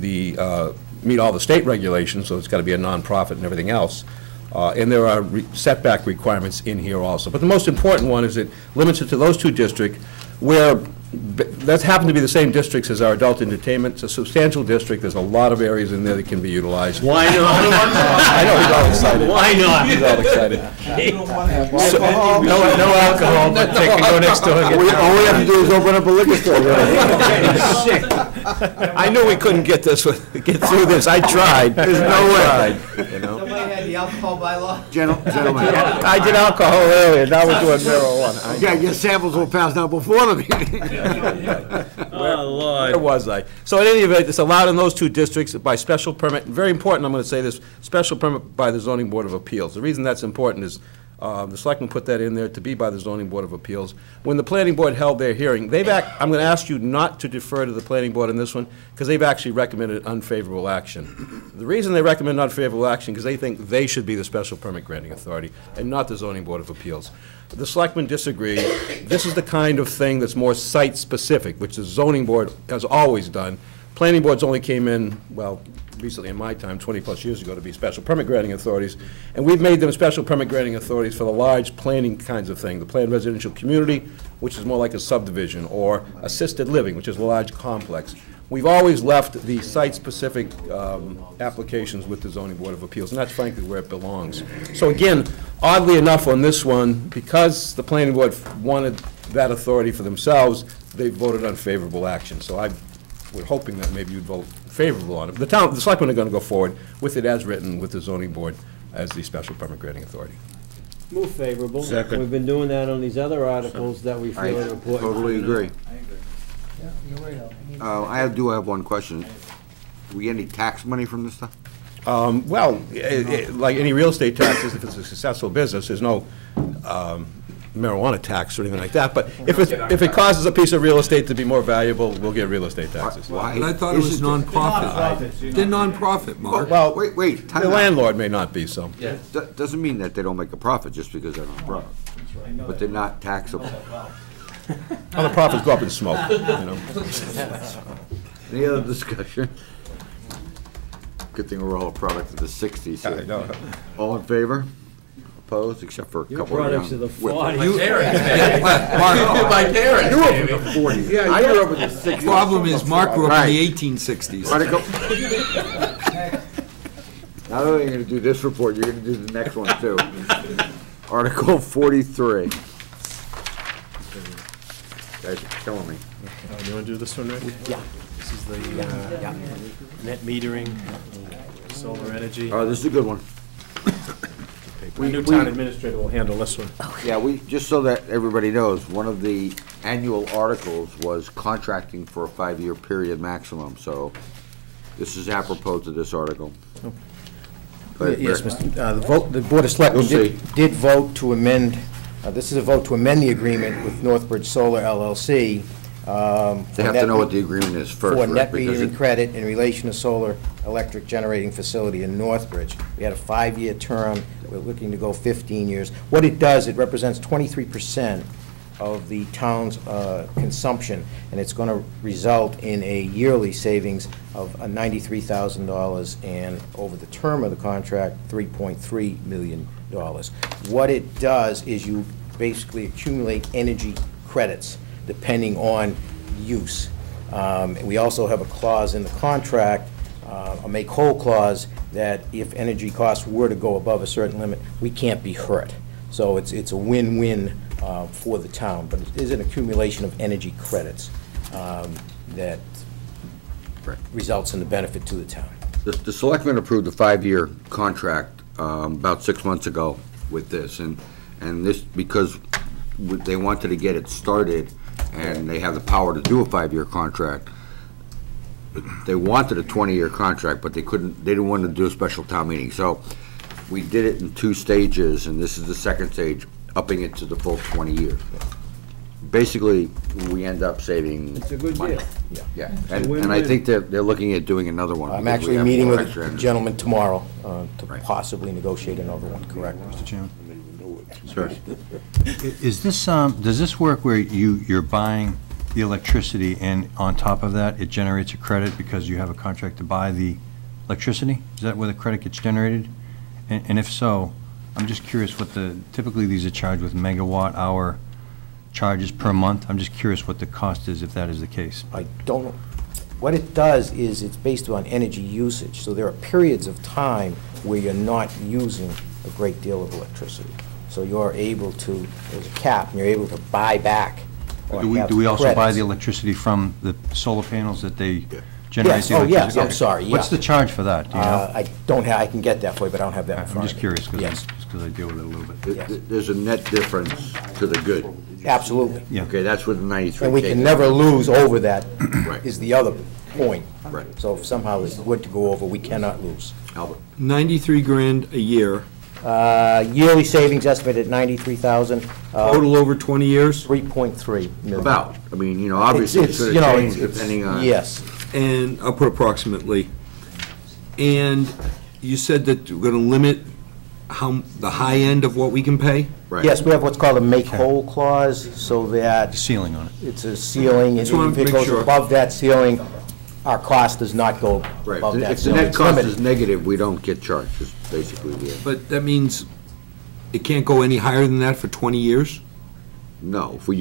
meet all the state regulations, so it's got to be a nonprofit and everything else. And there are setback requirements in here also. But the most important one is it limits it to those two districts where that happen to be the same districts as our adult entertainment. It's a substantial district. There's a lot of areas in there that can be utilized. Why not? I know, he's all excited. Why not? He's all excited. No alcohol, but they can go next door and get. All we have to do is open up a liquor store. I knew we couldn't get through this. I tried. There's no way. Somebody had the alcohol bylaw? Gentlemen. I did alcohol earlier, now we're doing marijuana. Yeah, your samples will pass out before the meeting. Oh, Lord. Where was I? So in any event, it's allowed in those two districts by special permit. Very important, I'm going to say this, special permit by the Zoning Board of Appeals. The reason that's important is the selectmen put that in there to be by the Zoning Board of Appeals. When the planning board held their hearing, I'm going to ask you not to defer to the planning board in this one, because they've actually recommended unfavorable action. The reason they recommend unfavorable action, because they think they should be the special permit granting authority, and not the Zoning Board of Appeals. The selectmen disagree. This is the kind of thing that's more site-specific, which the zoning board has always done. Planning boards only came in, well, recently in my time, 20-plus years ago, to be special permit granting authorities. And we've made them special permit granting authorities for the large planning kinds of thing, the planned residential community, which is more like a subdivision, or assisted living, which is a large complex. We've always left the site-specific applications with the Zoning Board of Appeals, and that's frankly where it belongs. So again, oddly enough on this one, because the planning board wanted that authority for themselves, they voted unfavorable action. So we're hoping that maybe you'd vote favorable on it. The selectmen are going to go forward with it as written with the zoning board as the special permit granting authority. Move favorable. Second. We've been doing that on these other articles that we feel I are important. totally agree. Yeah, you're right, Al. I do have one question. Do we get any tax money from this stuff? Well, like any real estate taxes, if it's a successful business, there's no marijuana tax or anything like that. But if it causes a piece of real estate to be more valuable, we'll get real estate taxes. Why? But I thought it was nonprofit. They're nonprofit, Mark. Well, wait, time the out. landlord may not be, so. Doesn't mean that they don't make a profit just because they're non-profit, but they're not taxable. Other profits go up in smoke, you know. Any other discussion? Good thing we're all a product of the 60s here. I know. All in favor? Opposed, except for a Your couple of products young of the whippers. 40s. My parents, You grew up in the 40s. Yeah, I grew up in the 60s. The problem is Mark grew up Right. in the 1860s. Article. Not only are you gonna do this report, you're gonna do the next one too. Article 43. Guys are killing me. You want to do this one, Rick? Yeah. This is the net metering, solar energy. This is a good one. The new town administrator will handle this one. Yeah, just so that everybody knows, one of the annual articles was contracting for a 5-year period maximum, so this is apropos to this article. Go ahead, Yes, Rick. the Board of Selectmen You'll see. did vote to amend, this is a vote to amend the agreement with Northbridge Solar LLC. They have to know what the agreement is first, For Rick, net because metering credit in relation to solar electric generating facility in Northbridge. We had a 5-year term, we're looking to go 15 years. What it does, it represents 23% of the town's consumption, and it's going to result in a yearly savings of $93,000, and over the term of the contract, $3.3 million. What it does is you basically accumulate energy credits depending on use. We also have a clause in the contract, a make-whole clause, that if energy costs were to go above a certain limit, we can't be hurt. So it's a win-win for the town, but it is an accumulation of energy credits that results in the benefit to the town. The selectmen approved a 5-year contract about 6 months ago with this, and this, because they wanted to get it started, and they have the power to do a 5-year contract. They wanted a 20-year contract, but they didn't want to do a special town meeting. So we did it in 2 stages, and this is the second stage, upping it to the full 20 years. Basically, we end up saving It's a good money. deal. Yeah, It's a and I win-win. think they're looking at doing another one. I'm because we actually have meeting more with extra a energy. gentleman tomorrow to possibly negotiate another one, correct? Mr. Chairman? Sir. Is this, does this work where you're buying the electricity and on top of that, it generates a credit because you have a contract to buy the electricity? Is that where the credit gets generated? And if so, I'm just curious what typically these are charged with megawatt hour charges per month. I'm just curious what the cost is if that is the case. I don't know. What it does is it's based on energy usage. So there are periods of time where you're not using a great deal of electricity. So you're able to, there's a cap, and you're able to buy back or have Do we also buy credits. the electricity from the solar panels that they generate Yes, the oh, electricity? yes, I'm sorry, What's yeah. the charge for that, do you know? I don't have, I can get that for you, but I don't have that in front I'm of just me. curious, Yes, because I deal with it a little bit. There's a net difference to the good. absolutely. Yeah. Okay, that's what the 93K. And we can never lose over that, Right. is the other point. Right. So if somehow it's good to go over, we cannot lose. Albert. 93 grand a year, Yearly savings estimated at 93,000. total over 20 years? 3.3 million. About, I mean, you know, obviously it's you gonna know, change it's- depending on. Yes. And I'll put approximately. And you said that we're gonna limit the high end of what we can pay? Right. Yes, we have what's called a make-whole clause, so that Ceiling on it. it's a ceiling, and Just wanna if it make goes sure. above that ceiling, our cost does not go Right, above that if the ceiling. net It's cost limited. is negative, we don't get charged, is basically the end. But that means it can't go any higher than that for 20 years? No, if we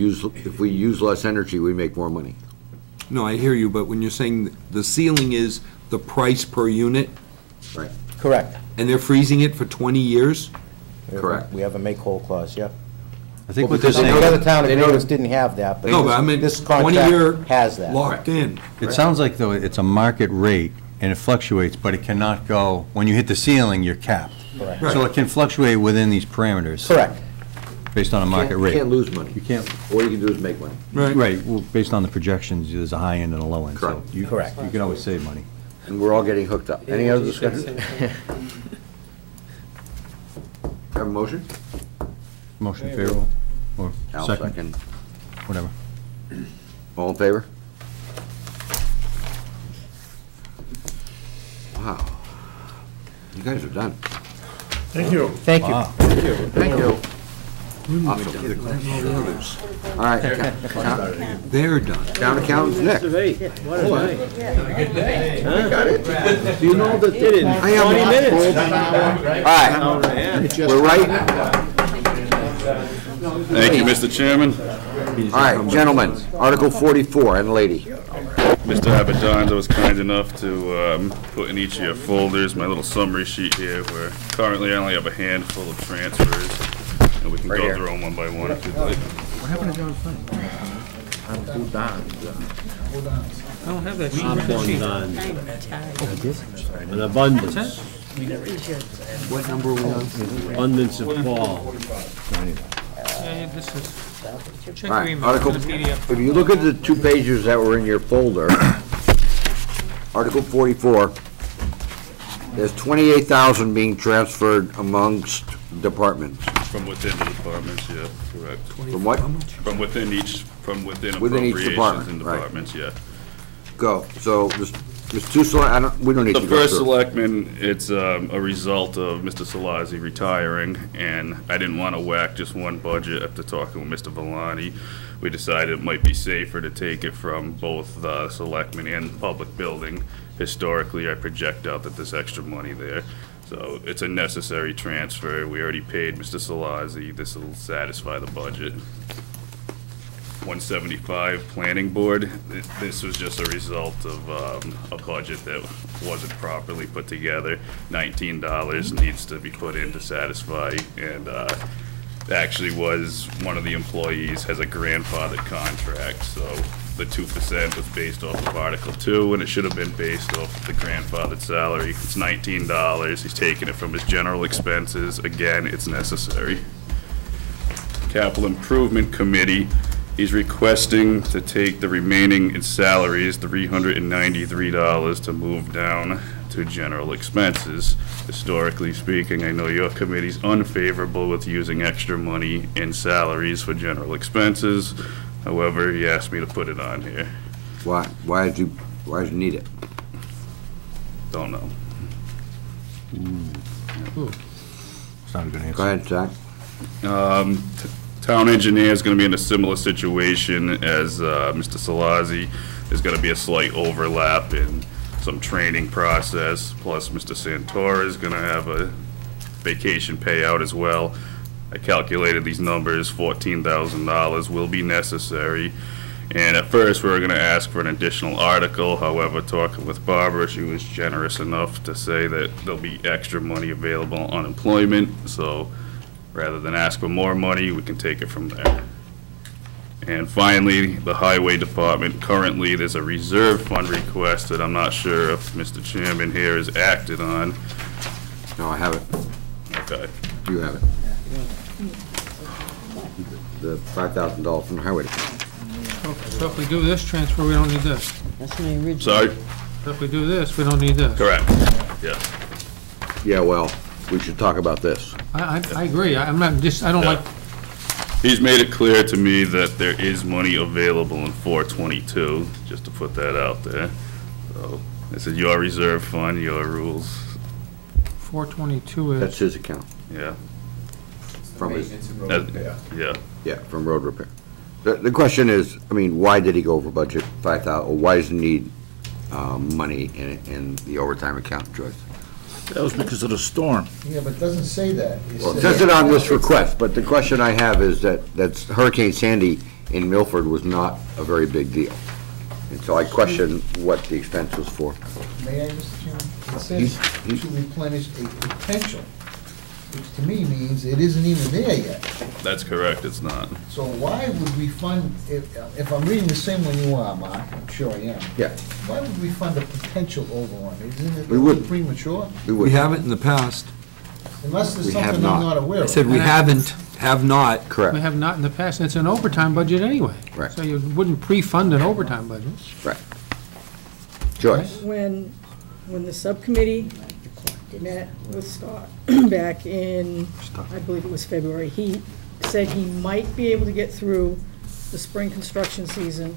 use less energy, we make more money. No, I hear you, but when you're saying the ceiling is the price per unit, Right. Correct. and they're freezing it for 20 years? Correct. We have a make-whole clause, yeah. I think Well, what they're because they saying, The other town They don't- agreements didn't have that, but No, but I mean, this 20-year contract has that. locked in. it sounds like though it's a market rate and it fluctuates, but it cannot go, when you hit the ceiling, you're capped. Correct. So it can fluctuate within these parameters. Correct. Based on a market You rate. can't lose money. You can't, All you can do is make money. right, well, based on the projections, there's a high end and a low end. so Correct. you- Correct. You can always save money. And we're all getting hooked up. Any other discussion? Have a motion? Motion favorable, or Al second, second. whatever. All in favor? Wow. You guys are done. Thank you. Thank you. Wow. Thank you. All All right. They're done. Town accountant's next. What a night. Got it? Do you know that did it in I am 20 minutes? All right, we're right. Thank you, Mr. Chairman. All right, gentlemen, Article 44, and lady. Mr. Abaddon was kind enough to put in each of your folders my little summary sheet here, where currently I only have a handful of transfers, and we can Right go here. through them one by one if you'd like. What happened to John Flynn? I'm too done. I don't have that sheet. I'm Where's that too sheet? done. An abundance. What number are we on? Abundance of Paul. Yeah, this is, check All your right, email, Article, it's in the PDF. if you look at the 2 pages that were in your folder, Article 44, there's 28,000 being transferred amongst departments. From within the departments, yeah, correct. From what? From within Within each appropriations department, and right. departments, yeah. Go, so, there's 2 we don't need The to go first through. selectman, it's a result of Mr. Solazzi retiring, and I didn't want to whack just one budget after talking with Mr. Valani. We decided it might be safer to take it from both the selectmen and public building. Historically, I project out that there's extra money there, so it's a necessary transfer. We already paid Mr. Solazzi, this will satisfy the budget. 175 Planning Board, this was just a result of a budget that wasn't properly put together. $19 needs to be put in to satisfy, and actually was one of the employees has a grandfathered contract, so the 2% was based off of Article 2, and it should have been based off the grandfathered salary. It's $19, he's taking it from his general expenses. Again, it's necessary. Capital Improvement Committee, he's requesting to take the remaining in salaries, $393, to move down to general expenses. Historically speaking, I know your committee's unfavorable with using extra money in salaries for general expenses. However, he asked me to put it on here. Why? Why did you need it? Don't know. It's not a good answer. Go ahead, Zach. Town engineer is going to be in a similar situation as Mr. Solazzi. There's going to be a slight overlap in some training process, plus Mr. Santora is going to have a vacation payout as well. I calculated these numbers, $14,000 will be necessary. And at first, we were going to ask for an additional article. However, talking with Barbara, she was generous enough to say that there'll be extra money available on unemployment. So rather than ask for more money, we can take it from there. And finally, the Highway Department, currently there's a reserve fund request that I'm not sure if Mr. Chairman here has acted on. No, I haven't. Okay. You have it. The $5,000 from the highway department. Okay, so if we do this transfer, we don't need this. That's my original. Sorry? So if we do this, we don't need this. Correct, yeah. Yeah, well, we should talk about this. I agree, I'm not, I don't like, He's made it clear to me that there is money available in 422, just to put that out there. So, this is your reserve fund, your rules, 422 That's is, his account, yeah. from his, Yeah. yeah, from road repair. The question is, I mean, why did he go over budget, 5,000, or why does he need money in the overtime account, Joyce? That was because of the storm. Yeah, but it doesn't say that. Well, it says it on this request, but the question I have is that Hurricane Sandy in Milford was not a very big deal. And so I question what the expense was for. May I, Mr. Chairman? It says to replenish a potential, which to me means it isn't even there yet. That's correct, it's not. So why would we fund, if I'm reading the same one you are, Mark, I'm sure I am. Yeah. Why would we fund a potential overrun? Isn't it We a wouldn't. little premature? We haven't in the past. Unless there's We have something I'm not. not aware I of. said we haven't, have not. Correct. we have not in the past, and it's an overtime budget anyway. Right. So you wouldn't pre-fund an overtime budget. Right. Joyce? When the subcommittee met with Scott back in, I believe it was February, he said he might be able to get through the spring construction season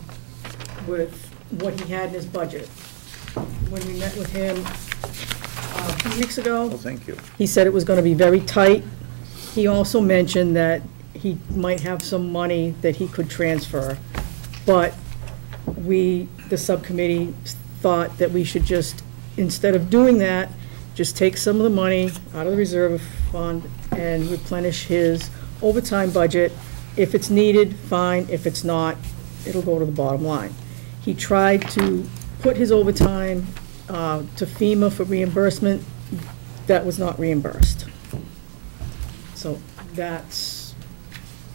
with what he had in his budget. When we met with him a few weeks ago, Thank you. he said it was gonna be very tight. He also mentioned that he might have some money that he could transfer, but we, the subcommittee, thought that we should just, instead of doing that, just take some of the money out of the reserve fund and replenish his overtime budget. If it's needed, fine. If it's not, it'll go to the bottom line. He tried to put his overtime to FEMA for reimbursement. That was not reimbursed. So that's,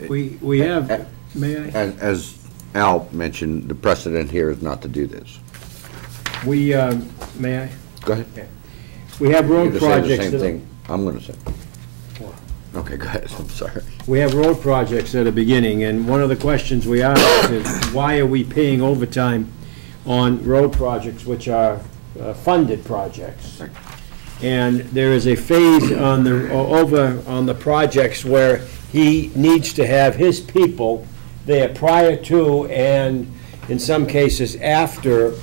We have, may I? As Al mentioned, the precedent here is not to do this. We, may I? Go ahead. We have road You're gonna say projects the same that, thing I'm gonna say. Okay, go ahead, I'm sorry. we have road projects that are beginning, and one of the questions we ask is, why are we paying overtime on road projects which are funded projects? And there is a phase on the projects where he needs to have his people there prior to, and in some cases after,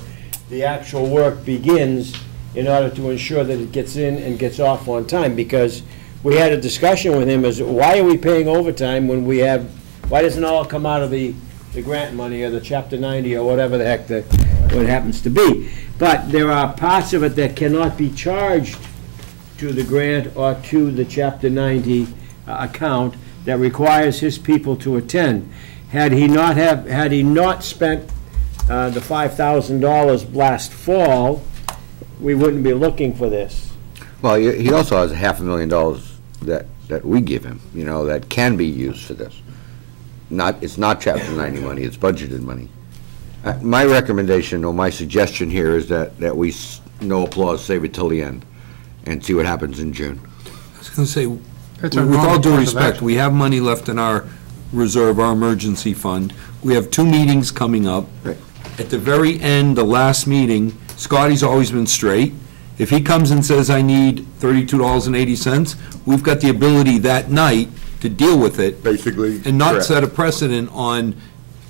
the actual work begins, in order to ensure that it gets in and gets off on time. Because we had a discussion with him as, why are we paying overtime when we have, why doesn't it all come out of the grant money or the Chapter 90 or whatever the heck what happens to be? But there are parts of it that cannot be charged to the grant or to the Chapter 90 account that requires his people to attend. Had he not spent the $5,000 last fall, we wouldn't be looking for this. Well, he also has $500,000 that we give him, you know, that can be used for this. It's not Chapter 90 money, it's budgeted money. My recommendation, or my suggestion here is that we, no applause, save it till the end, and see what happens in June. I was gonna say, That's our with all normal due course of respect, action. we have money left in our reserve, our emergency fund. We have 2 meetings coming up. Right. At the very end, the last meeting, Scotty's always been straight. If he comes and says, I need $32.80, we've got the ability that night to deal with it. Basically, And not correct. set a precedent on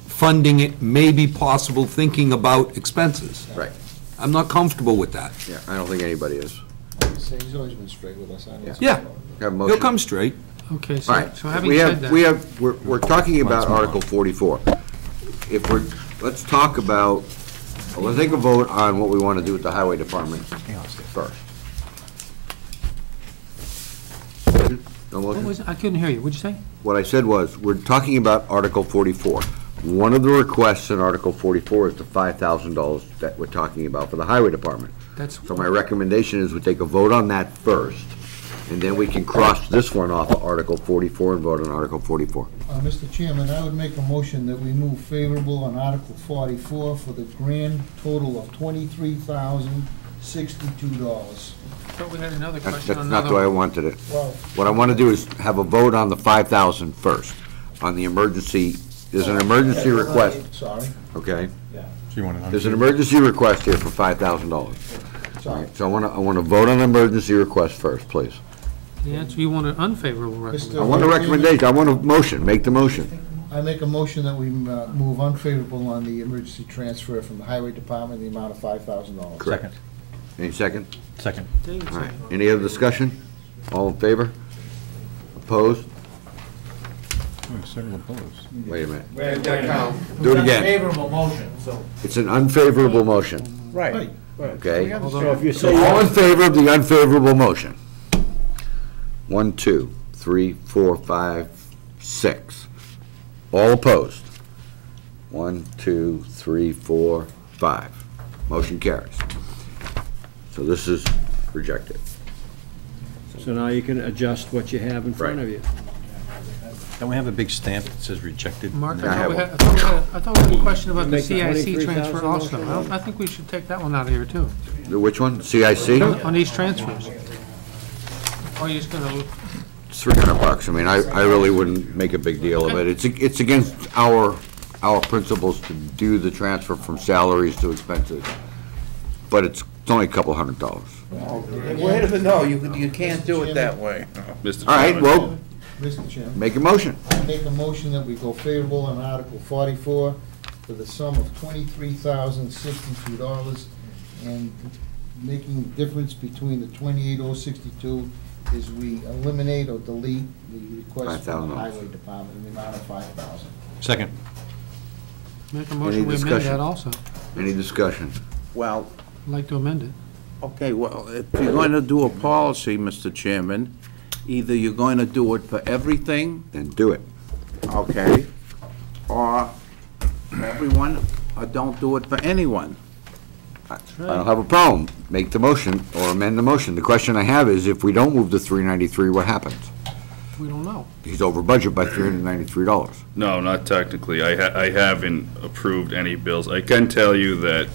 funding it, maybe possible, thinking about expenses. Right. I'm not comfortable with that. Yeah, I don't think anybody is. He's always been straight with us on this. Yeah, Have a he'll motion? come straight. Okay, All so, right, so having said that. we're talking about Article 44. Let's talk about, let's take a vote on what we want to do with the highway department first. No What motion? was, I couldn't hear you, what'd you say? What I said was, we're talking about Article 44. One of the requests in Article 44 is the $5,000 that we're talking about for the highway department. That's, So my recommendation is we take a vote on that first, and then we can cross this one off of Article 44 and vote on Article 44. Mr. Chairman, I would make a motion that we move favorable on Article 44 for the grand total of $23,062. but we had another That's question on not the way I wanted it. Well, What I want to do is have a vote on the 5,000 first, on the emergency, there's an emergency request, sorry, okay? yeah, So you want it on- There's an emergency request here for $5,000. sorry. So I want to vote on the emergency request first, please. the answer, you want an unfavorable recommendation. I want a recommendation, I want a motion, make the motion. I make a motion that we move unfavorable on the emergency transfer from the highway department in the amount of $5,000. Correct. Any second? Second. David All right, said- any other discussion? All in favor? Opposed? Several opposed. Wait a minute. Do it again. Favorable motion, so. It's an unfavorable motion, Right. okay? So if you So say all in yes, favor of the unfavorable motion? 1, 2, 3, 4, 5, 6. All opposed? 1, 2, 3, 4, 5. Motion carries. So this is rejected. so now you can adjust what you have in front Right. of you. Don't we have a big stamp that says rejected? Mark, I have I thought we had a question about the Make the CIC 23,000 transfer also. motion. I think we should take that one out of here too, Which one? CIC? on these transfers. Or are you just gonna, It's $300. I mean, I really wouldn't make a big deal of it. It's against our principles to do the transfer from salaries to expenses. But it's only a couple $100. Wait a minute, no, you can't do it that way. Mr. All right, Chairman. well, Mr. Chairman, make a motion. I make a motion that we go favorable on Article 44 for the sum of $23,062, and making the difference between the 28,062 is we eliminate or delete the request from the $5,000. highway department in the amount of $5,000. Second. make a motion, we amend discussion? that also. Any discussion? Well, I'd like to amend it. okay, well, if you're going to do a policy, Mr. Chairman, either you're going to do it for everything, Then do it. okay, or for everyone, or don't do it for anyone. I don't have a problem. Make the motion or amend the motion. The question I have is, if we don't move to 393, what happens? We don't know. He's over budget by $393. No, not technically. I haven't approved any bills. I can tell you that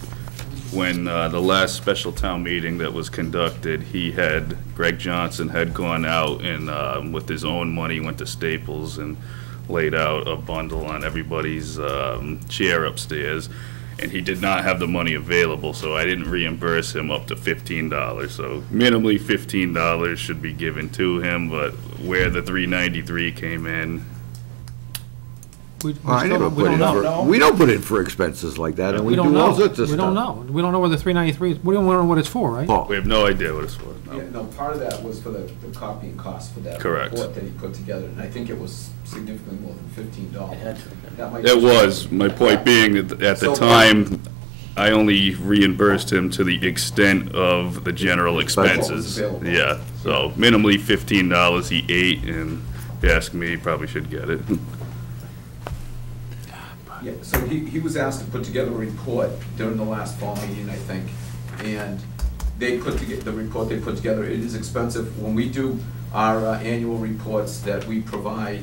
when the last special town meeting that was conducted, Greg Johnson had gone out and with his own money went to Staples and laid out a bundle on everybody's chair upstairs, and he did not have the money available, so I didn't reimburse him up to $15. So minimally $15 should be given to him, but where the $393 came in, I never put in for, we don't put in for expenses like that, and we do all sorts of stuff. We don't know. We don't know where the 393 is. We don't know what it's for, right? Oh. we have no idea what it's for. No. Yeah, no, part of that was for the copying cost for that Correct. report that he put together, and I think it was significantly more than $15. It was, my point being that at the So- time, I only reimbursed him to the extent of the general expenses. available. Yeah, so minimally $15 he ate, and if you ask me, he probably should get it. Yeah, so he was asked to put together a report during the last fall meeting, I think, and they put together, the report they put together, it is expensive. When we do our annual reports that we provide,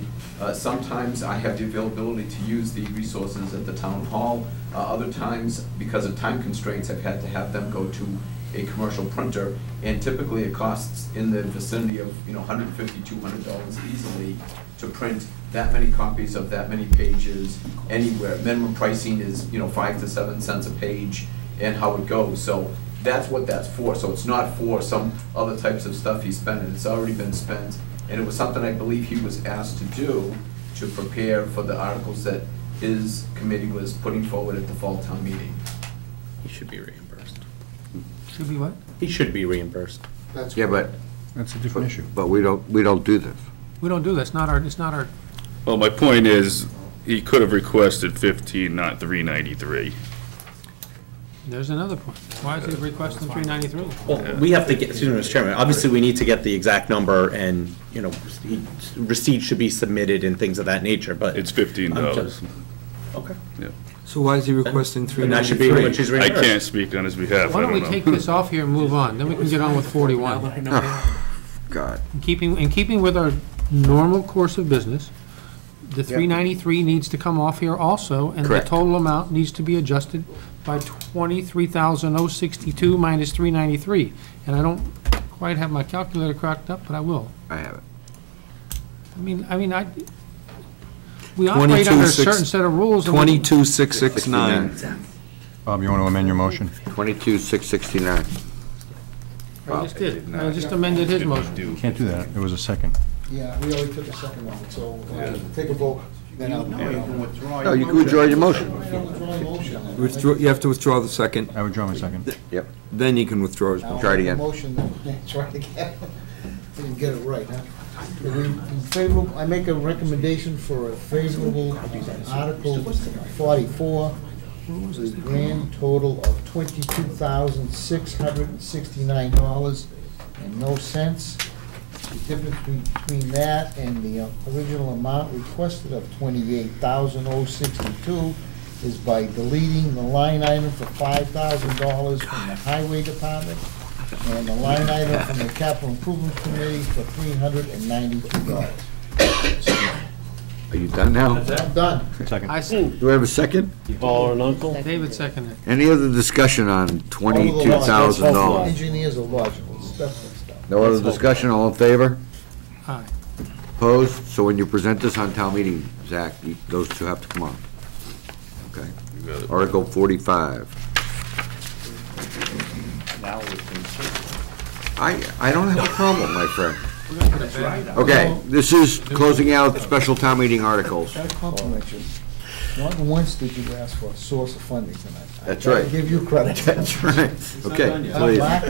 sometimes I have the availability to use the resources at the town hall. Other times, because of time constraints, I've had to have them go to a commercial printer, and typically it costs in the vicinity of, $150, $200 easily to print that many copies of that many pages anywhere. Minimum pricing is, 5 to 7 cents a page, and how it goes. So that's what that's for. So it's not for some other types of stuff he's spending. It's already been spent, and it was something I believe he was asked to do to prepare for the articles that his committee was putting forward at the fall town meeting. He should be reimbursed. Should be what? He should be reimbursed. Yeah, but. That's a different issue. But we don't do this. We don't do that. It's not our. Well, my point is, he could have requested 15, not 393. There's another point. Why is he requesting 393? Well, we have to get, excuse me, Mr. Chairman, obviously, we need to get the exact number, and, receipts should be submitted and things of that nature, but. It's $15. Okay. Yeah. So why is he requesting And that should be what she's I reimbursed. can't speak on his behalf, Why I don't we don't know. take this off here and move on? Then we can get on with 41. God. In keeping with our normal course of business, the 393 needs to come off here also, and the Correct. total amount needs to be adjusted by 23,062 minus 393. And I don't quite have my calculator cracked up, but I will. I have it. We operate under a certain set of rules. and we- 22,669. Bob, you want to amend your motion? 22,669. I just did. I just amended his motion. You can't do that. There was a second. Yeah, we already took a second one, so take a vote, then I'll. No, you can withdraw your motion. You have to withdraw the second, I withdraw my second. Yep. then you can withdraw his Now, motion. Try it again. Motion, then, try it again. Didn't get it right, huh? I make a recommendation for a favorable Article 44, the grand total of $22,669.00. The difference between that and the original amount requested of $28,062 is by deleting the line item for $5,000 from the Highway Department and the line item from the Capital Improvement Committee for $392. Are you done now? I'm done. Second. I see. Do we have a second? David seconded. Any other discussion on $22,000? Engineers are logical, stuff like stuff. No other discussion, all in favor? Aye. Opposed? So when you present this on town meeting, Zach, those two have to come on. Okay. Article 45. I don't have a problem, my friend. Okay, this is closing out special town meeting articles. I compliment you. Not once did you ask for a source of funding tonight. That's I gotta right. give you credit. That's right. Okay, please. All Mark?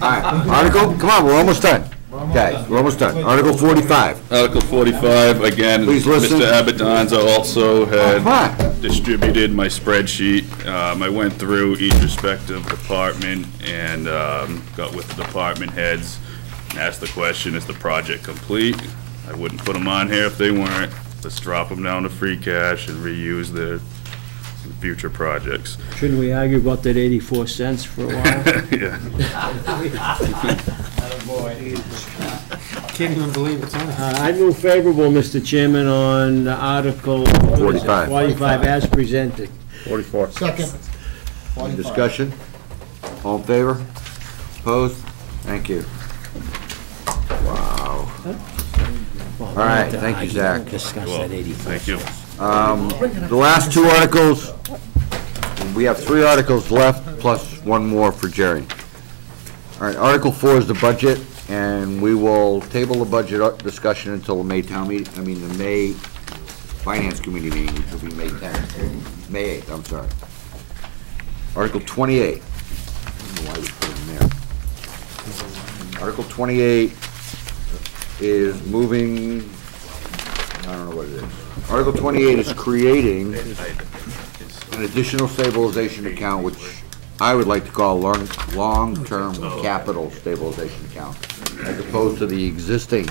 right, Article, come on, we're almost done. Okay, we're almost done. Article 45. Article 45, again, Please listen. Mr. Abadanza also Come had on. distributed my spreadsheet. I went through each respective department and got with the department heads and asked the question, is the project complete? I wouldn't put them on here if they weren't. Let's drop them down to free cash and reuse their future projects. Shouldn't we argue about that 84 cents for a while? Yeah. Can't even believe it's on. I move favorable, Mr. Chairman, on Article 45. 45 as presented. 44. Second. Any discussion? All in favor? Opposed? Thank you. Wow. All right, thank you, Zach. Thank you. The last two articles, we have 3 articles left, plus one more for Jerry. All right, Article 4 is the budget, and we will table the budget discussion until the May town meeting, the May Finance Committee meeting, which will be May 10th, May 8th, I'm sorry. Article 28. I don't know why we put it in there. Article 28 is moving, I don't know what it is. Article 28 is creating an additional stabilization account, which I would like to call long-term capital stabilization account, as opposed to the existing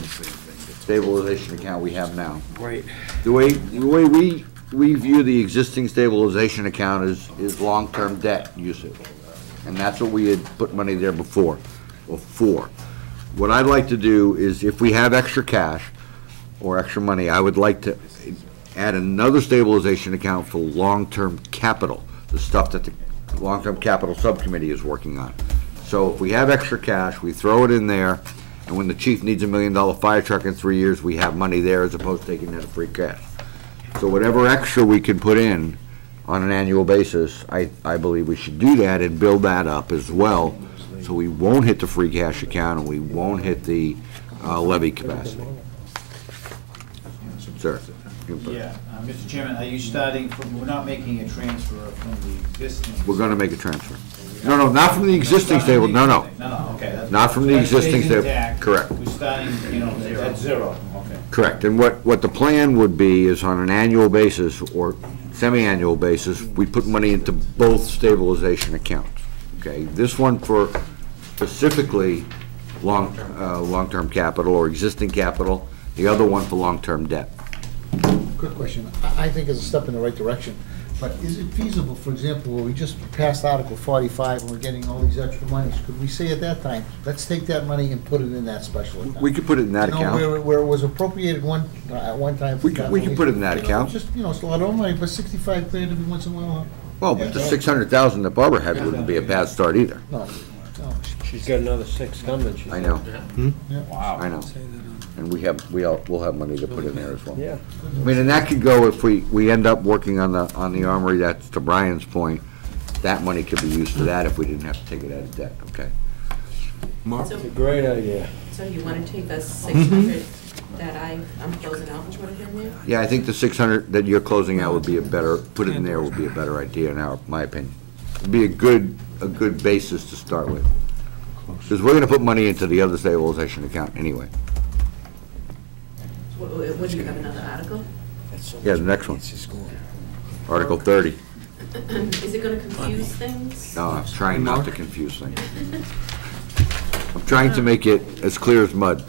stabilization account we have now. Right. The way we view the existing stabilization account is long-term debt usage. And that's what we had put money there before, or for. What I'd like to do is, if we have extra cash or extra money, I would like to add another stabilization account for long-term capital, the stuff that the long-term capital subcommittee is working on. So if we have extra cash, we throw it in there, and when the chief needs $1 million fire truck in 3 years, we have money there as opposed to taking that as free cash. So whatever extra we can put in on an annual basis, I believe we should do that and build that up as well, so we won't hit the free cash account and we won't hit the levy capacity. Sir? Yeah, Mr. Chairman, are you starting from, we're not making a transfer from the existing? We're gonna make a transfer. No, not from the existing stable, no. No, okay. That's- Not from the that existing stays stable, intact. correct. We're starting, at zero, okay. Correct, and what the plan would be is on an annual basis or semi-annual basis, we put money into both stabilization accounts, okay? This one for specifically long-term capital or existing capital, the other one for long-term debt. Good question. I think it's a step in the right direction, but is it feasible, for example, where we just passed Article 45 and we're getting all these extra monies, could we say at that time, let's take that money and put it in that special account? We could put it in that You know, account. where it was appropriated at one time. for We could capital put it in that needs. account. Just, it's a lot of money, but 65 grand every once in a while. Well, but the 600,000 that Barbara had wouldn't be a bad start either. No, She's got another 6 coming. I know. Wow. I know. And we'll have money to put in there as well. Yeah. I mean, and that could go if we end up working on the armory, that's to Brian's point, that money could be used for that if we didn't have to take it out of debt, okay? Mark? It's a great idea. So you want to take the 600 that I'm closing out and put it in there? Yeah, I think the 600 that you're closing out would be put it in there would be a better idea in my opinion. It'd be a good basis to start with. Because we're gonna put money into the other stabilization account anyway. Would you have another article? Yeah, the next one. Article 30. Is it going to confuse things? No, I'm trying not to confuse things. I'm trying to make it as clear as mud.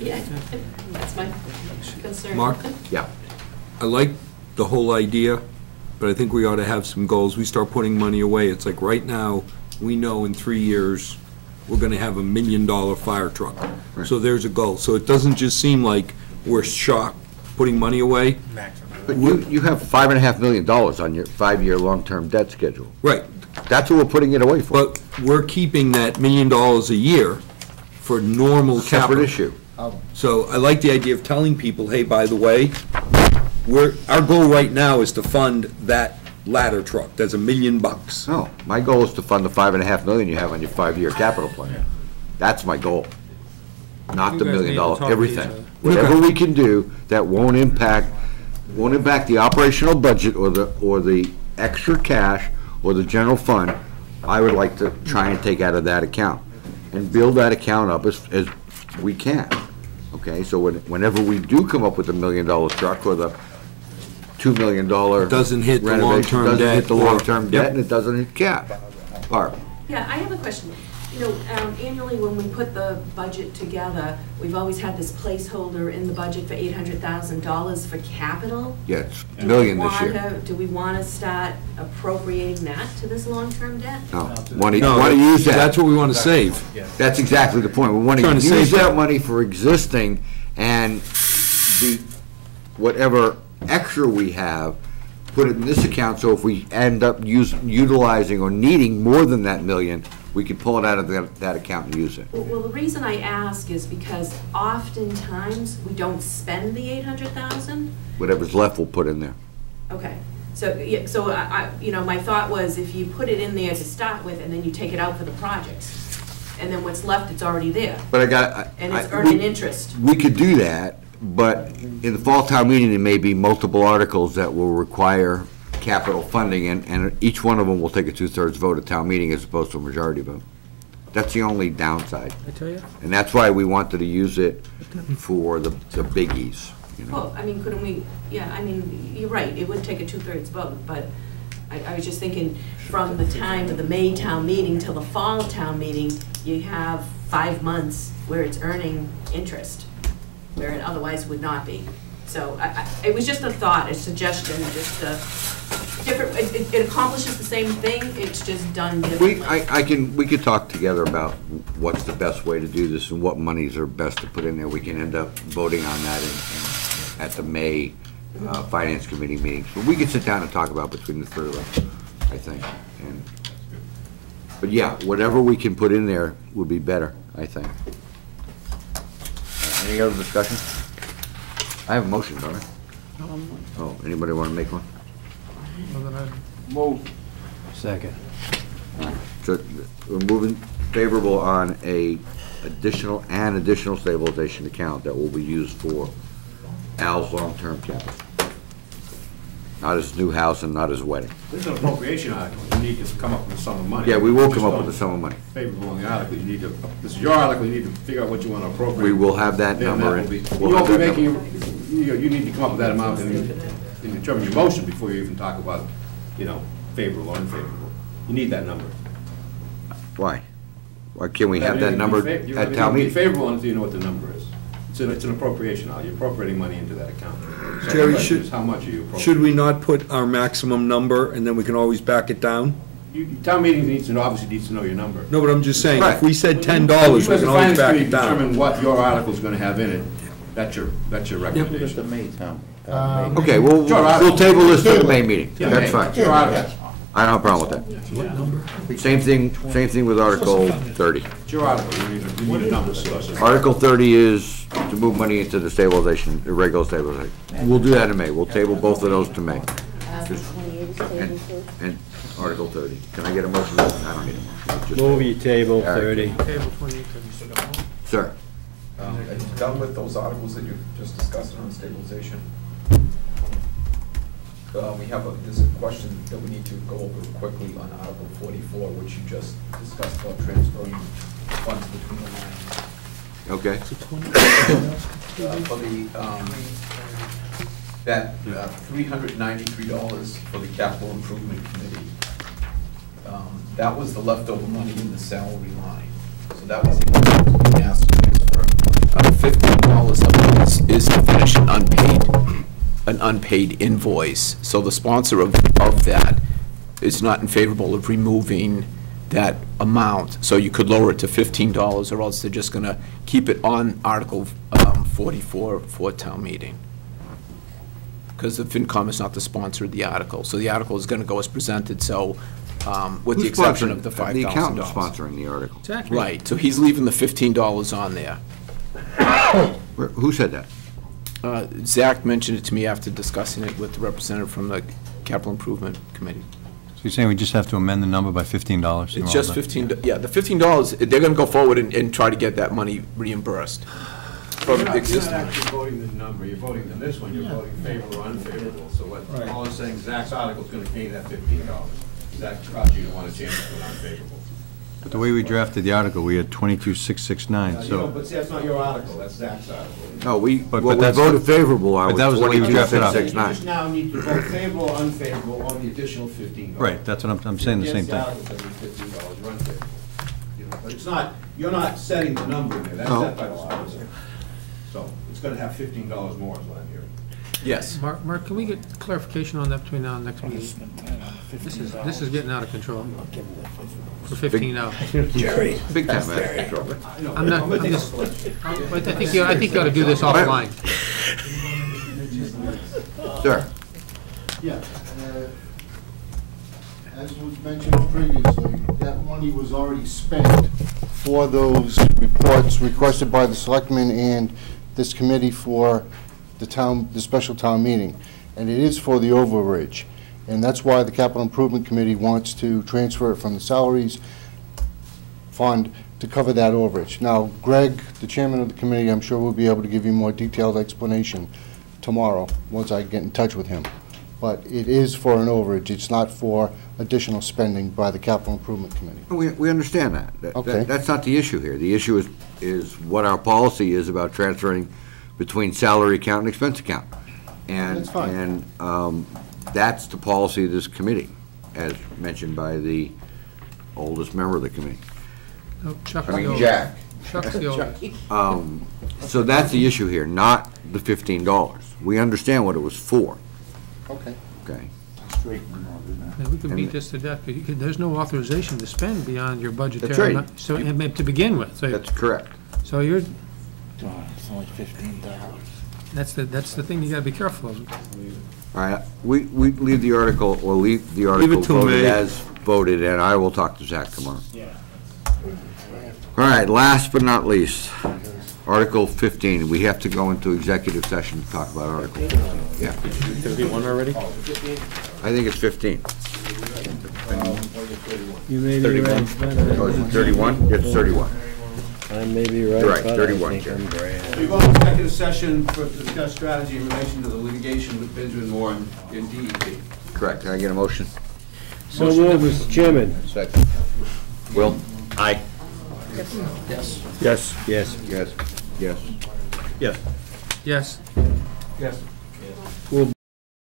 Yeah, that's my concern. Mark? Yeah. I like the whole idea, but I think we ought to have some goals. We start putting money away. It's like right now, we know in 3 years, we're gonna have $1 million fire truck. So there's a goal. So it doesn't just seem like we're shocked putting money away. But you have $5.5 million on your 5-year long-term debt schedule. Right. That's what we're putting it away for. But we're keeping that $1 million a year for normal capital. Separate issue. So I like the idea of telling people, hey, by the way, our goal right now is to fund that ladder truck. That's $1 million. No, my goal is to fund the $5.5 million you have on your 5-year capital plan. That's my goal. Not the $1 million, everything. Whatever we can do that won't impact the operational budget or the extra cash or the general fund, I would like to try and take out of that account and build that account up as we can. Okay, so whenever we do come up with $1 million truck or the $2 million doesn't hit the renovation, long-term doesn't debt hit the or- long-term Yep. debt and it doesn't hit cap. Barb? Yeah, I have a question. Annually, when we put the budget together, we've always had this placeholder in the budget for $800,000 for capital. Yeah, it's $1 million this year. Do we want to start appropriating that to this long-term debt? No, want to use that. That's what we want to save. That's exactly the point. We want to Trying to use save that that. money for existing and whatever extra we have, put it in this account, so if we end up utilizing or needing more than that million, we can pull it out of that account and use it. Well, the reason I ask is because oftentimes we don't spend the 800,000. Whatever's left, we'll put in there. Okay, so, yeah, so you know, my thought was if you put it in there to start with and then you take it out for the projects, and then what's left, it's already there. But And it's earning interest. We could do that, but in the fall town meeting, there may be multiple articles that will require capital funding, and each one of them will take a 2/3 vote at town meeting as opposed to a majority vote. That's the only downside. I tell you? And that's why we wanted to use it for the biggies, you know? Well, I mean, couldn't we, yeah, I mean, you're right, it would take a 2/3 vote, but I was just thinking, from the time of the May town meeting till the fall town meeting, you have 5 months where it's earning interest, where it otherwise would not be. So it was just a thought, a suggestion, just a different, it accomplishes the same thing, it's just done differently. We could talk together about what's the best way to do this and what monies are best to put in there. We can end up voting on that at the May Finance Committee meetings. But we could sit down and talk about between the three of us, I think. But yeah, whatever we can put in there would be better, I think. Any other discussion? I have a motion, don't I? Oh, anybody want to make one? Move. Second. So we're moving favorable on additional stabilization account that will be used for Al's long-term capital. Not his new house and not his wedding. This is an appropriation article, you need to come up with a sum of money. Yeah, we will come up with a sum of money. Favorable on the article, you need to, this is your article, you need to figure out what you want to appropriate. We will have that Then number will be- in. You We'll won't have be that making, number. you need to come up with that amount and determine your motion before you even talk about, you know, favorable or unfavorable. You need that number. Why? Why can't we have that number at town meeting? You're favorable until you know what the number is. It's an appropriation, Al, you're appropriating money into that account. So the Jerry, question is, how much are you appropriating? should we not put our maximum number and then we can always back it down? Town meeting needs to know, obviously needs to know your number. No, but I'm just saying, Right. if we said $10, we can always back it down. Determine what your article's gonna have in it, that's your recommendation. Okay, we'll table this to the May meeting. That's fine. Your article. I don't have a problem with that. Same thing with Article 30. It's your article, you need a number. Article 30 is to move money into the stabilization, the regular stabilization. We'll do that in May. We'll table both of those to May. And Article 30. Can I get a motion? I don't need a motion. Just- Move your table, All right. 30. Table 28, 30. Sir, Are you done with those articles that you just discussed on stabilization? There's a question that we need to go over quickly on Article 44, which you just discussed about transferring funds between the lines. okay. For the, that $393 for the capital improvement committee, that was the leftover money in the salary line. So that was the amount we asked to transfer. $15 of it is to finish an unpaid invoice. So the sponsor of that is not in favorable of removing that amount. So you could lower it to $15, or else they're just gonna keep it on Article 44 for town meeting. Because the FinCom is not the sponsor of the article. So the article is gonna go as presented, so, with the Who's exception sponsoring? of the $5,000. The accountant's sponsoring the article. Exactly. Right, so he's leaving the $15 on there. Who said that? Zach mentioned it to me after discussing it with the representative from the Capital Improvement Committee. So you're saying we just have to amend the number by $15? It's just yeah, the $15, they're gonna go forward and try to get that money reimbursed from You're not existing. actually voting the number, you're voting on this one, you're voting favorable or unfavorable. So what, all I'm saying, Zach's article's gonna pay that $15. Zach's project, you don't wanna change it to an unfavorable. But the way we drafted the article, we had 22,669, You know, so. but see, that's not your article, that's Zach's article. No, what we that's- voted favorable on but was that was the way we drafted it up. 22,669. You just now need to vote favorable or unfavorable on the additional $15. Right, that's what I'm saying the same thing. Against the article, $15, you're unfavorable. You know, but it's not, you're not setting the number in there, that's No. set by the sponsor. So it's gonna have $15 more is what I'm hearing. Yes. Mark, can we get clarification on that between now and next meeting? This is getting out of control. For 15 now. Jerry. Big time, man. I'm not, I'm just, I think you ought to do this offline. Sir. Yeah. As was mentioned previously, that money was already spent for those reports requested by the selectmen and this committee for the special town meeting. And it is for the overage. And that's why the Capital Improvement Committee wants to transfer it from the salaries fund to cover that overage. Now, Greg, the chairman of the committee, I'm sure will be able to give you more detailed explanation tomorrow, once I get in touch with him. But it is for an overage. It's not for additional spending by the Capital Improvement Committee. We understand that. Okay. That's not the issue here. The issue is what our policy is about transferring between salary account and expense account. And, That's fine. and that's the policy of this committee, as mentioned by the oldest member of the committee. No, Chuck I the mean, oldest. Jack. Chuck's the oldest. So that's the issue here, not the $15. We understand what it was for, Okay. okay? Yeah, we could beat this to death, because there's no authorization to spend beyond your budgetary. That's right. amount. So, and to begin with, so. That's correct. So you're, It's only $15. that's the thing you gotta be careful of. All right, we leave the article, or leave the Leave article it to voted me. as voted, and I will talk to Zach tomorrow. All right, last but not least, Article 15. We have to go into executive session to talk about Article 15. Yeah. 31 already? I think it's 15. You may be right. Oh, is it 31? It's 31. I may be right. You're right, but I 31, think Jerry. I'm grand. We go into executive session to discuss strategy in relation to the litigation with Benjamin Moore and DEP. Correct. Can I get a motion? So moved, Mr. Chairman. Second. Will? Aye. Yes. Yes. Yes. Yes. Yes. Yes. Yes.